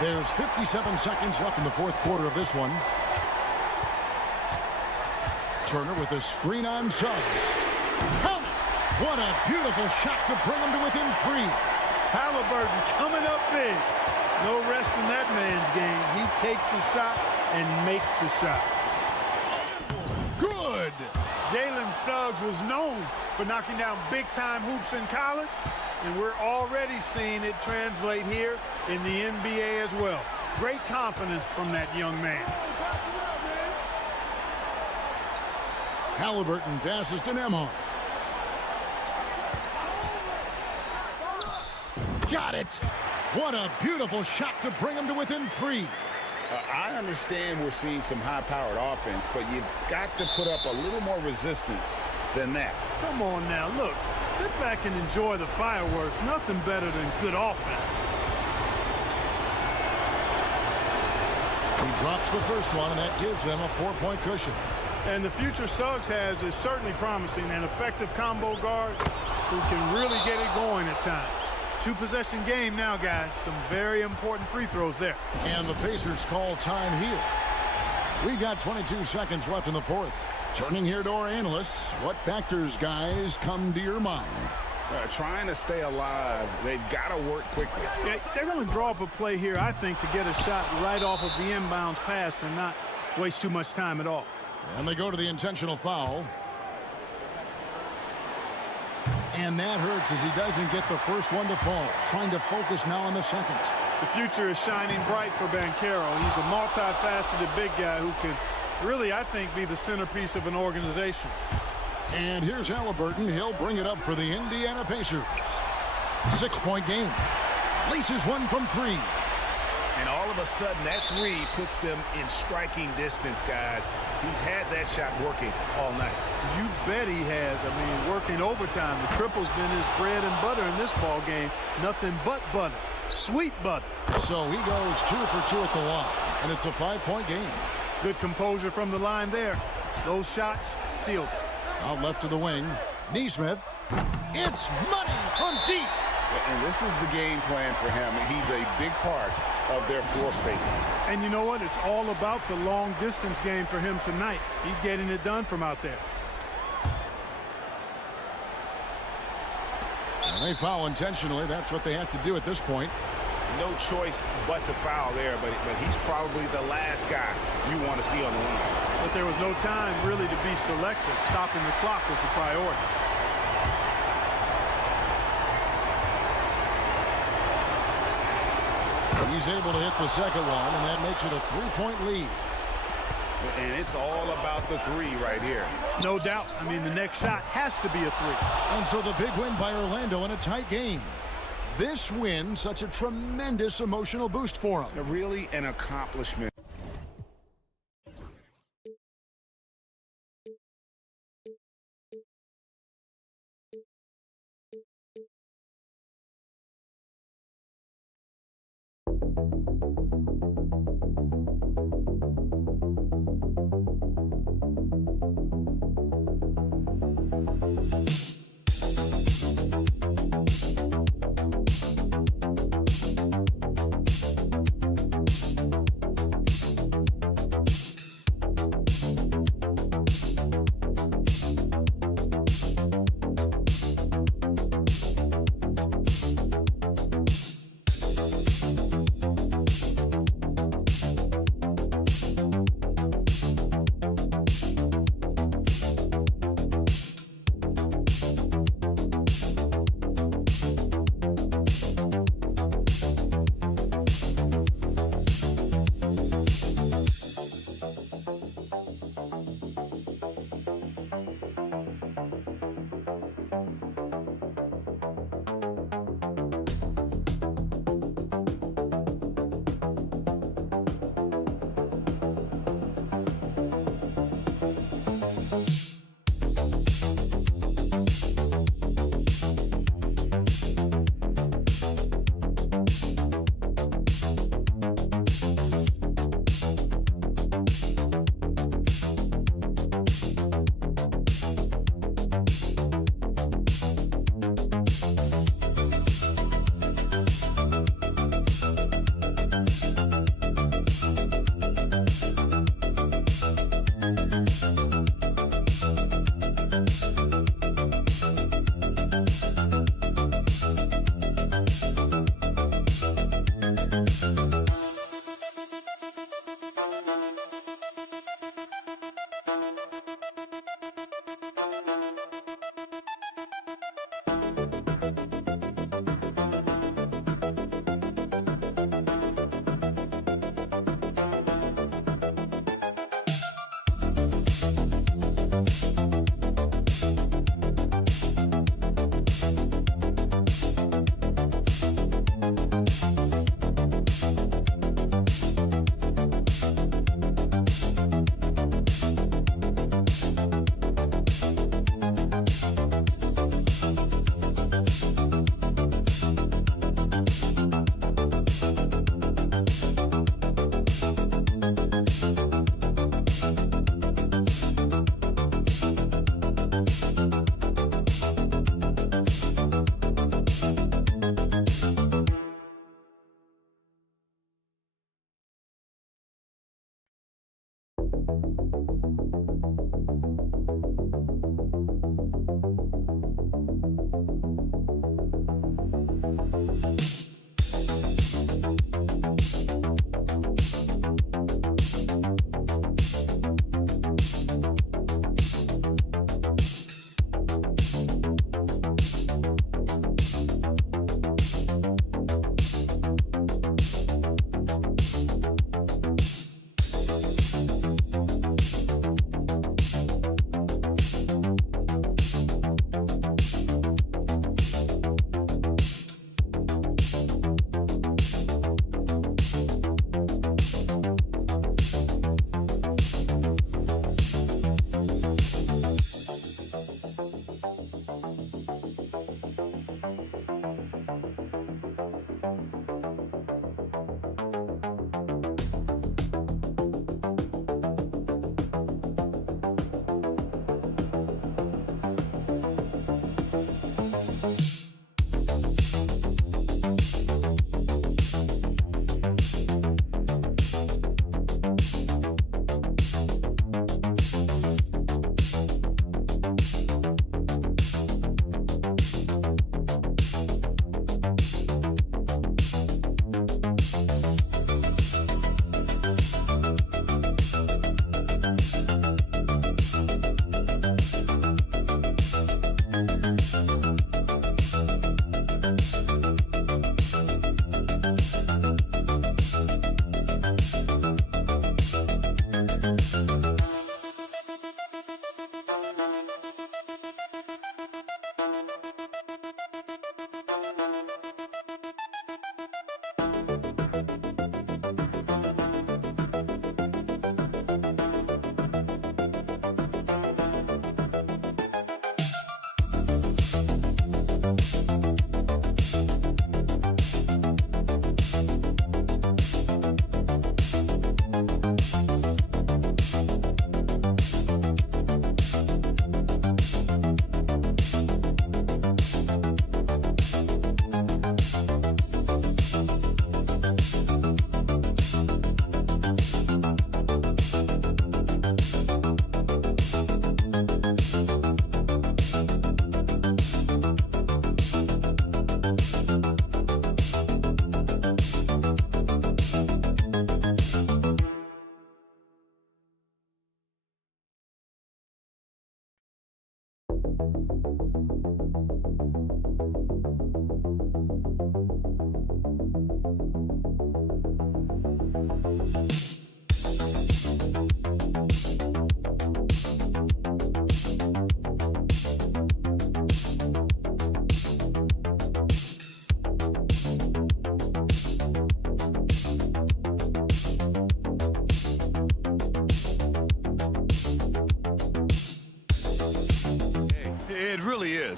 There's 57 seconds left in the fourth quarter of this one. Turner with a screen on Suggs. Count it! What a beautiful shot to bring him to within 3. Halliburton coming up big. No rest in that man's game. He takes the shot and makes the shot. Good! Jalen Suggs was known for knocking down big-time hoops in college, and we're already seeing it translate here in the NBA as well. Great confidence from that young man. Halliburton passes to Nembhard. Got it! What a beautiful shot to bring him to within 3. I understand we're seeing some high-powered offense, but you've got to put up a little more resistance than that. Come on now, look. Sit back and enjoy the fireworks. Nothing better than good offense. He drops the first one, and that gives them a 4-point cushion. And the future Suggs has is certainly promising. An effective combo guard who can really get it going at times. 2-possession game now, guys. Some very important free throws there. And the Pacers call time here. We got 22 seconds left in the fourth. Turning here to our analysts, what factors, guys, come to your mind? Trying to stay alive. They've got to work quickly. Yeah, they're going to draw up a play here, I think, to get a shot right off of the inbounds pass and not waste too much time at all. And they go to the intentional foul. And that hurts as he doesn't get the first one to fall. Trying to focus now on the second. The future is shining bright for Banchero. He's a multifaceted big guy who can really, I think, be the centerpiece of an organization. And here's Halliburton. He'll bring it up for the Indiana Pacers. 6-point game. Laces one from 3. And all of a sudden, that 3 puts them in striking distance, guys. He's had that shot working all night. You bet he has. I mean, working overtime. The triple's been his bread and butter in this ball game. Nothing but butter. Sweet butter. So he goes 2 for 2 at the line. And it's a 5-point game. Good composure from the line there. Those shots sealed. Out left to the wing. Nesmith. It's money from deep. And this is the game plan for him. He's a big part of their floor spacing. And you know what? It's all about the long distance game for him tonight. He's getting it done from out there. And they foul intentionally. That's what they have to do at this point. No choice but to foul there, but he's probably the last guy you want to see on the line. But there was no time really to be selective. Stopping the clock was the priority. He's able to hit the second one, and that makes it a 3-point lead. And it's all about the 3 right here. No doubt. I mean, the next shot has to be a 3. And so the big win by Orlando in a tight game. This win, such a tremendous emotional boost for him. Really an accomplishment.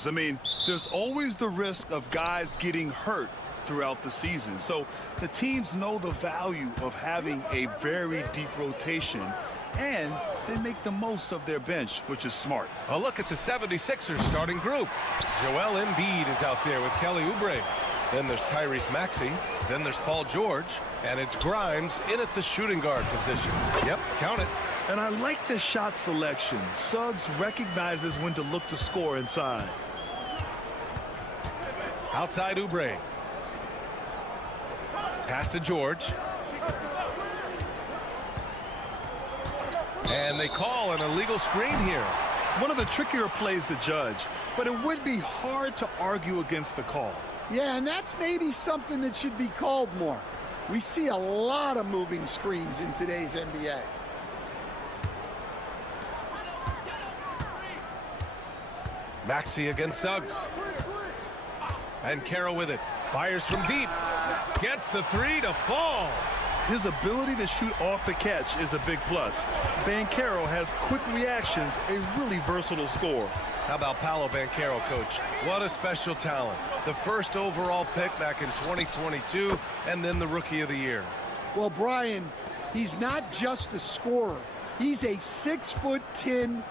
has. I mean, there's always the risk of guys getting hurt throughout the season. So the teams know the value of having a very deep rotation, and they make the most of their bench, which is smart. A look at the 76ers starting group. Joel Embiid is out there with Kelly Oubre. Then there's Tyrese Maxey. Then there's Paul George. And it's Grimes in at the shooting guard position. Yep, count it. And I like the shot selection. Suggs recognizes when to look to score inside. Outside Oubre. Pass to George. And they call an illegal screen here. One of the trickier plays to judge, but it would be hard to argue against the call. Yeah, and that's maybe something that should be called more. We see a lot of moving screens in today's NBA. Maxey against Suggs. And Carroll with it. Fires from deep. Gets the three to fall. His ability to shoot off the catch is a big plus. Banchero has quick reactions, a really versatile scorer. How about Paolo Banchero, Coach? What a special talent. The first overall pick back in 2022, and then the Rookie of the Year. Well, Brian, he's not just a scorer. He's a 6'10"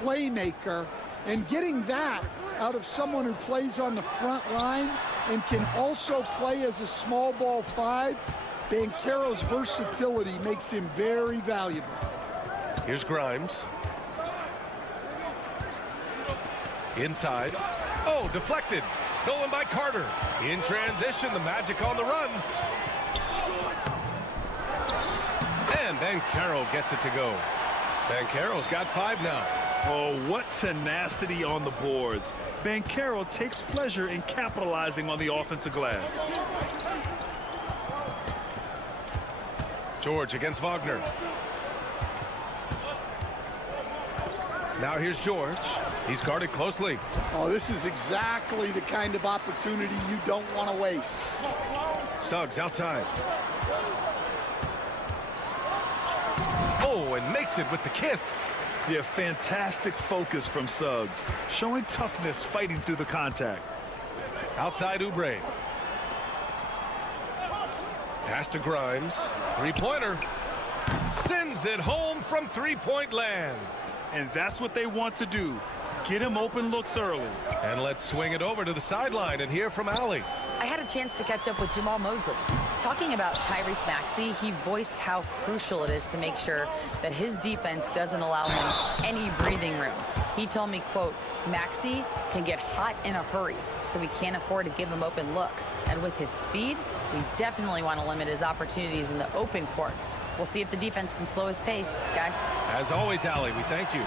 playmaker, and getting that out of someone who plays on the front line and can also play as a small ball 5, Banchero's versatility makes him very valuable. Here's Grimes. Inside. Oh, deflected. Stolen by Carter. In transition, the Magic on the run. And Banchero gets it to go. Banchero's got 5 now. Oh, what tenacity on the boards. Banchero takes pleasure in capitalizing on the offensive glass. George against Wagner. Now here's George. He's guarded closely. Oh, this is exactly the kind of opportunity you don't want to waste. Suggs outside. Oh, and makes it with the kiss. Yeah, fantastic focus from Suggs, showing toughness fighting through the contact. Outside Oubre. Pass to Grimes. Three-pointer. Sends it home from three-point land. And that's what they want to do. Get him open looks early. And let's swing it over to the sideline and hear from Allie. I had a chance to catch up with Jamal Mosley. Talking about Tyrese Maxey, he voiced how crucial it is to make sure that his defense doesn't allow him any breathing room. He told me, quote, Maxey can get hot in a hurry, so we can't afford to give him open looks. And with his speed, we definitely want to limit his opportunities in the open court. We'll see if the defense can slow his pace, guys. As always, Allie, we thank you.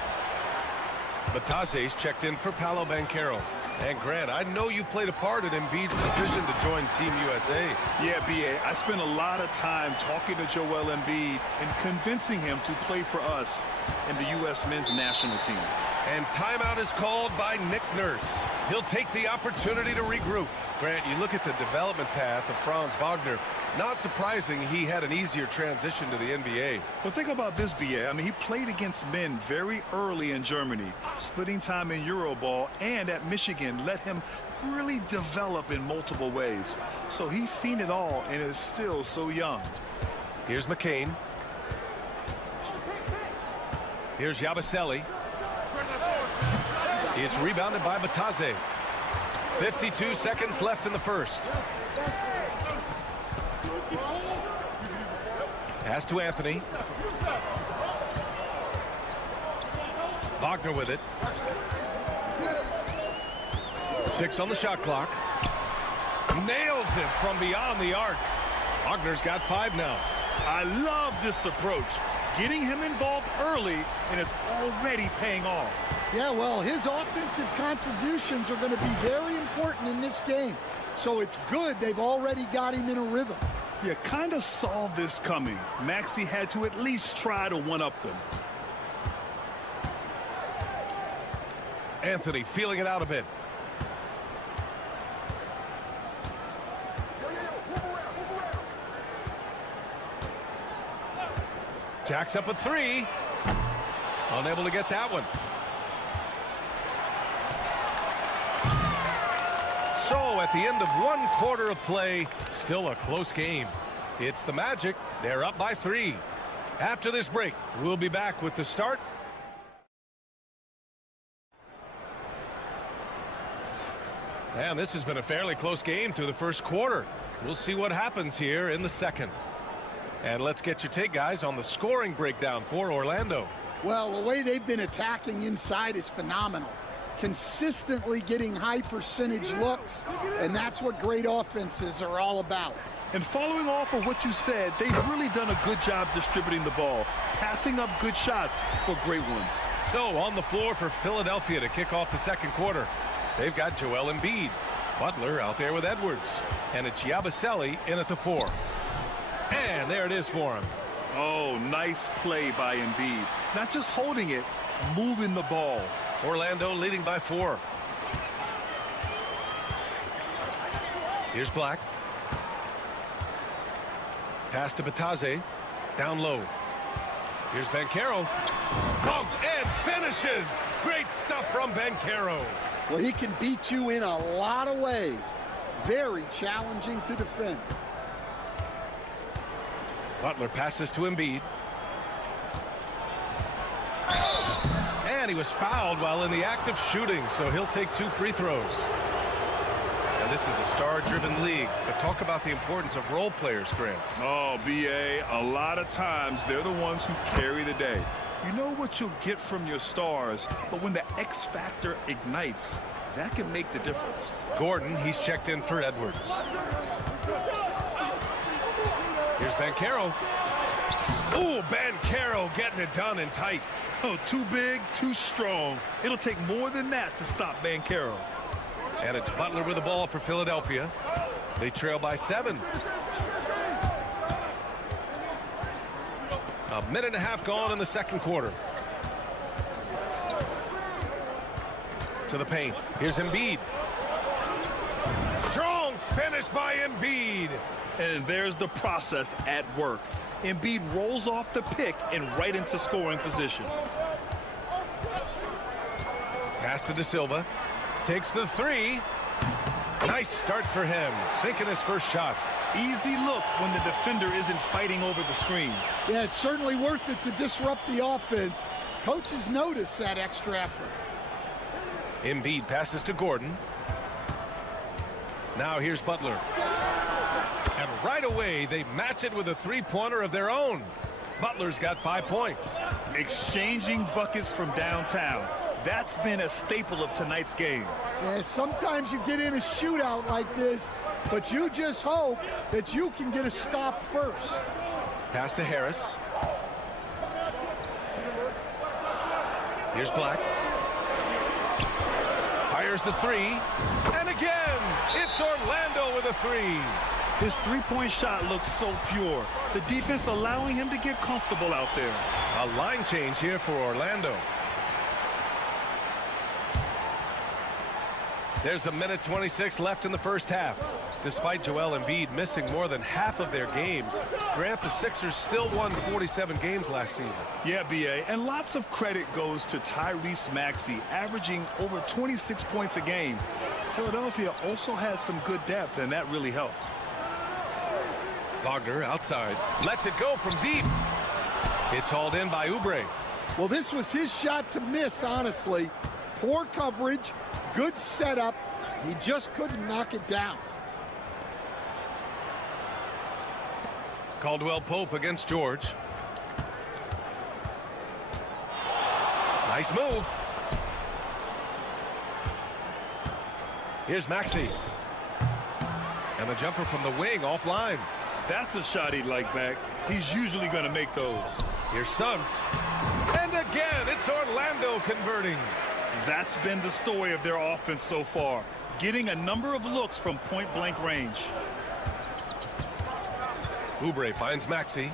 Batase's checked in for Paolo Banchero. And Grant, I know you played a part in Embiid's decision to join Team USA. Yeah, B.A., I spent a lot of time talking to Joel Embiid and convincing him to play for us in the U.S. men's national team. And timeout is called by Nick Nurse. He'll take the opportunity to regroup. Grant, you look at the development path of Franz Wagner. Not surprising he had an easier transition to the NBA. Well, think about this, B.A. I mean, he played against men very early in Germany, splitting time in Euroball, and at Michigan let him really develop in multiple ways. So he's seen it all and is still so young. Here's McCain. Here's Yabusele. It's rebounded by Batase. 52 seconds left in the first. Pass to Anthony. Wagner with it. 6 on the shot clock. Nails it from beyond the arc. Wagner's got 5 now. I love this approach. Getting him involved early, and it's already paying off. Yeah, well, his offensive contributions are going to be very important in this game. So it's good they've already got him in a rhythm. You kind of saw this coming. Maxey had to at least try to one-up them. Anthony feeling it out a bit. Jacks up a 3. Unable to get that one. So at the end of 1 quarter of play, still a close game. It's the Magic. They're up by 3. After this break, we'll be back with the start. And this has been a fairly close game through the first quarter. We'll see what happens here in the second. And let's get your take, guys, on the scoring breakdown for Orlando. Well, the way they've been attacking inside is phenomenal. Consistently getting high percentage looks, and that's what great offenses are all about. And following off of what you said, they've really done a good job distributing the ball, passing up good shots for great ones. So on the floor for Philadelphia to kick off the second quarter, they've got Joel Embiid. Butler out there with Edwards. And it's Yabusele in at the 4. And there it is for him. Oh, nice play by Embiid. Not just holding it, moving the ball. Orlando leading by 4. Here's Black. Pass to Bataze. Down low. Here's Banchero. Bumped and finishes. Great stuff from Banchero. Well, he can beat you in a lot of ways. Very challenging to defend. Butler passes to Embiid. And he was fouled while in the act of shooting, so he'll take 2 free throws. And this is a star-driven league, but talk about the importance of role players, Grant. Oh, B.A., a lot of times they're the ones who carry the day. You know what you'll get from your stars, but when the X factor ignites, that can make the difference. Gordon, he's checked in for Edwards. Here's Banchero. Ooh, Banchero getting it done and tight. Oh, too big, too strong. It'll take more than that to stop Banchero. And it's Butler with the ball for Philadelphia. They trail by 7. A minute and a half gone in the second quarter. To the paint. Here's Embiid. Strong finish by Embiid. And there's the process at work. Embiid rolls off the pick and right into scoring position. Pass to De Silva. Takes the 3. Nice start for him. Sinking his first shot. Easy look when the defender isn't fighting over the screen. Yeah, it's certainly worth it to disrupt the offense. Coaches notice that extra effort. Embiid passes to Gordon. Now here's Butler. And right away, they match it with a 3-pointer of their own. Butler's got 5 points. Exchanging buckets from downtown. That's been a staple of tonight's game. Yeah, sometimes you get in a shootout like this, but you just hope that you can get a stop first. Pass to Harris. Here's Black. Fires the 3. And again, it's Orlando with a 3. His three-point shot looks so pure. The defense allowing him to get comfortable out there. A line change here for Orlando. There's a minute 26 left in the first half. Despite Joel Embiid missing more than half of their games, Grant, the Sixers still won 47 games last season. Yeah, B.A., and lots of credit goes to Tyrese Maxey, averaging over 26 points a game. Philadelphia also had some good depth, and that really helped. Wagner outside. Lets it go from deep. It's hauled in by Oubre. Well, this was his shot to miss, honestly. Poor coverage, good setup. He just couldn't knock it down. Caldwell Pope against George. Nice move. Here's Maxey. And the jumper from the wing offline. That's a shot he'd like back. He's usually going to make those. Here's Suggs. And again, it's Orlando converting. That's been the story of their offense so far, getting a number of looks from point-blank range. Oubre finds Maxey.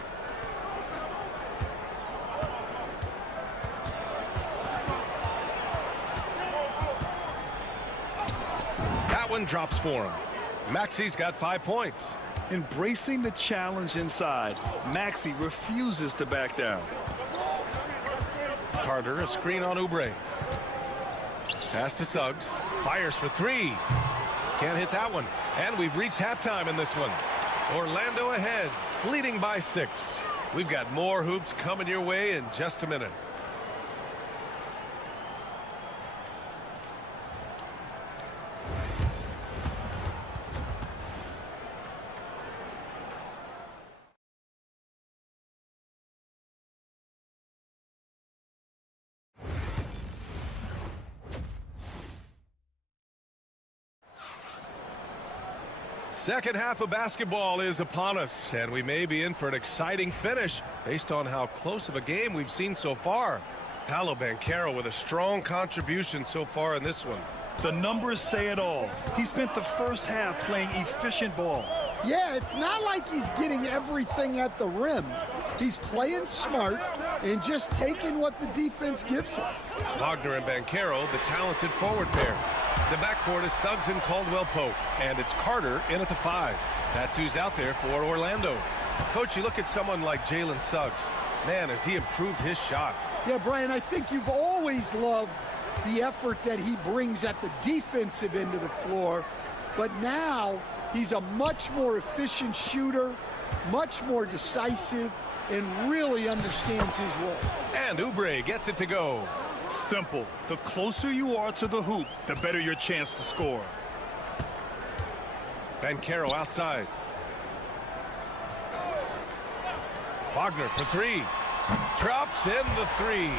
That one drops for him. Maxey's got 5 points. Embracing the challenge inside, Maxey refuses to back down. Carter, a screen on Oubre. Pass to Suggs. Fires for 3. Can't hit that one. And we've reached halftime in this one. Orlando ahead, leading by 6. We've got more hoops coming your way in just a minute. Second half of basketball is upon us, and we may be in for an exciting finish based on how close of a game we've seen so far. Paolo Banchero with a strong contribution so far in this one. The numbers say it all. He spent the first half playing efficient ball. Yeah, it's not like he's getting everything at the rim. He's playing smart and just taking what the defense gives him. Wagner and Banchero, the talented forward pair. The backcourt is Suggs and Caldwell-Pope, and it's Carter in at the 5. That's who's out there for Orlando. Coach, you look at someone like Jalen Suggs. Man, has he improved his shot. Yeah, Brian, I think you've always loved the effort that he brings at the defensive end of the floor, but now he's a much more efficient shooter, much more decisive, and really understands his role. And Oubre gets it to go. Simple. The closer you are to the hoop, the better your chance to score. Banchero outside. Wagner for 3. Drops in the 3.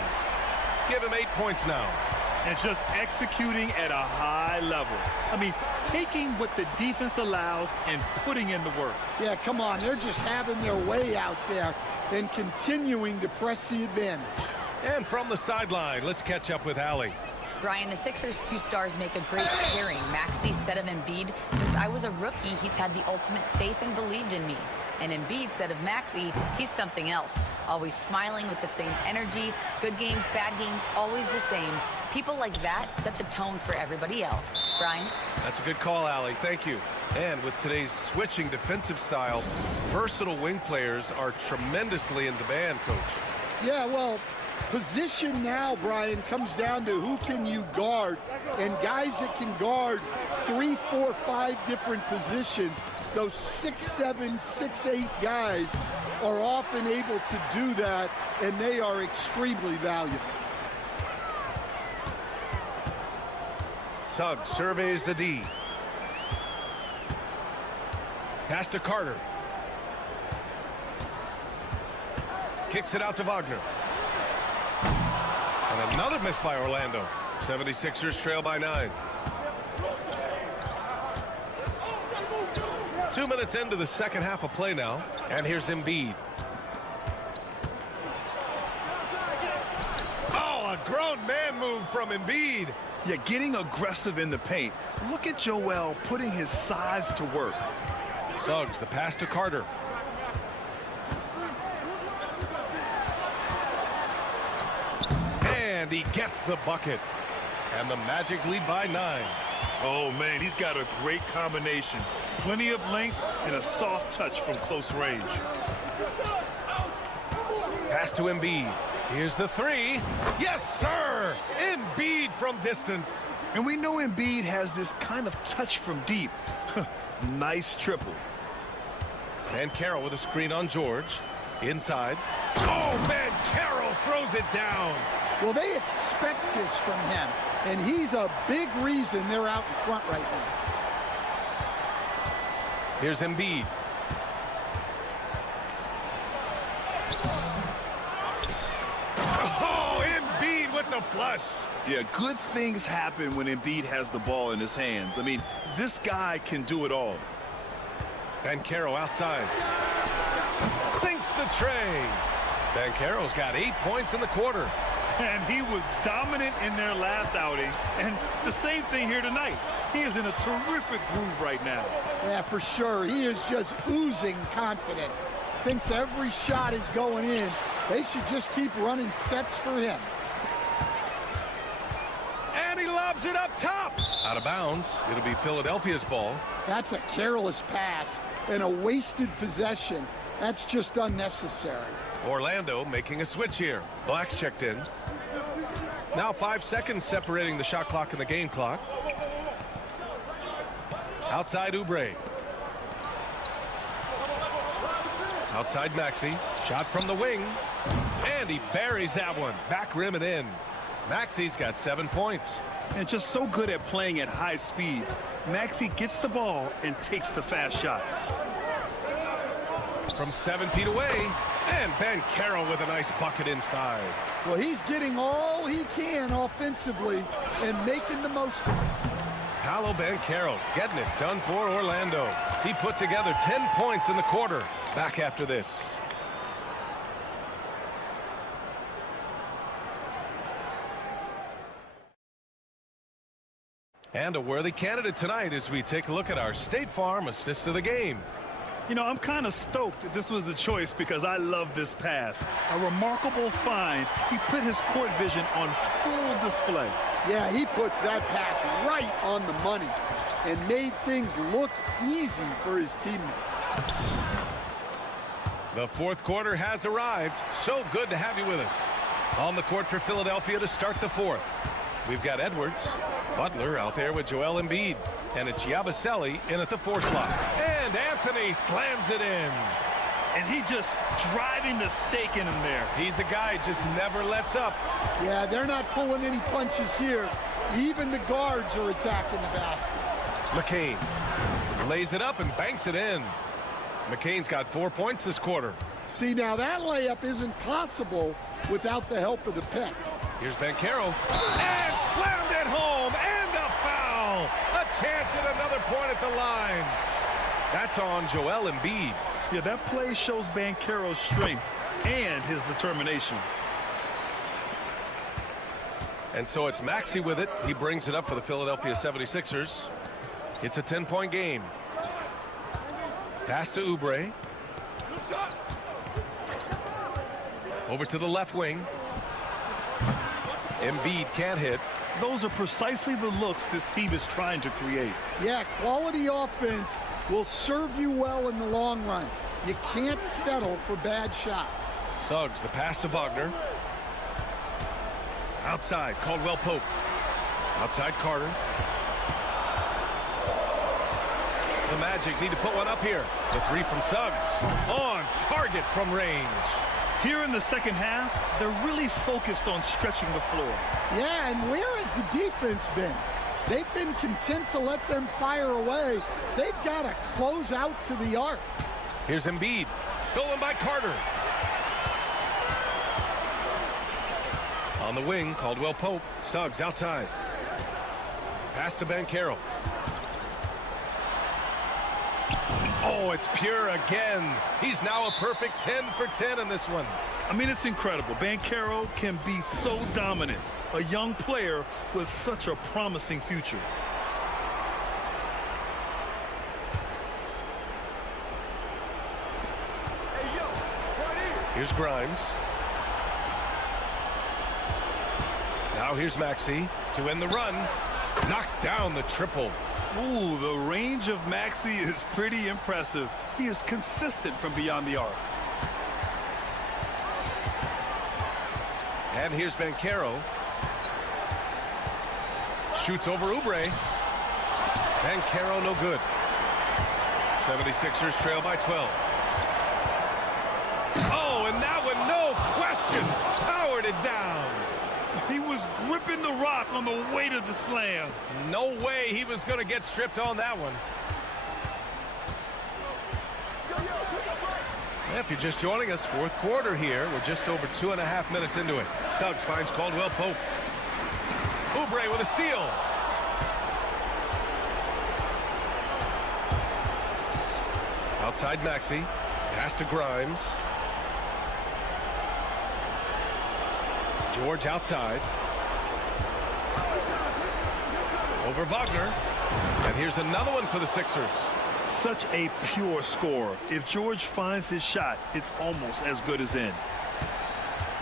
Give him 8 points now. And just executing at a high level. I mean, taking what the defense allows and putting in the work. Yeah, come on. They're just having their way out there and continuing to press the advantage. And from the sideline, let's catch up with Allie. Brian, the Sixers' 2 stars make a great pairing. Maxey said of Embiid, since I was a rookie, he's had the ultimate faith and believed in me. And Embiid said of Maxey, he's something else. Always smiling with the same energy. Good games, bad games, always the same. People like that set the tone for everybody else. Brian? That's a good call, Allie. Thank you. And with today's switching defensive style, versatile wing players are tremendously in demand, Coach. Yeah, well, position now, Brian, comes down to who can you guard. And guys that can guard 3, 4, 5 different positions, those 6'7", 6'8" guys are often able to do that, and they are extremely valuable. Suggs surveys the D. Pass to Carter. Kicks it out to Wagner. And another miss by Orlando. 76ers trail by 9. 2 minutes into the second half of play now. And here's Embiid. Oh, a grown man move from Embiid. Yeah, getting aggressive in the paint. Look at Joel putting his size to work. Suggs, the pass to Carter. And he gets the bucket. And the Magic lead by 9. Oh, man, he's got a great combination. Plenty of length and a soft touch from close range. Pass to Embiid. Here's the 3. Yes, sir! Embiid from distance. And we know Embiid has this kind of touch from deep. Nice triple. Banchero with a screen on George. Inside. Oh, Banchero throws it down. Well, they expect this from him, and he's a big reason they're out in front right now. Here's Embiid. Oh, Embiid with the flush. Yeah, good things happen when Embiid has the ball in his hands. I mean, this guy can do it all. Banchero outside. Sinks the tray. Banchero's got 8 points in the quarter. And he was dominant in their last outing. And the same thing here tonight. He is in a terrific groove right now. Yeah, for sure. He is just oozing confidence. Thinks every shot is going in. They should just keep running sets for him. And he lobs it up top. Out of bounds. It'll be Philadelphia's ball. That's a careless pass and a wasted possession. That's just unnecessary. Orlando making a switch here. Black's checked in. Now 5 seconds separating the shot clock and the game clock. Outside Oubre. Outside Maxey. Shot from the wing. And he buries that one. Back rim and in. Maxey's got 7 points. And just so good at playing at high speed. Maxey gets the ball and takes the fast shot. From 7 feet away. And Banchero with a nice bucket inside. Well, he's getting all he can offensively and making the most of it. Paolo Banchero getting it done for Orlando. He put together 10 points in the quarter. Back after this. And a worthy candidate tonight as we take a look at our State Farm assist of the game. You know, I'm kind of stoked that this was a choice because I love this pass. A remarkable find. He put his court vision on full display. Yeah, he puts that pass right on the money and made things look easy for his teammate. The fourth quarter has arrived. So good to have you with us. On the court for Philadelphia to start the fourth. We've got Edwards, Butler out there with Joel Embiid. And it's Yabusele in at the 4 slot. And Anthony slams it in. And he just driving the stake in him there. He's a guy just never lets up. Yeah, they're not pulling any punches here. Even the guards are attacking the basket. McCain lays it up and banks it in. McCain's got 4 points this quarter. See, now that layup isn't possible without the help of the pick. Here's Banchero. And slammed it home. And a foul. A chance at another point at the line. That's on Joel Embiid. Yeah, that play shows Banchero's strength and his determination. And so it's Maxey with it. He brings it up for the Philadelphia 76ers. It's a 10-point game. Pass to Oubre. Over to the left wing. Embiid can't hit. Those are precisely the looks this team is trying to create. Yeah, quality offense will serve you well in the long run. You can't settle for bad shots. Suggs, the pass to Wagner. Outside, Caldwell Pope. Outside, Carter. The Magic need to put one up here. The 3 from Suggs. On target from range. Here in the second half, they're really focused on stretching the floor. Yeah, and where has the defense been? They've been content to let them fire away. They've got to close out to the arc. Here's Embiid. Stolen by Carter. On the wing, Caldwell Pope. Suggs outside. Pass to Banchero. Oh, it's Pure again. He's now a perfect 10 for 10 in this one. I mean, it's incredible. Banchero can be so dominant. A young player with such a promising future. Here's Grimes. Now here's Maxey to end the run. Knocks down the triple. Ooh, the range of Maxey is pretty impressive. He is consistent from beyond the arc. And here's Banchero. Shoots over Oubre. Banchero no good. 76ers trail by 12. Oh, and that one, no question, powered it down. He was gripping the rock on the weight of the slam. No way he was going to get stripped on that one. If you're just joining us, fourth quarter here. We're just over 2.5 minutes into it. Suggs finds Caldwell Pope. Oubre with a steal. Outside Maxey. Pass to Grimes. George outside. Over Wagner. And here's another one for the Sixers. Such a pure scorer. If George finds his shot, it's almost as good as in.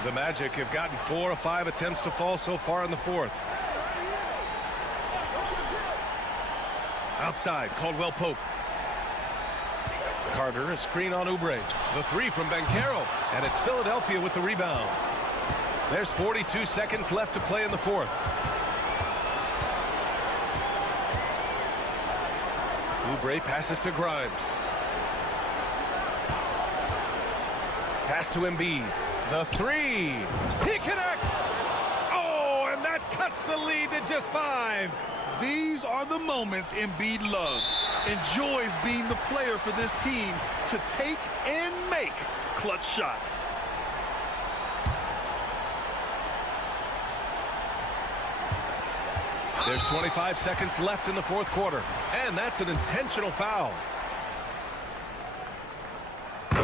The Magic have gotten 4 of 5 attempts to fall so far in the fourth. Outside, Caldwell Pope. Carter, a screen on Oubre. The 3 from Banchero. And it's Philadelphia with the rebound. There's 42 seconds left to play in the fourth. Oubre passes to Grimes. Pass to Embiid. The three. He connects. Oh, and that cuts the lead to just 5. These are the moments Embiid loves. Enjoys being the player for this team to take and make clutch shots. There's 25 seconds left in the fourth quarter, and that's an intentional foul.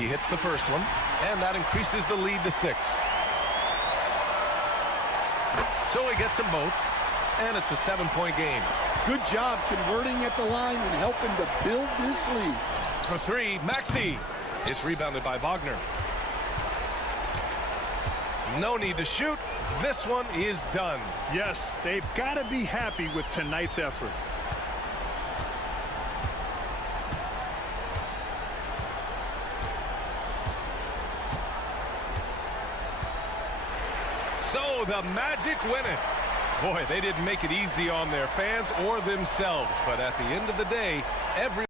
He hits the first one, and that increases the lead to 6. So he gets them both, and it's a 7-point game. Good job converting at the line and helping to build this lead. For 3, Maxey. It's rebounded by Wagner. No need to shoot. This one is done. Yes, they've got to be happy with tonight's effort. So the Magic win it. Boy, they didn't make it easy on their fans or themselves, but at the end of the day, every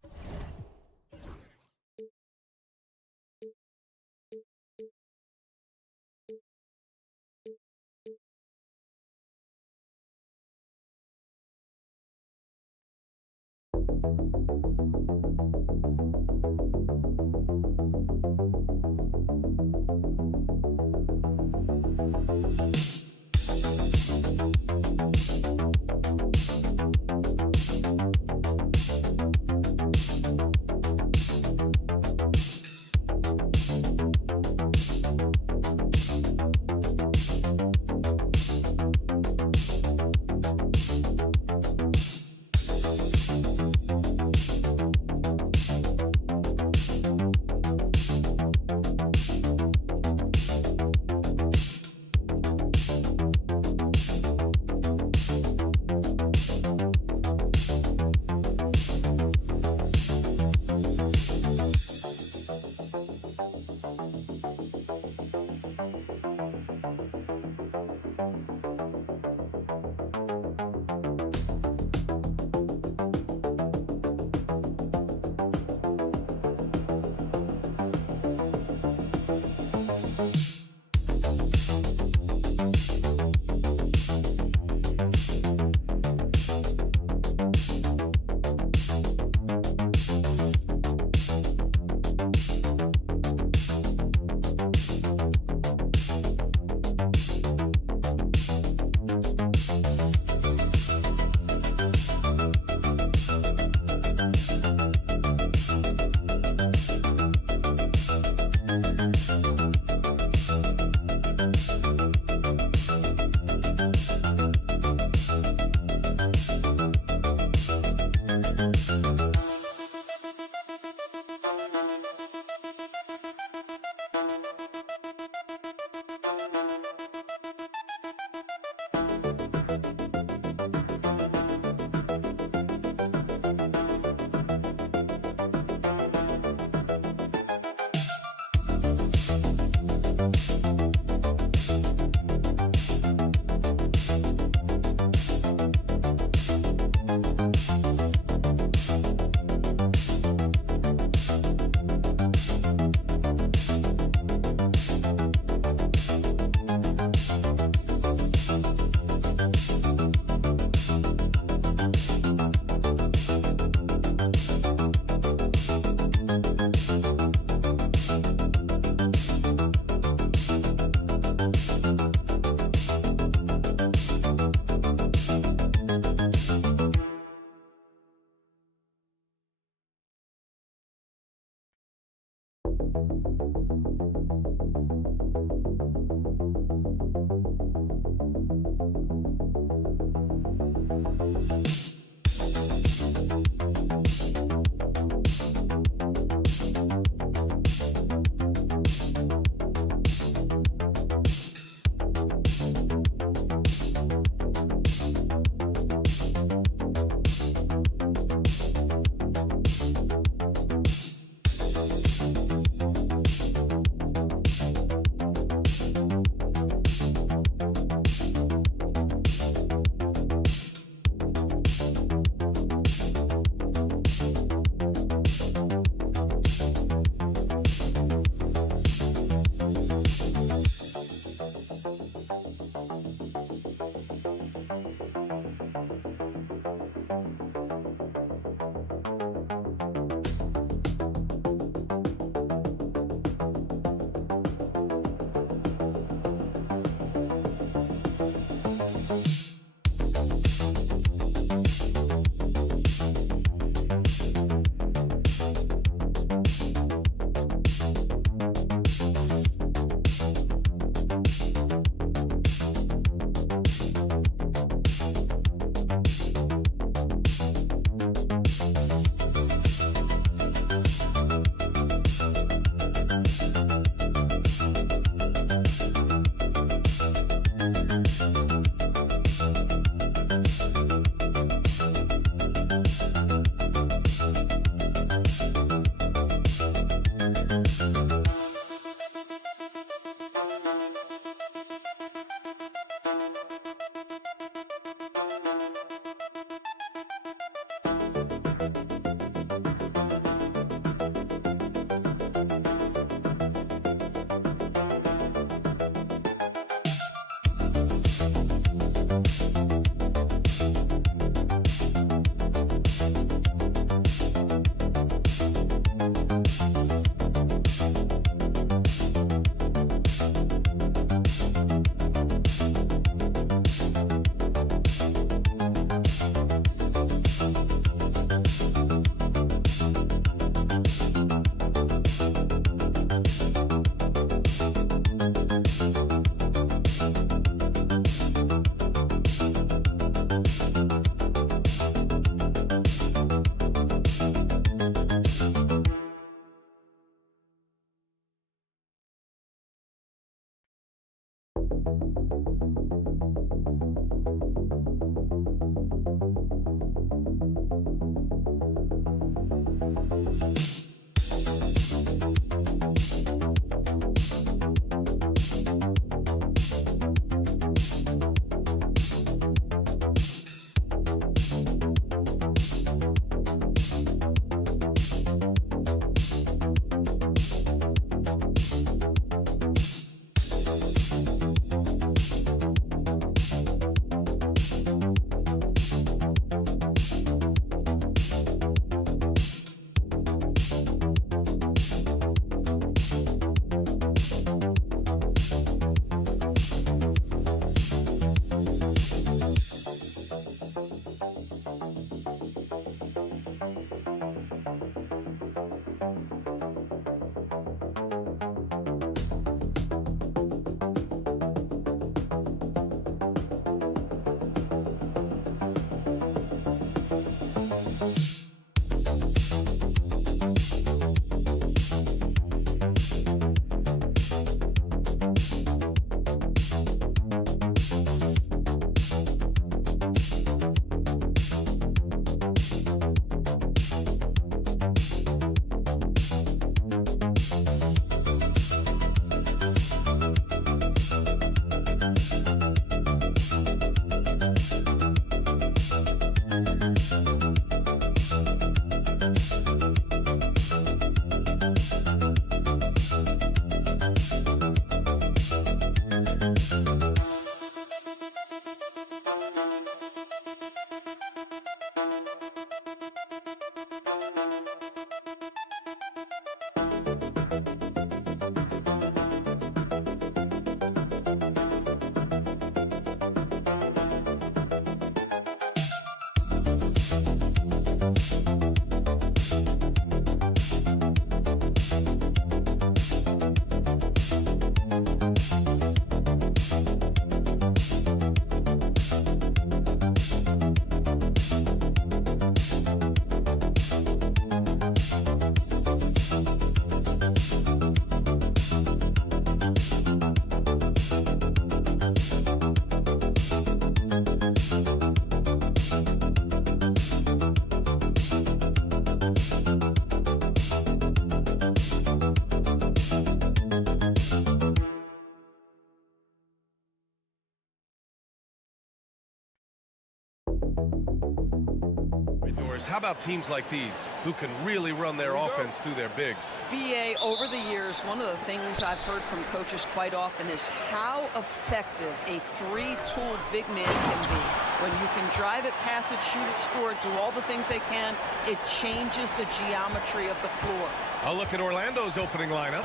How about teams like these who can really run their offense through their bigs? BA, over the years, one of the things I've heard from coaches quite often is how effective a three-tool big man can be. When you can drive it, pass it, shoot it, score it, do all the things they can, it changes the geometry of the floor. A look at Orlando's opening lineup.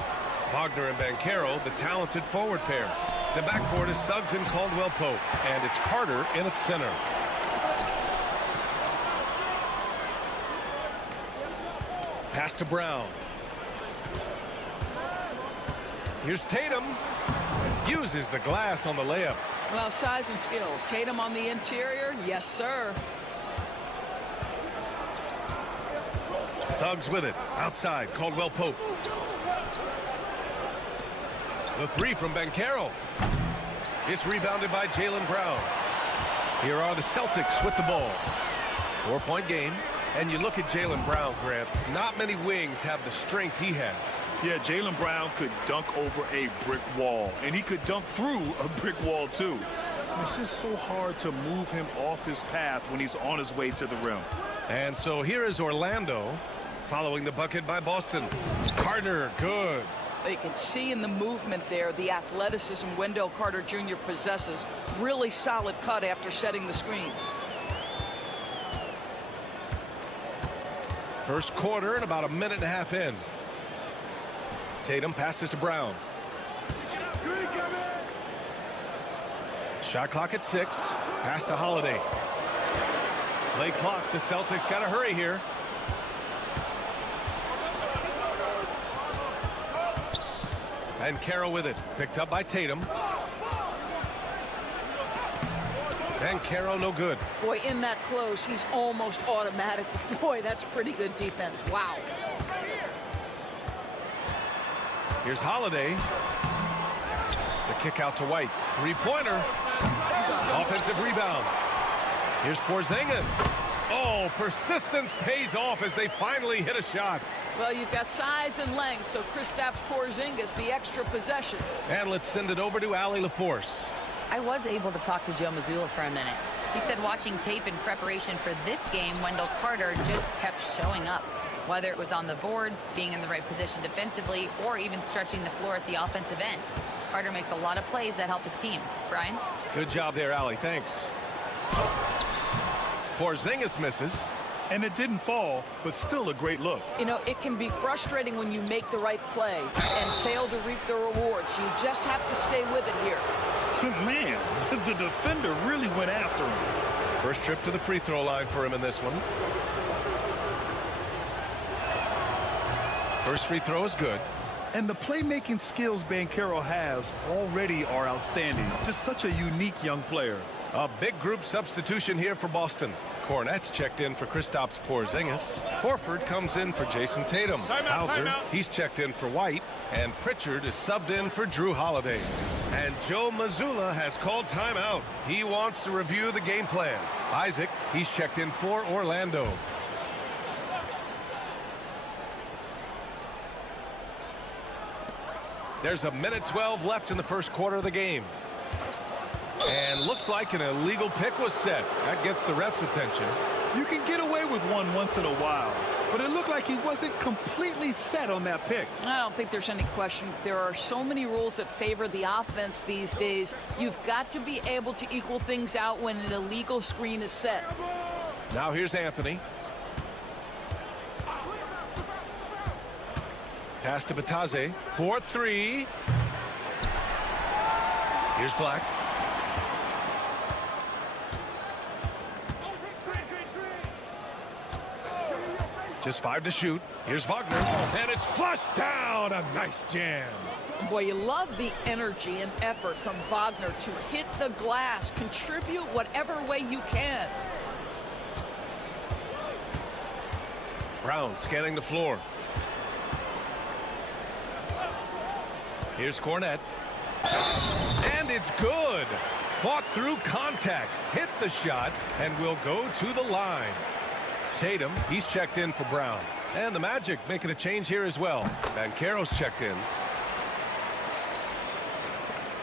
Wagner and Banchero, the talented forward pair. The backcourt is Suggs and Caldwell-Pope, and it's Carter in at center. Pass to Brown. Here's Tatum. Uses the glass on the layup. Well, size and skill. Tatum on the interior. Yes, sir. Suggs with it. Outside. Caldwell-Pope. The three from Banchero. It's rebounded by Jaylen Brown. Here are the Celtics with the ball. 4-point game. And you look at Jaylen Brown, Grant. Not many wings have the strength he has. Yeah, Jaylen Brown could dunk over a brick wall, and he could dunk through a brick wall, too. It's just so hard to move him off his path when he's on his way to the rim. And so here is Orlando following the bucket by Boston. Carter, good. You can see in the movement there the athleticism Wendell Carter Jr. possesses. Really solid cut after setting the screen. First quarter and about a minute and a half in. Tatum passes to Brown. Shot clock at 6. Pass to Holiday. Play clock. The Celtics got to hurry here. And Carroll with it. Picked up by Tatum. And Carroll no good. Boy, in that close, he's almost automatic. Boy, that's pretty good defense. Wow. Here's Holiday. The kick out to White. Three-pointer. Offensive rebound. Here's Porzingis. Oh, persistence pays off as they finally hit a shot. Well, you've got size and length, so Kristaps Porzingis, the extra possession. And let's send it over to Allie LaForce. I was able to talk to Joe Mazzulla for a minute. He said watching tape in preparation for this game, Wendell Carter just kept showing up. Whether it was on the boards, being in the right position defensively, or even stretching the floor at the offensive end. Carter makes a lot of plays that help his team. Brian? Good job there, Allie. Thanks. Porzingis misses. And it didn't fall, but still a great look. You know, it can be frustrating when you make the right play and fail to reap the rewards. You just have to stay with it here. Man, the defender really went after him. First trip to the free throw line for him in this one. First free throw is good. And the playmaking skills Banchero has already are outstanding. Just such a unique young player. A big group substitution here for Boston. Cornette's checked in for Kristaps Porzingis. Horford comes in for Jason Tatum. Hauser, he's checked in for White. And Pritchard is subbed in for Drew Holiday. And Joe Mazzulla has called timeout. He wants to review the game plan. Isaac, he's checked in for Orlando. There's a minute 12 left in the first quarter of the game. And looks like an illegal pick was set. That gets the ref's attention. You can get away with one once in a while, but it looked like he wasn't completely set on that pick. I don't think there's any question. There are so many rules that favor the offense these days. You've got to be able to equal things out when an illegal screen is set. Now here's Anthony. Pass to Batadze. 4-3. Here's Black. Just 5 to shoot. Here's Wagner. And it's flushed down. A nice jam. Boy, you love the energy and effort from Wagner to hit the glass, contribute whatever way you can. Brown scanning the floor. Here's Cornette. And it's good. Fought through contact. Hit the shot and will go to the line. Tatum, he's checked in for Brown. And the Magic making a change here as well. Banchero's checked in.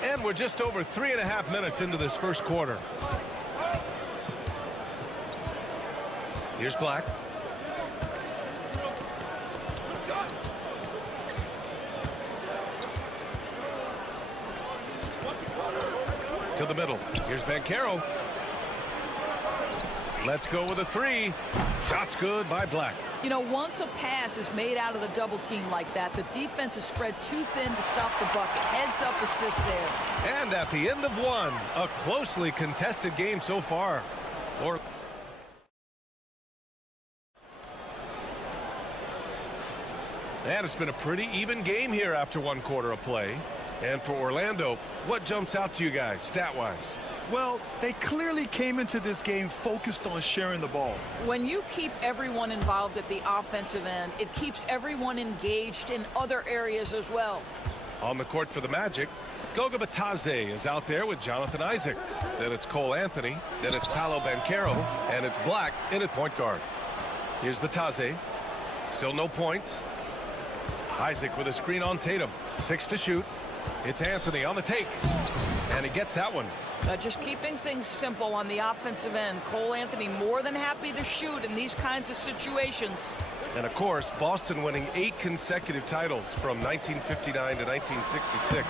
And we're just over 3.5 minutes into this first quarter. Here's Black. To the middle. Here's Banchero. Let's go with a 3. Shot's good by Black. You know, once a pass is made out of the double team like that, the defense is spread too thin to stop the bucket. Heads up assist there. And at the end of one, a closely contested game so far. And it's been a pretty even game here after one quarter of play. And for Orlando, what jumps out to you guys stat-wise? Well, they clearly came into this game focused on sharing the ball. When you keep everyone involved at the offensive end, it keeps everyone engaged in other areas as well. On the court for the Magic, Goga Bitadze is out there with Jonathan Isaac. Then it's Cole Anthony. Then it's Paolo Banchero. And it's Black in at point guard. Here's Bitadze. Still no points. Isaac with a screen on Tatum. 6 to shoot. It's Anthony on the take. And he gets that one. Just keeping things simple on the offensive end. Cole Anthony more than happy to shoot in these kinds of situations. And of course, Boston winning 8 consecutive titles from 1959 to 1966.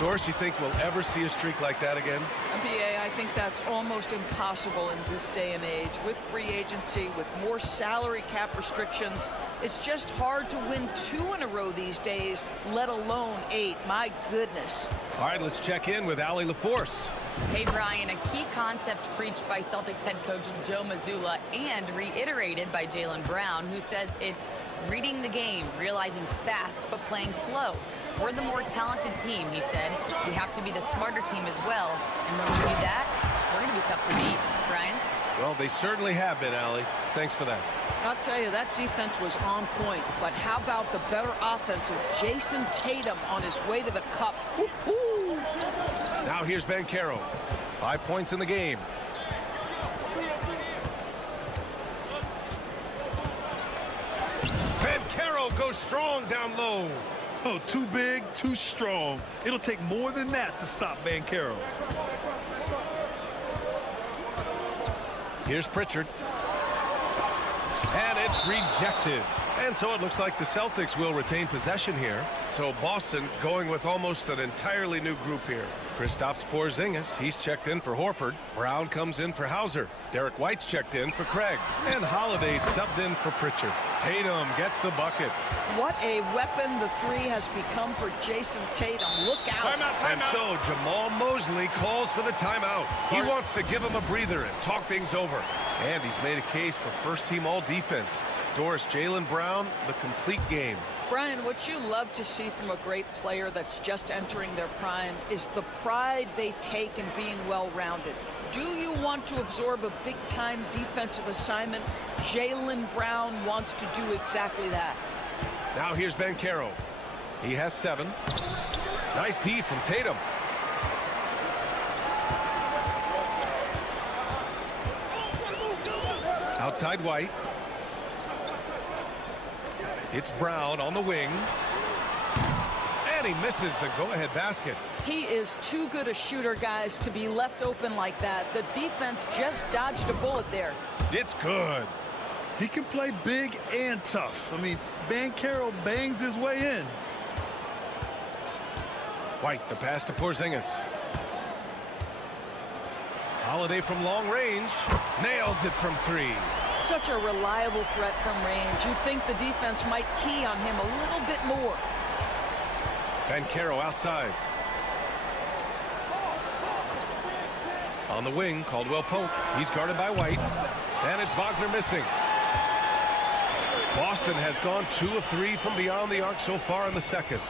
Doris, you think we'll ever see a streak like that again? NBA, I think that's almost impossible in this day and age. With free agency, with more salary cap restrictions, it's just hard to win 2 in a row these days, let alone 8. My goodness. All right, let's check in with Allie LaForce. Hey, Brian, a key concept preached by Celtics head coach Joe Mazzulla and reiterated by Jaylen Brown, who says it's reading the game, realizing fast but playing slow. We're the more talented team, he said. We have to be the smarter team as well. And when we do that, we're going to be tough to beat. Brian? Well, they certainly have been, Allie. Thanks for that. I'll tell you, that defense was on point. But how about the better offense of Jason Tatum on his way to the cup? Woo-hoo! Now here's Banchero. 5 points in the game. Banchero goes strong down low. Oh, too big, too strong. It'll take more than that to stop Banchero. Here's Pritchard. And it's rejected. And so it looks like the Celtics will retain possession here. So Boston going with almost an entirely new group here. Kristaps Porzingis, he's checked in for Horford. Brown comes in for Hauser. Derek White's checked in for Craig. And Holiday subbed in for Pritchard. Tatum gets the bucket. What a weapon the 3 has become for Jason Tatum. Look out. And so Jamal Mosley calls for the timeout. He wants to give him a breather and talk things over. And he's made a case for first-team all-defense. Doris, Jaylen Brown, the complete game. Brian, what you love to see from a great player that's just entering their prime is the pride they take in being well-rounded. Do you want to absorb a big-time defensive assignment? Jaylen Brown wants to do exactly that. Now here's Banchero. He has 7. Nice D from Tatum. Outside White. It's Brown on the wing. And he misses the go-ahead basket. He is too good a shooter, guys, to be left open like that. The defense just dodged a bullet there. It's good. He can play big and tough. I mean, Banchero bangs his way in. White, the pass to Porzingis. Holiday from long range. Nails it from 3. Such a reliable threat from range. You'd think the defense might key on him a little bit more. Banchero outside. On the wing, Caldwell Pope. He's guarded by White. And it's Wagner missing. Boston has gone 2 of 3 from beyond the arc so far in the second.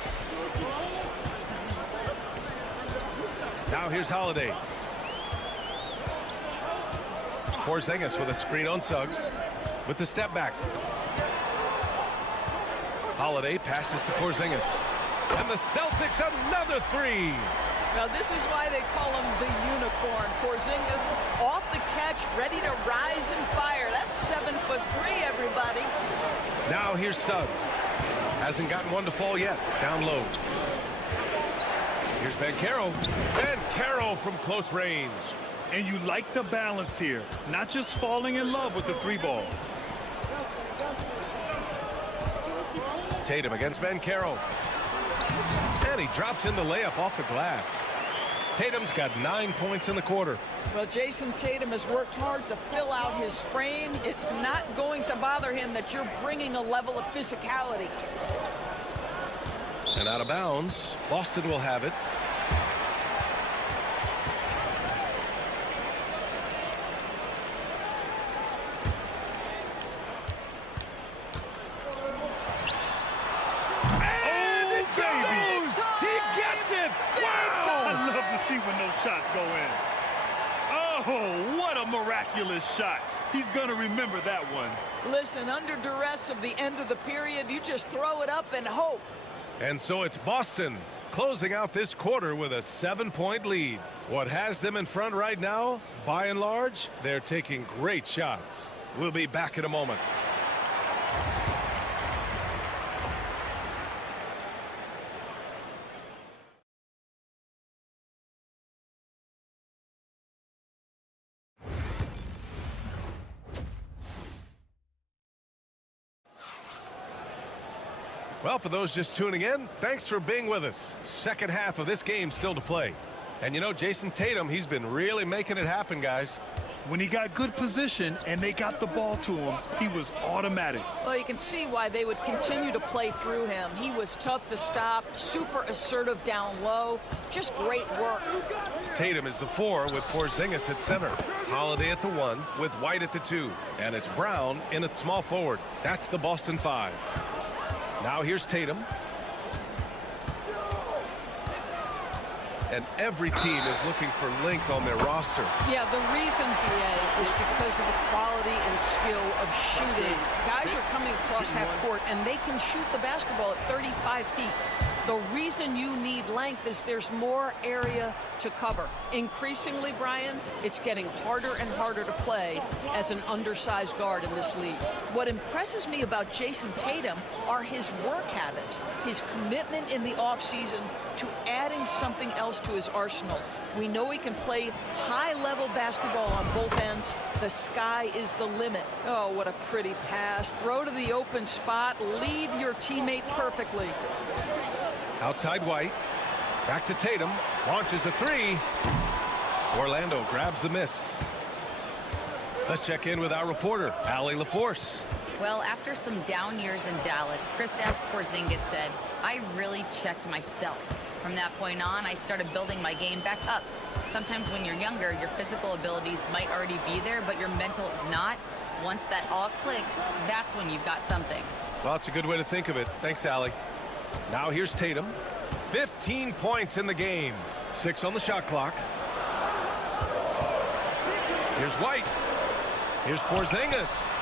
Now here's Holiday. Porzingis with a screen on Suggs with the step back. Holiday passes to Porzingis. And the Celtics another 3. Now this is why they call him the unicorn. Porzingis off the catch, ready to rise and fire. That's 7'3", everybody. Now here's Suggs. Hasn't gotten one to fall yet. Down low. Here's Banchero. Banchero from close range. And you like the balance here. Not just falling in love with the 3-ball. Tatum against Banchero. And he drops in the layup off the glass. Tatum's got 9 points in the quarter. Well, Jason Tatum has worked hard to fill out his frame. It's not going to bother him that you're bringing a level of physicality. And out of bounds, Boston will have it. See when those shots go in. Oh, what a miraculous shot. He's going to remember that one. Listen, under duress of the end of the period, you just throw it up and hope. And so it's Boston closing out this quarter with a 7-point lead. What has them in front right now, by and large, they're taking great shots. We'll be back in a moment. Well, for those just tuning in, thanks for being with us. Second half of this game still to play. And you know, Jason Tatum, he's been really making it happen, guys. When he got good position and they got the ball to him, he was automatic. Well, you can see why they would continue to play through him. He was tough to stop, super assertive down low. Just great work. Tatum is the 4 with Porzingis at center. Holiday at the 1 with White at the 2. And it's Brown in at small forward. That's the Boston 5. Now here's Tatum. And every team is looking for length on their roster. Yeah, the reason, BA, is because of the quality and skill of shooting. Guys are coming across half court, and they can shoot the basketball at 35 feet. The reason you need length is there's more area to cover. Increasingly, Brian, it's getting harder and harder to play as an undersized guard in this league. What impresses me about Jason Tatum are his work habits, his commitment in the offseason to adding something else to his arsenal. We know he can play high-level basketball on both ends. The sky is the limit. Oh, what a pretty pass. Throw to the open spot. Lead your teammate perfectly. Outside White. Back to Tatum. Launches a 3. Orlando grabs the miss. Let's check in with our reporter, Allie LaForce. Well, after some down years in Dallas, Kristaps Porzingis said, "I really checked myself. From that point on, I started building my game back up. Sometimes when you're younger, your physical abilities might already be there, but your mental is not. Once that all clicks, that's when you've got something." Well, that's a good way to think of it. Thanks, Allie. Now here's Tatum. 15 points in the game. 6 on the shot clock. Here's White. Here's Porzingis.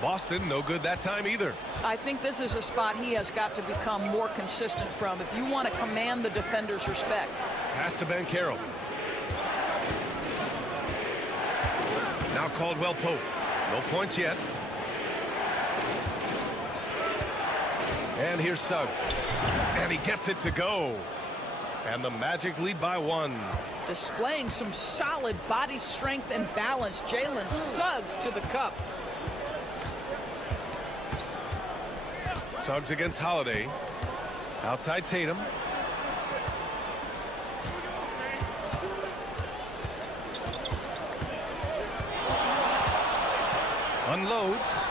Boston, no good that time either. I think this is a spot he has got to become more consistent from if you want to command the defender's respect. Pass to Banchero. Now Caldwell Pope. No points yet. And here's Suggs. And he gets it to go. And the Magic lead by 1. Displaying some solid body strength and balance. Jalen Suggs to the cup. Suggs against Holiday. Outside Tatum. Unloads.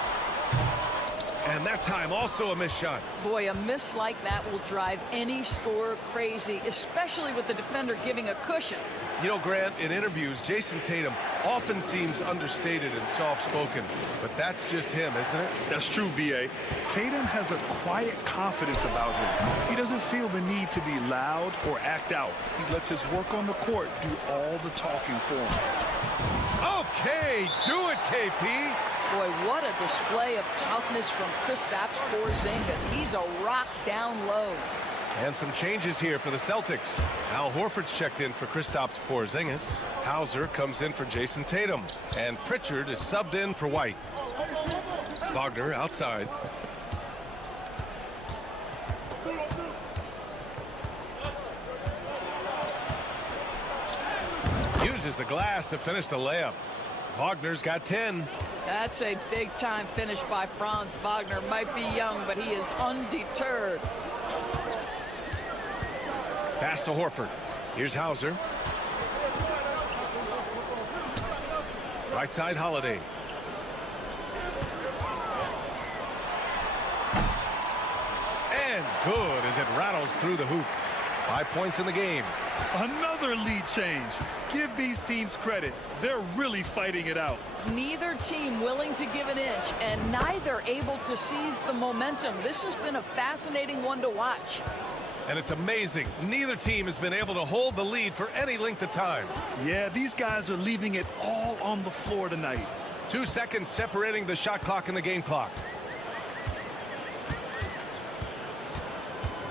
And that time also a missed shot. Boy, a miss like that will drive any scorer crazy, especially with the defender giving a cushion. You know, Grant, in interviews, Jason Tatum often seems understated and soft-spoken, but that's just him, isn't it? That's true, B.A. Tatum has a quiet confidence about him. He doesn't feel the need to be loud or act out. He lets his work on the court do all the talking for him. Okay, do it, KP. Boy, what a display of toughness from Kristaps Porzingis. He's a rock down low. And some changes here for the Celtics. Al Horford's checked in for Kristaps Porzingis. Hauser comes in for Jason Tatum. And Pritchard is subbed in for White. Wagner outside. Uses the glass to finish the layup. Wagner's got 10. That's a big-time finish by Franz Wagner. Might be young, but he is undeterred. Pass to Horford. Here's Hauser. Right side, Holiday. And good as it rattles through the hoop. 5 points in the game. Another lead change. Give these teams credit. They're really fighting it out. Neither team willing to give an inch, and neither able to seize the momentum. This has been a fascinating one to watch. And it's amazing. Neither team has been able to hold the lead for any length of time. Yeah, these guys are leaving it all on the floor tonight. 2 seconds separating the shot clock and the game clock.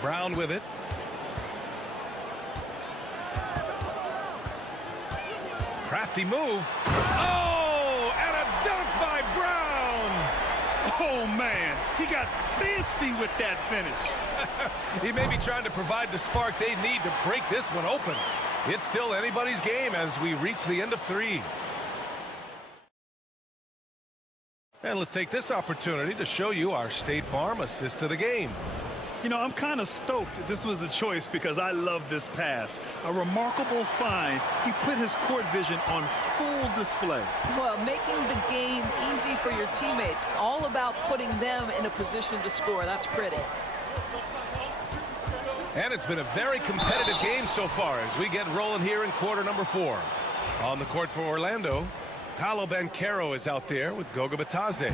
Brown with it. Crafty move. Oh, and a dunk by Brown. Oh, man, he got fancy with that finish. He may be trying to provide the spark they need to break this one open. It's still anybody's game as we reach the end of 3. And let's take this opportunity to show you our State Farm assist to the game. You know, I'm kind of stoked that this was a choice because I love this pass. A remarkable find. He put his court vision on full display. Well, making the game easy for your teammates. All about putting them in a position to score. That's pretty. And it's been a very competitive game so far as we get rolling here in quarter number 4. On the court for Orlando, Paolo Banchero is out there with Goga Bitadze.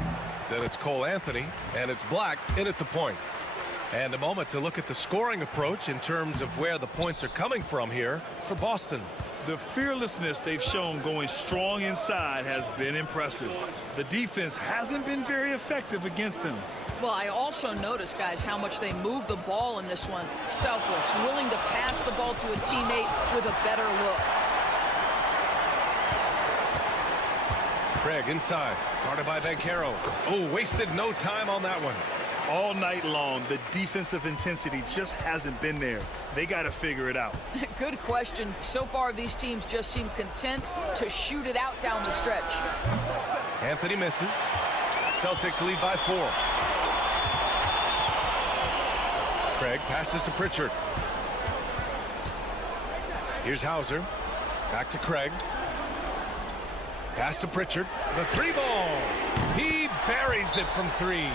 Then it's Cole Anthony, and it's Black in at the point. And a moment to look at the scoring approach in terms of where the points are coming from here for Boston. The fearlessness they've shown going strong inside has been impressive. The defense hasn't been very effective against them. Well, I also noticed, guys, how much they move the ball in this one. Selfless, willing to pass the ball to a teammate with a better look. Craig inside, guarded by Banchero. Oh, wasted no time on that one. All night long, the defensive intensity just hasn't been there. They got to figure it out. Good question. So far, these teams just seem content to shoot it out down the stretch. Anthony misses. Celtics lead by 4. Craig passes to Pritchard. Here's Hauser. Back to Craig. Pass to Pritchard. The 3 ball. He buries it from 3.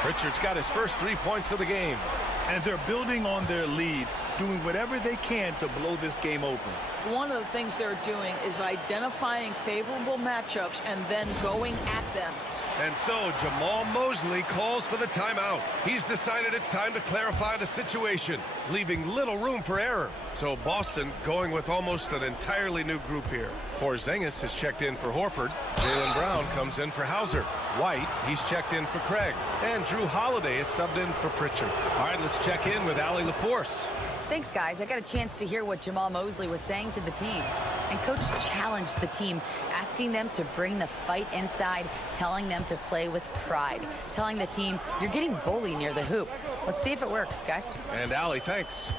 Pritchard's got his first 3 points of the game. And they're building on their lead, doing whatever they can to blow this game open. One of the things they're doing is identifying favorable matchups and then going at them. And so Jamal Mosley calls for the timeout. He's decided it's time to clarify the situation, leaving little room for error. So Boston going with almost an entirely new group here. Porzingis has checked in for Horford. Jaylen Brown comes in for Hauser. White, he's checked in for Craig. And Drew Holiday is subbed in for Pritchard. All right, let's check in with Allie LaForce. Thanks, guys. I got a chance to hear what Jamal Mosley was saying to the team. And Coach challenged the team, asking them to bring the fight inside, telling them to play with pride, telling the team, you're getting bullied near the hoop. Let's see if it works, guys. And Allie, thanks.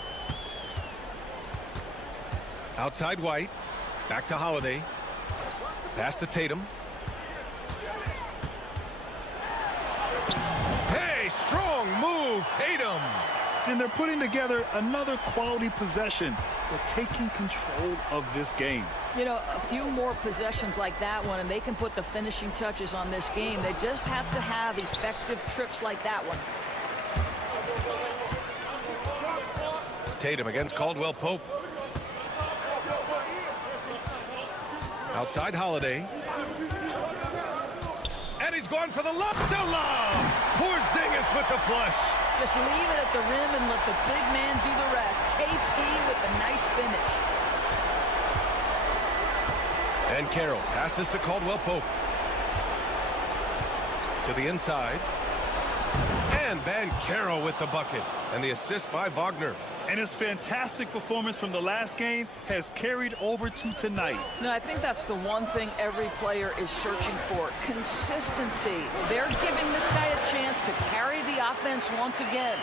Outside White. Back to Holiday. Pass to Tatum. Hey, strong move, Tatum. And they're putting together another quality possession. They're taking control of this game. You know, a few more possessions like that one, and they can put the finishing touches on this game. They just have to have effective trips like that one. Tatum against Caldwell Pope. Outside Holiday. And he's going for the lob. The lob! Porzingis with the flush. Just leave it at the rim and let the big man do the rest. KP with a nice finish. And Carroll passes to Caldwell Pope. To the inside. And Banchero with the bucket. And the assist by Wagner. And his fantastic performance from the last game has carried over to tonight. No, I think that's the one thing every player is searching for. Consistency. They're giving this guy a chance to carry the offense once again.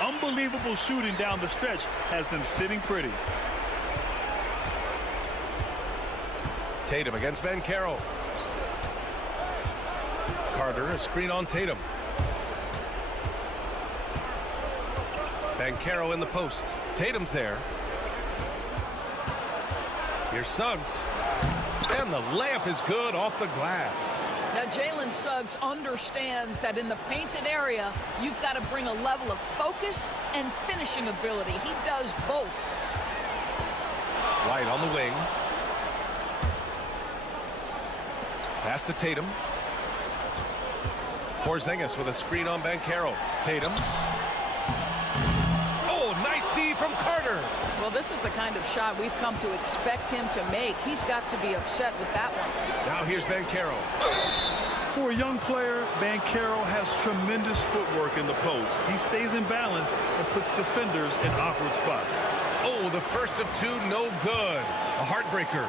Unbelievable shooting down the stretch has them sitting pretty. Tatum against Banchero. Carter, a screen on Tatum. Banchero in the post. Tatum's there. Here's Suggs. And the layup is good off the glass. Now, Jalen Suggs understands that in the painted area, you've got to bring a level of focus and finishing ability. He does both. White on the wing. Pass to Tatum. Porzingis with a screen on Banchero. Tatum. Oh, nice D from Carter. Well, this is the kind of shot we've come to expect him to make. He's got to be upset with that one. Now here's Banchero. For a young player, Banchero has tremendous footwork in the post. He stays in balance and puts defenders in awkward spots. Oh, the first of two, no good. A heartbreaker.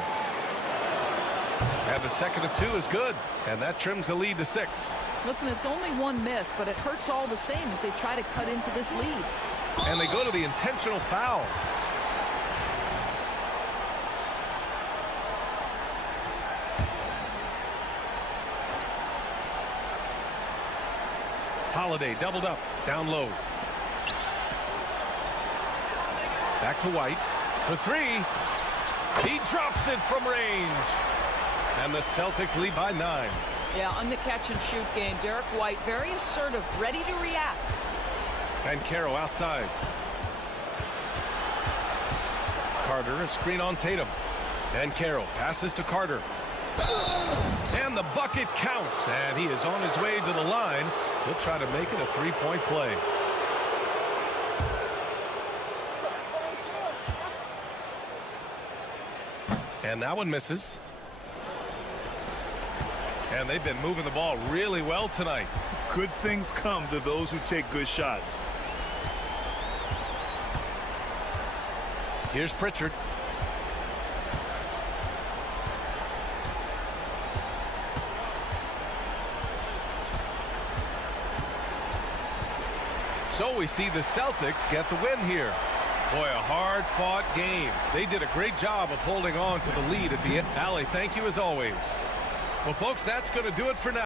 And the second of two is good. And that trims the lead to 6. Listen, it's only one miss, but it hurts all the same as they try to cut into this lead. And they go to the intentional foul. Holiday doubled up, down low. Back to White for 3. He drops it from range. And the Celtics lead by 9. Yeah, on the catch-and-shoot game, Derek White very assertive, ready to react. Banchero outside. Carter, a screen on Tatum. Banchero passes to Carter. And the bucket counts. And he is on his way to the line. He'll try to make it a 3-point play. And that one misses. And they've been moving the ball really well tonight. Good things come to those who take good shots. Here's Pritchard. So we see the Celtics get the win here. Boy, a hard-fought game. They did a great job of holding on to the lead at the end. Allie, thank you as always. Well, folks, that's going to do it for now.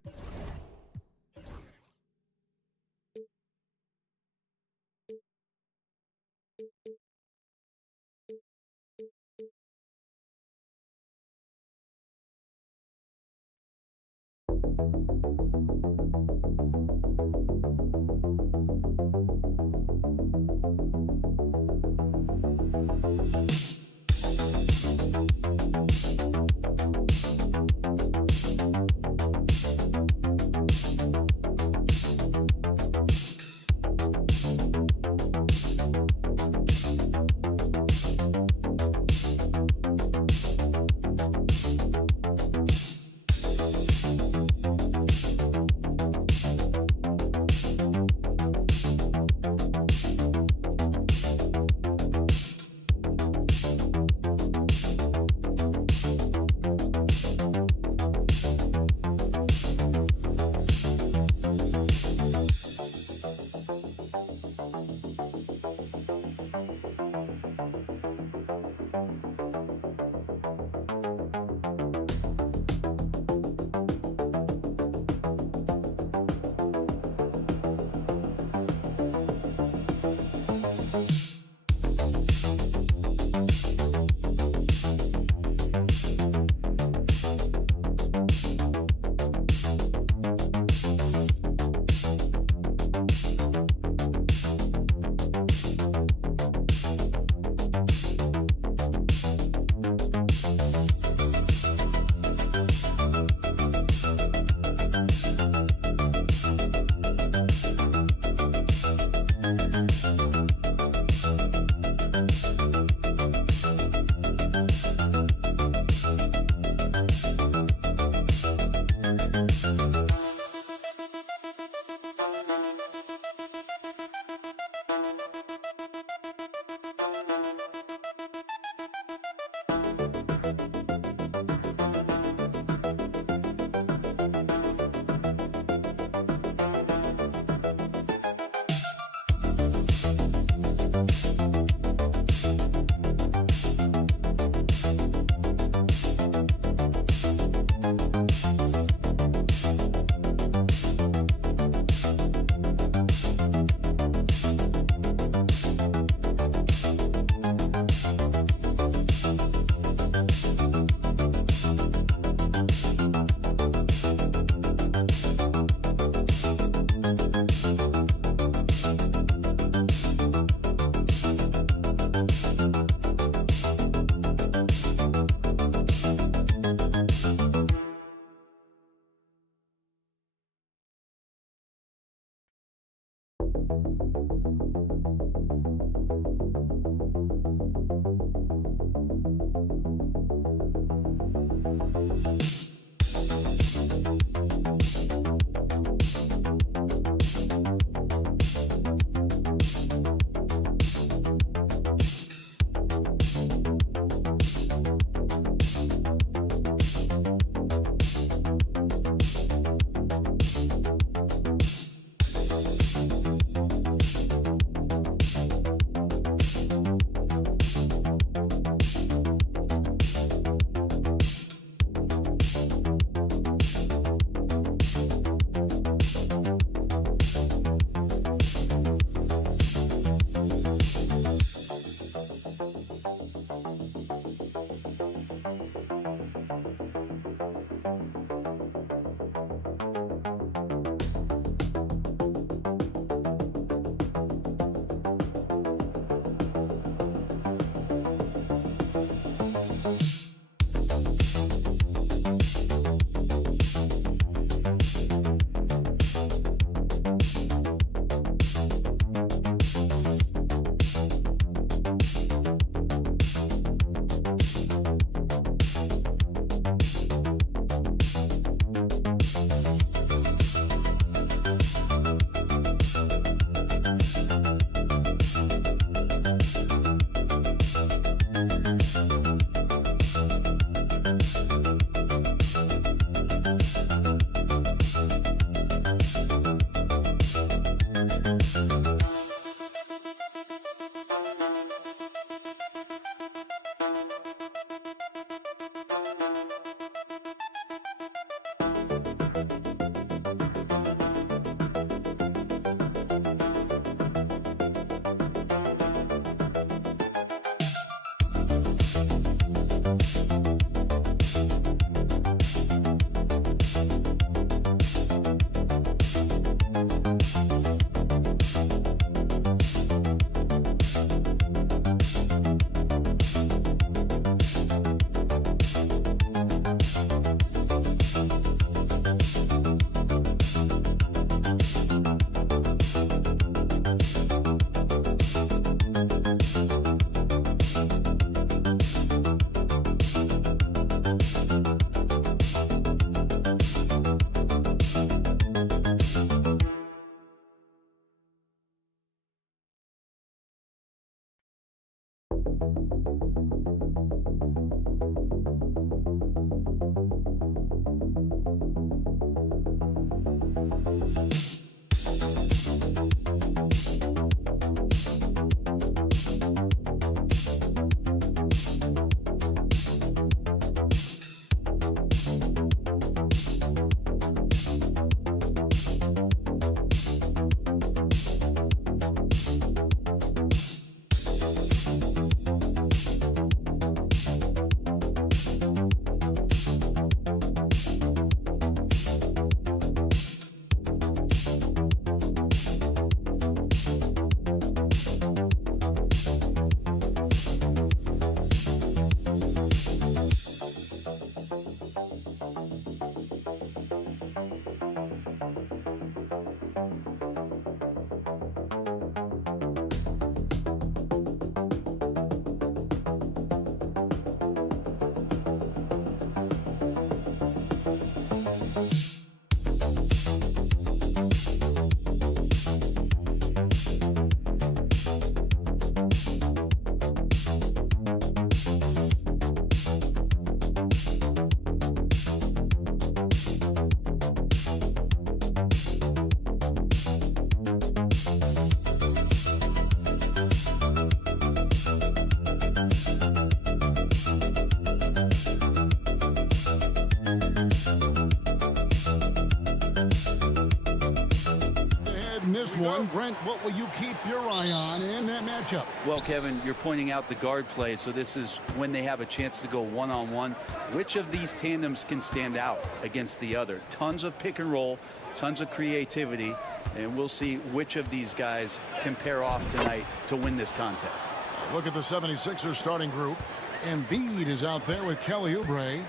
one. Brent, what will you keep your eye on in that matchup? Well, Kevin, you're pointing out the guard play, so this is when they have a chance to go one-on-one. Which of these tandems can stand out against the other? Tons of pick and roll, tons of creativity, and we'll see which of these guys can pair off tonight to win this contest. Look at the 76ers starting group. Embiid is out there with Kelly Oubre.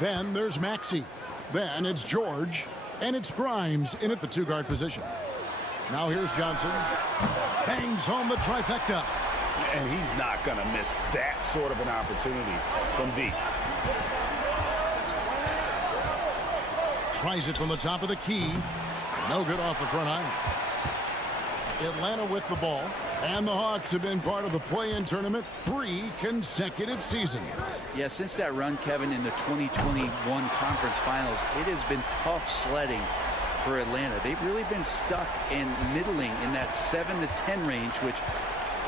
Then there's Maxey. Then it's George. And it's Grimes in at the two-guard position. Now here's Johnson. Bangs home the trifecta. And he's not going to miss that sort of an opportunity from deep. Tries it from the top of the key. No good off the front iron. Atlanta with the ball. And the Hawks have been part of the play-in tournament 3 consecutive seasons. Yeah, since that run, Kevin, in the 2021 conference finals, it has been tough sledding for Atlanta. They've really been stuck and middling in that 7 to 10 range, which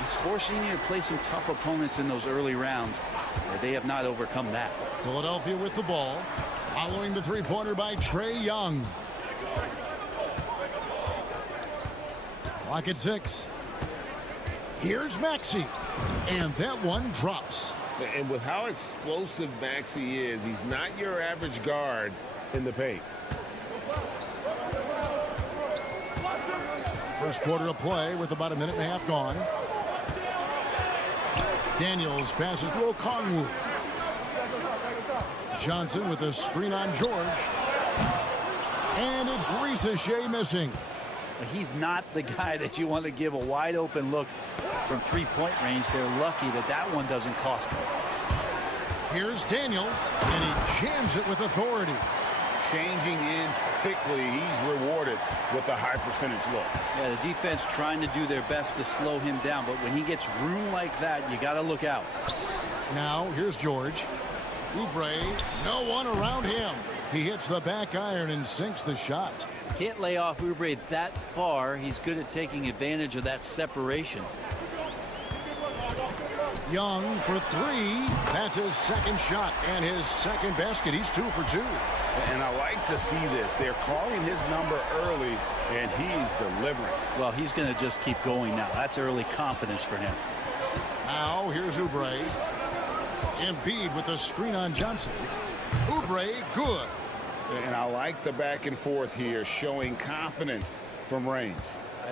is forcing you to play some tough opponents in those early rounds. They have not overcome that. Philadelphia with the ball. Following the three-pointer by Trae Young. Clock at 6. Here's Maxey. And that one drops. And with how explosive Maxey is, he's not your average guard in the paint. First quarter of play with about a minute and a half gone. Daniels passes to Okongwu. Johnson with a screen on George. And it's Ricochet missing. He's not the guy that you want to give a wide open look from three-point range. They're lucky that that one doesn't cost them. Here's Daniels, and he jams it with authority. Changing ends quickly. He's rewarded with a high percentage look. Yeah, the defense trying to do their best to slow him down, but when he gets room like that, you got to look out. Now, here's George. Oubre, no one around him. He hits the back iron and sinks the shot. Can't lay off Oubre that far. He's good at taking advantage of that separation. Young for 3. That's his second shot and his second basket. He's 2 for 2. And I like to see this. They're calling his number early, and he's delivering. Well, he's going to just keep going now. That's early confidence for him. Now, here's Oubre. Embiid with a screen on Johnson. Oubre, good. And I like the back and forth here, showing confidence from range.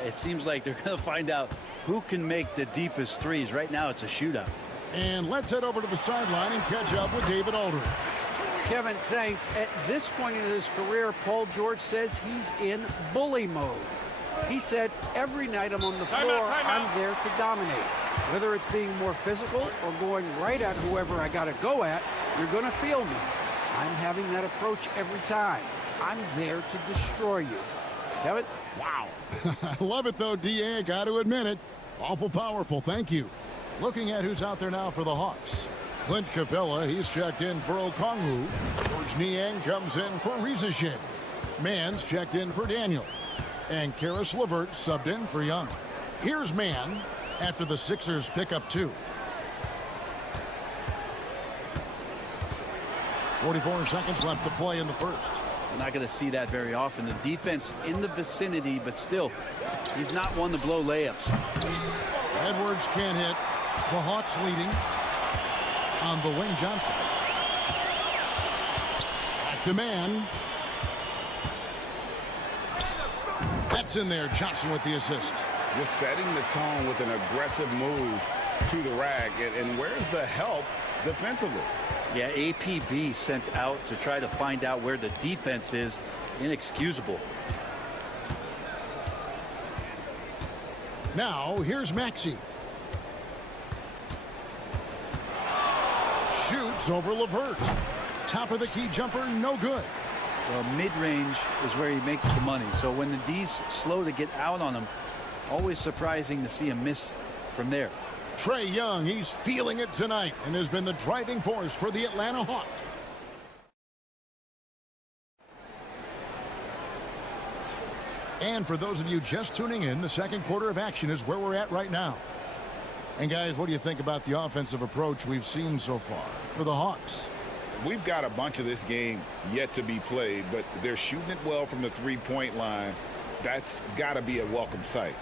It seems like they're going to find out who can make the deepest threes. Right now, it's a shootout. And let's head over to the sideline and catch up with David Aldridge. Kevin, thanks. At this point in his career, Paul George says he's in bully mode. He said, every night I'm on the floor, I'm there to dominate. Whether it's being more physical or going right at whoever I got to go at, you're going to feel me. I'm having that approach every time. I'm there to destroy you. Kevin? Wow. I love it, though, D.A. Got to admit it. Awful powerful. Thank you. Looking at who's out there now for the Hawks. Clint Capella, he's checked in for Okongwu. George Niang comes in for Ricochet. Mann's checked in for Daniels. And Karis LeVert subbed in for Young. Here's Mann after the Sixers pick up 2. 44 seconds left to play in the first. We're not going to see that very often. The defense in the vicinity, but still, he's not one to blow layups. Edwards can't hit. The Hawks leading on the wing. Johnson. Back to Mann. That's in there. Johnson with the assist. Just setting the tone with an aggressive move to the rack. And where's the help defensively? Yeah, APB sent out to try to find out where the defense is. Inexcusable. Now, here's Maxey. Shoots over LeVert. Top of the key jumper, no good. Well, mid-range is where he makes the money. So when the D's slow to get out on him, always surprising to see him miss from there. Trae Young, he's feeling it tonight and has been the driving force for the Atlanta Hawks. And for those of you just tuning in, the second quarter of action is where we're at right now. And guys, what do you think about the offensive approach we've seen so far for the Hawks? We've got a bunch of this game yet to be played, but they're shooting it well from the three-point line. That's got to be a welcome sight.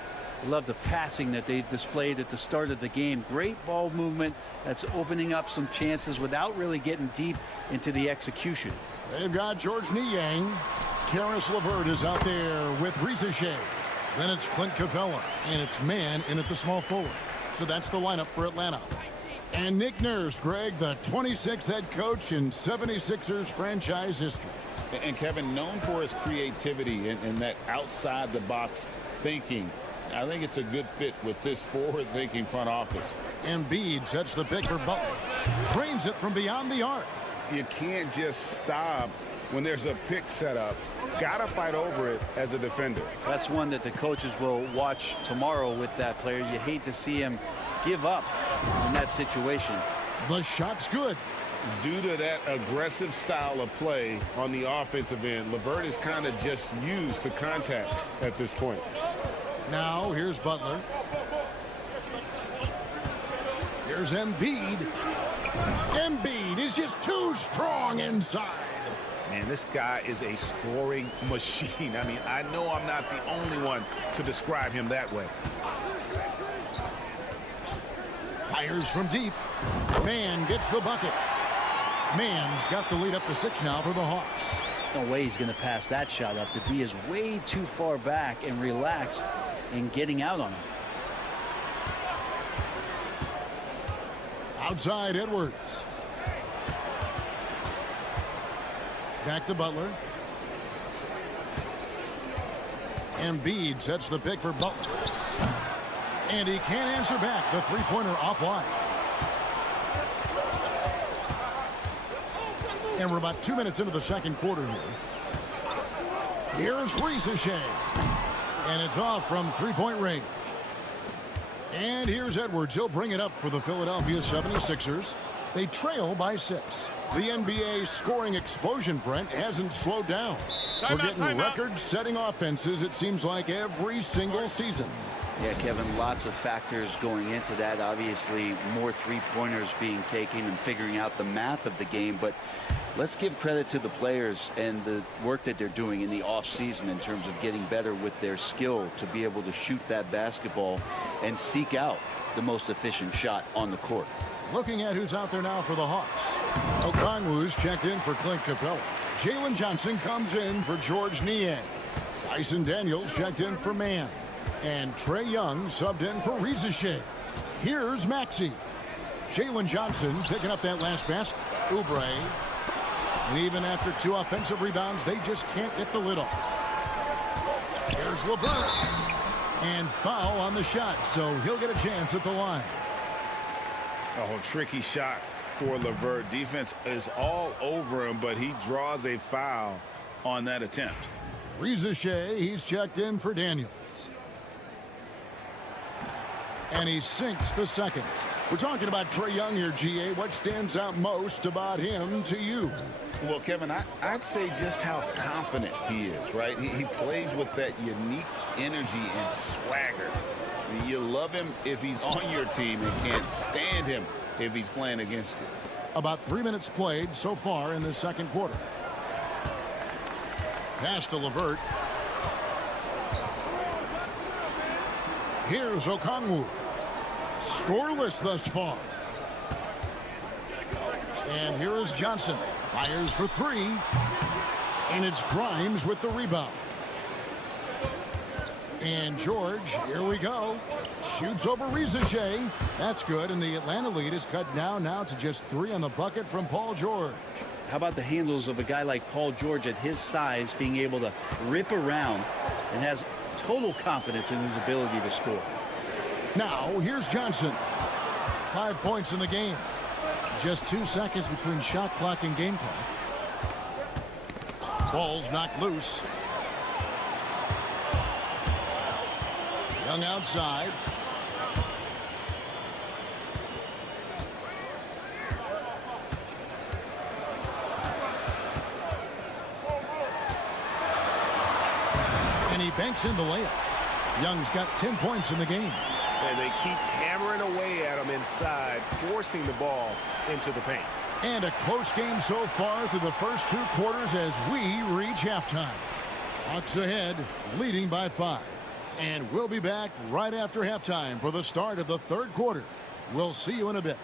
I love the passing that they displayed at the start of the game. Great ball movement that's opening up some chances without really getting deep into the execution. They've got George Niang. Karis LeVert is out there with Ricochet. Then it's Clint Capella, and it's Mann in at the small forward. So that's the lineup for Atlanta. And Nick Nurse, Greg, the 26th head coach in 76ers franchise history. And Kevin, known for his creativity and that outside-the-box thinking. I think it's a good fit with this forward-thinking front office. Embiid sets the pick for Butler. Drains it from beyond the arc. You can't just stop when there's a pick set up. Gotta fight over it as a defender. That's one that the coaches will watch tomorrow with that player. You hate to see him give up in that situation. The shot's good. Due to that aggressive style of play on the offensive end, LeVert is kind of just used to contact at this point. Now here's Butler. Here's Embiid. Embiid is just too strong inside. Man, this guy is a scoring machine. I mean, I know I'm not the only one to describe him that way. Fires from deep. Mann gets the bucket. Mann's got the lead up to 6 now for the Hawks. No way he's going to pass that shot up. The D is way too far back and relaxed in getting out on him. Outside Edwards. Back to Butler. Embiid sets the pick for Butler. And he can't answer back. The three-pointer offline. And we're about 2 minutes into the second quarter here. Here's Rieseshay. And it's off from three-point range. And here's Edwards. He'll bring it up for the Philadelphia 76ers. They trail by 6. The NBA scoring explosion, Brent, hasn't slowed down. We're getting record-setting offenses, it seems like, every single season. Yeah, Kevin, lots of factors going into that. Obviously, more three-pointers being taken and figuring out the math of the game. But let's give credit to the players and the work that they're doing in the offseason in terms of getting better with their skill to be able to shoot that basketball and seek out the most efficient shot on the court. Looking at who's out there now for the Hawks. Okongwu's checked in for Clint Capella. Jalen Johnson comes in for George Niang. Dyson Daniels checked in for Mann. And Trae Young subbed in for Rieseshay. Here's Maxey. Jalen Johnson picking up that last basket. Oubre. And even after 2 offensive rebounds, they just can't get the lid off. Here's LeVert. And foul on the shot, so he'll get a chance at the line. Oh, tricky shot for LeVert. Defense is all over him, but he draws a foul on that attempt. Rieseshay, he's checked in for Daniels. And he sinks the second. We're talking about Trae Young here, GA. What stands out most about him to you? Well, Kevin, I'd say just how confident he is, right? He plays with that unique energy and swagger. I mean, you love him if he's on your team and can't stand him if he's playing against you. About 3 minutes played so far in the second quarter. Pass to LeVert. Here's Okongwu. Scoreless thus far. And here is Johnson. Fires for 3. And it's Grimes with the rebound. And George, here we go. Shoots over Rieseshay. That's good. And the Atlanta lead is cut down now to just 3 on the bucket from Paul George. How about the handles of a guy like Paul George at his size being able to rip around and has total confidence in his ability to score. Now, here's Johnson. 5 points in the game. Just 2 seconds between shot clock and game clock. Ball's knocked loose. Young outside. And he banks in the layup. Young's got 10 points in the game. And they keep hammering away at him inside, forcing the ball into the paint. And a close game so far through the first 2 quarters as we reach halftime. Hawks ahead, leading by 5. And we'll be back right after halftime for the start of the third quarter. We'll see you in a bit.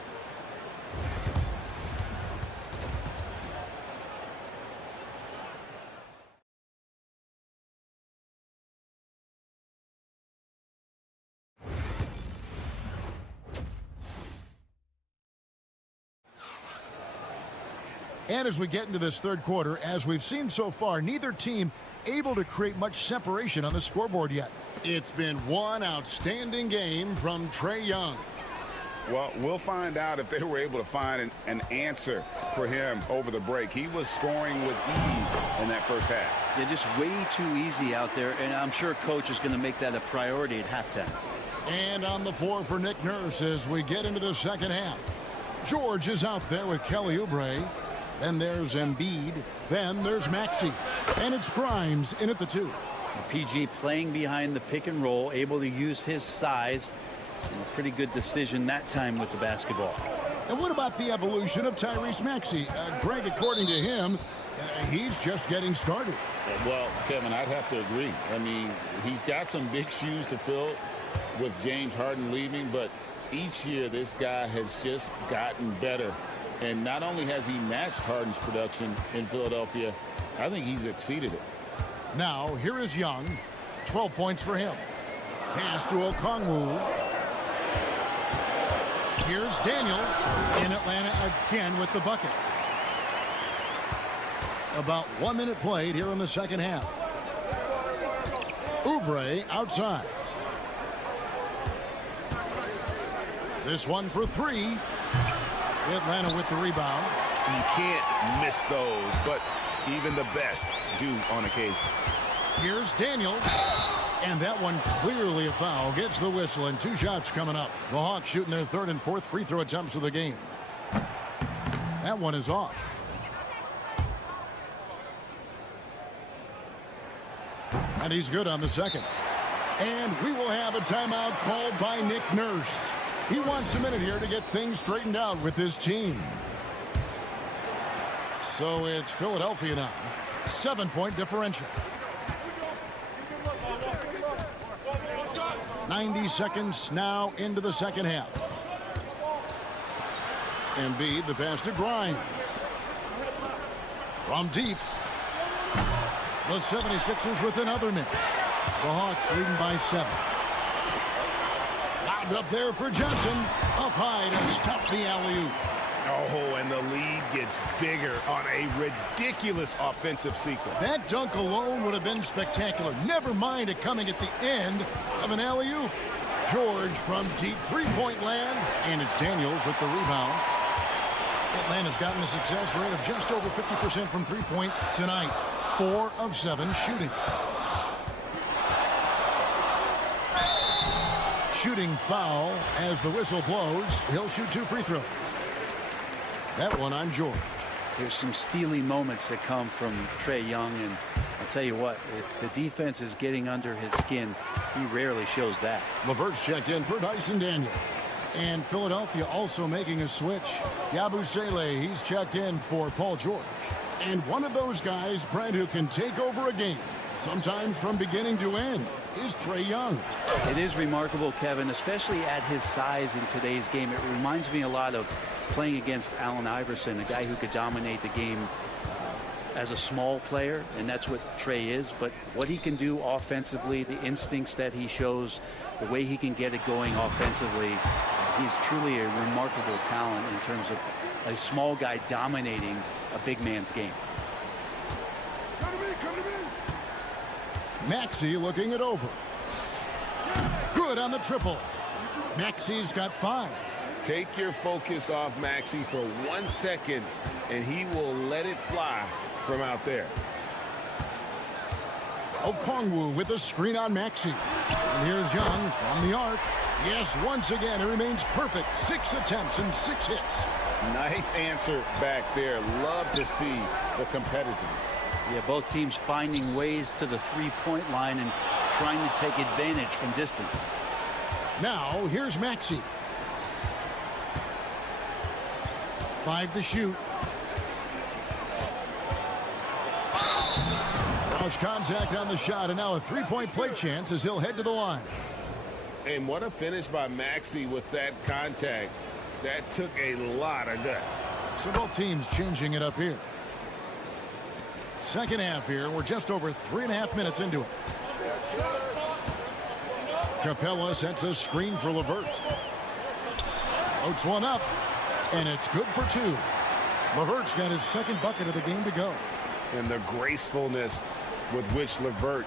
And as we get into this third quarter, as we've seen so far, neither team able to create much separation on the scoreboard yet. It's been one outstanding game from Trae Young. Well, we'll find out if they were able to find an answer for him over the break. He was scoring with ease in that first half. They're just way too easy out there, and I'm sure coach is going to make that a priority at halftime. And on the floor for Nick Nurse as we get into the second half. George is out there with Kelly Oubre. Then there's Embiid. Then there's Maxey. And it's Grimes in at the 2. PG playing behind the pick and roll, able to use his size. And a pretty good decision that time with the basketball. And what about the evolution of Tyrese Maxey? Greg, according to him, he's just getting started. Well, Kevin, I'd have to agree. I mean, he's got some big shoes to fill with James Harden leaving, but each year this guy has just gotten better. And not only has he matched Harden's production in Philadelphia, I think he's exceeded it. Now, here is Young. 12 points for him. Pass to Okongwu. Here's Daniels in Atlanta again with the bucket. About 1 minute played here in the second half. Oubre outside. This one for 3. Atlanta with the rebound. You can't miss those, but even the best do on occasion. Here's Daniels. And that one clearly a foul. Gets the whistle, and 2 shots coming up. The Hawks shooting their 3rd and 4th free throw attempts of the game. That one is off. And he's good on the second. And we will have a timeout called by Nick Nurse. He wants a minute here to get things straightened out with his team. So it's Philadelphia now. 7-point differential. 90 seconds now into the second half. Embiid, the pass to Grimes. From deep. The 76ers with another miss. The Hawks leading by 7. Loud up there for Johnson. Up high to stuff the alley-oop. Oh, and the lead gets bigger on a ridiculous offensive sequence. That dunk alone would have been spectacular. Never mind it coming at the end of an alley-oop. George from deep three-point land. And it's Daniels with the rebound. Atlanta's gotten a success rate of just over 50% from three-point tonight. 4 of 7 shooting. Shooting foul as the whistle blows. He'll shoot 2 free throws. That one on George. There's some steely moments that come from Trae Young, and I'll tell you what, if the defense is getting under his skin, he rarely shows that. LeVert's checked in for Dyson Daniel. And Philadelphia also making a switch. Yabusele, he's checked in for Paul George. And one of those guys, Brent, who can take over a game, sometimes from beginning to end, is Trae Young. It is remarkable, Kevin, especially at his size in today's game. It reminds me a lot of playing against Allen Iverson, a guy who could dominate the game as a small player, and that's what Trae is. But what he can do offensively, the instincts that he shows, the way he can get it going offensively, he's truly a remarkable talent in terms of a small guy dominating a big man's game. Maxey looking it over. Good on the triple. Maxey's got 5. Take your focus off Maxey for 1 second, and he will let it fly from out there. Okongwu with a screen on Maxey. And here's Young from the arc. Yes, once again, it remains perfect. 6 attempts and 6 hits. Nice answer back there. Love to see the competitiveness. Yeah, both teams finding ways to the three-point line and trying to take advantage from distance. Now, here's Maxey. 5 to shoot. Cross contact on the shot, and now a three-point play chance as he'll head to the line. And what a finish by Maxey with that contact. That took a lot of guts. So both teams changing it up here. Second half here. We're just over 3.5 minutes into it. Capella sets a screen for LeVert. Floats one up, and it's good for 2. LeVert's got his second bucket of the game to go. And the gracefulness with which Levert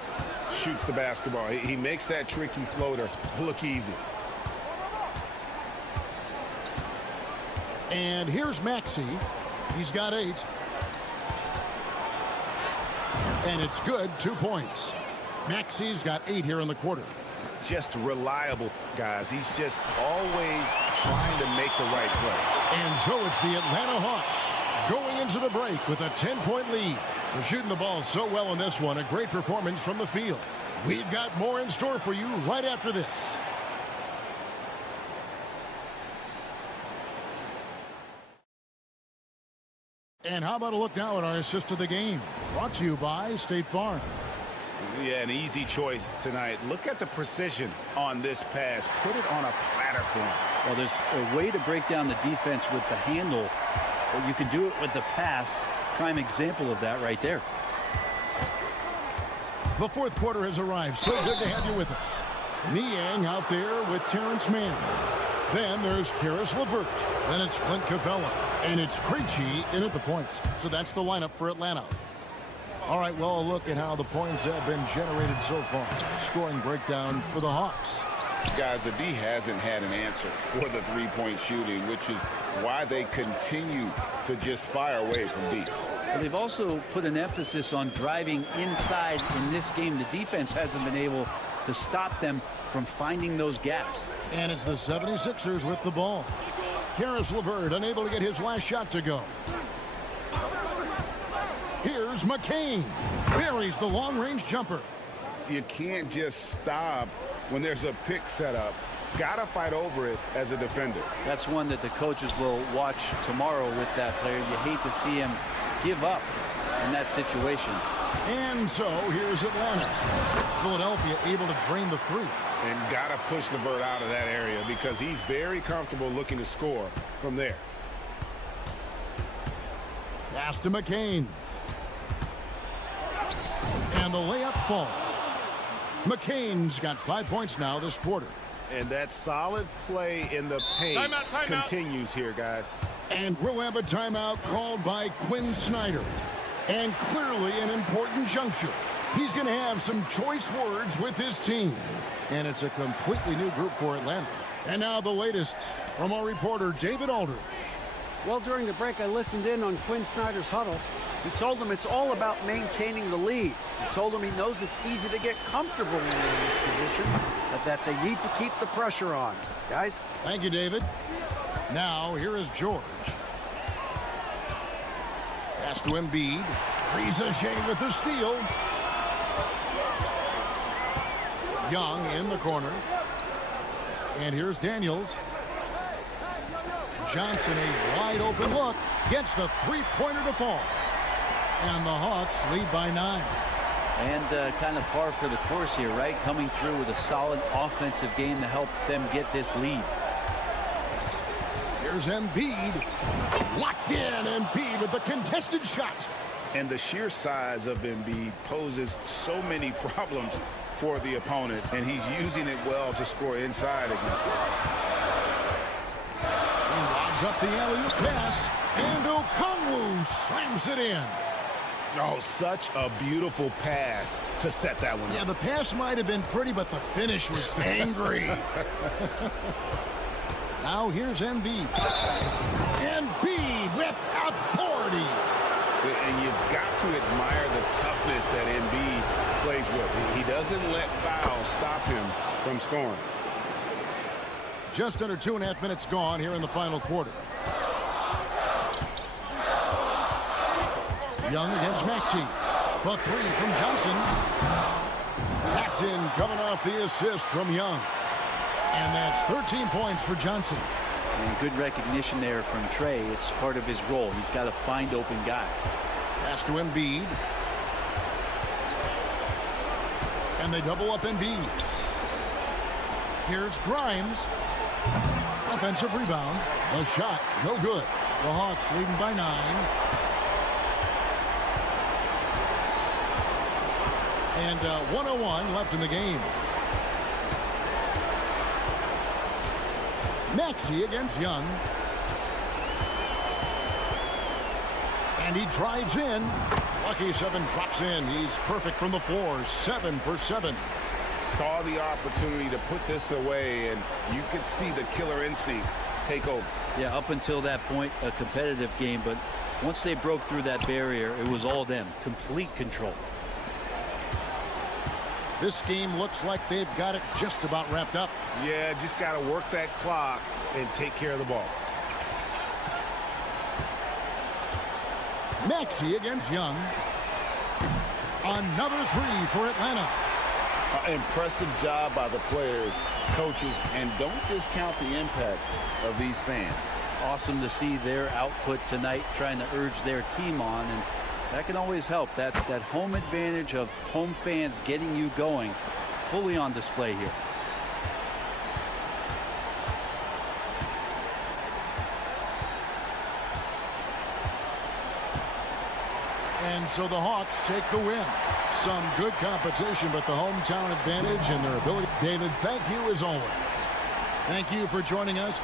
shoots the basketball. He makes that tricky floater look easy. And here's Maxey. He's got 8. And it's good, 2 points. Maxey's got 8 here in the quarter. Just reliable, guys. He's just always trying to make the right play. And so it's the Atlanta Hawks going into the break with a 10-point lead. They're shooting the ball so well in this one. A great performance from the field. We've got more in store for you right after this. And how about a look now at our assist of the game? Brought to you by State Farm. Yeah, an easy choice tonight. Look at the precision on this pass. Put it on a platter for him. Well, there's a way to break down the defense with the handle, but you can do it with the pass. Prime example of that right there. The fourth quarter has arrived. So good to have you with us. Niang out there with Terrence Mann. Then there's Karis LeVert. Then it's Clint Capella. And it's Krejci in at the point. So that's the lineup for Atlanta. All right, well, a look at how the points have been generated so far. Scoring breakdown for the Hawks. Guys, the D hasn't had an answer for the three-point shooting, which is why they continue to just fire away from deep. Well, they've also put an emphasis on driving inside in this game. The defense hasn't been able to stop them from finding those gaps. And it's the 76ers with the ball. Karis LeVert unable to get his last shot to go. Here's McCain. Buries the long-range jumper. You can't just stop when there's a pick set up. Gotta fight over it as a defender. That's one that the coaches will watch tomorrow with that player. You hate to see him give up in that situation. And so here's Atlanta. Philadelphia able to drain the three. And gotta push LeVert out of that area because he's very comfortable looking to score from there. Pass to McCain. And the layup falls. McCain's got 5 points now this quarter. And that solid play in the paint continues here, guys. And we'll have a timeout called by Quinn Snyder. And clearly an important juncture. He's going to have some choice words with his team. And it's a completely new group for Atlanta. And now the latest from our reporter, David Aldridge. Well, during the break, I listened in on Quinn Snyder's huddle. He told them it's all about maintaining the lead. He told them he knows it's easy to get comfortable when you're in this position, but that they need to keep the pressure on. Guys? Thank you, David. Now, here is George. Pass to Embiid. Ricochet with the steal. Young in the corner. And here's Daniels. Johnson, a wide open look. Gets the three-pointer to fall. And the Hawks lead by 9. And kind of par for the course here, right? Coming through with a solid offensive game to help them get this lead. Here's Embiid. Locked in. Embiid with the contested shot. And the sheer size of Embiid poses so many problems for the opponent, and he's using it well to score inside against it. He lobs up the alley-oop pass, and Okongwu slams it in. Oh, such a beautiful pass to set that one up. Yeah, the pass might have been pretty, but the finish was angry. Now here's Embiid. Embiid with authority. And you've got to admire the toughness that Embiid plays with. He doesn't let fouls stop him from scoring. Just under 2.5 minutes gone here in the final quarter. Young against Maxey. The three from Johnson. That's in, coming off the assist from Young. And that's 13 points for Johnson. And good recognition there from Trey. It's part of his role. He's got to find open guys. Pass to Embiid. And they double up Embiid. Here's Grimes. Offensive rebound. The shot, no good. The Hawks leading by 9. And 1:01 left in the game. Maxey against Young. And he drives in. Lucky 7 drops in. He's perfect from the floor. 7 for 7. Saw the opportunity to put this away, and you could see the killer instinct take over. Yeah, up until that point, a competitive game, but once they broke through that barrier, it was all them. Complete control. This game looks like they've got it just about wrapped up. Yeah, just got to work that clock and take care of the ball. Maxey against Young. Another 3 for Atlanta. Impressive job by the players, coaches, and don't discount the impact of these fans. Awesome to see their output tonight, trying to urge their team on, and that can always help. That home advantage of home fans getting you going, fully on display here. And so the Hawks take the win. Some good competition, but the hometown advantage and their ability. David, thank you as always. Thank you for joining us.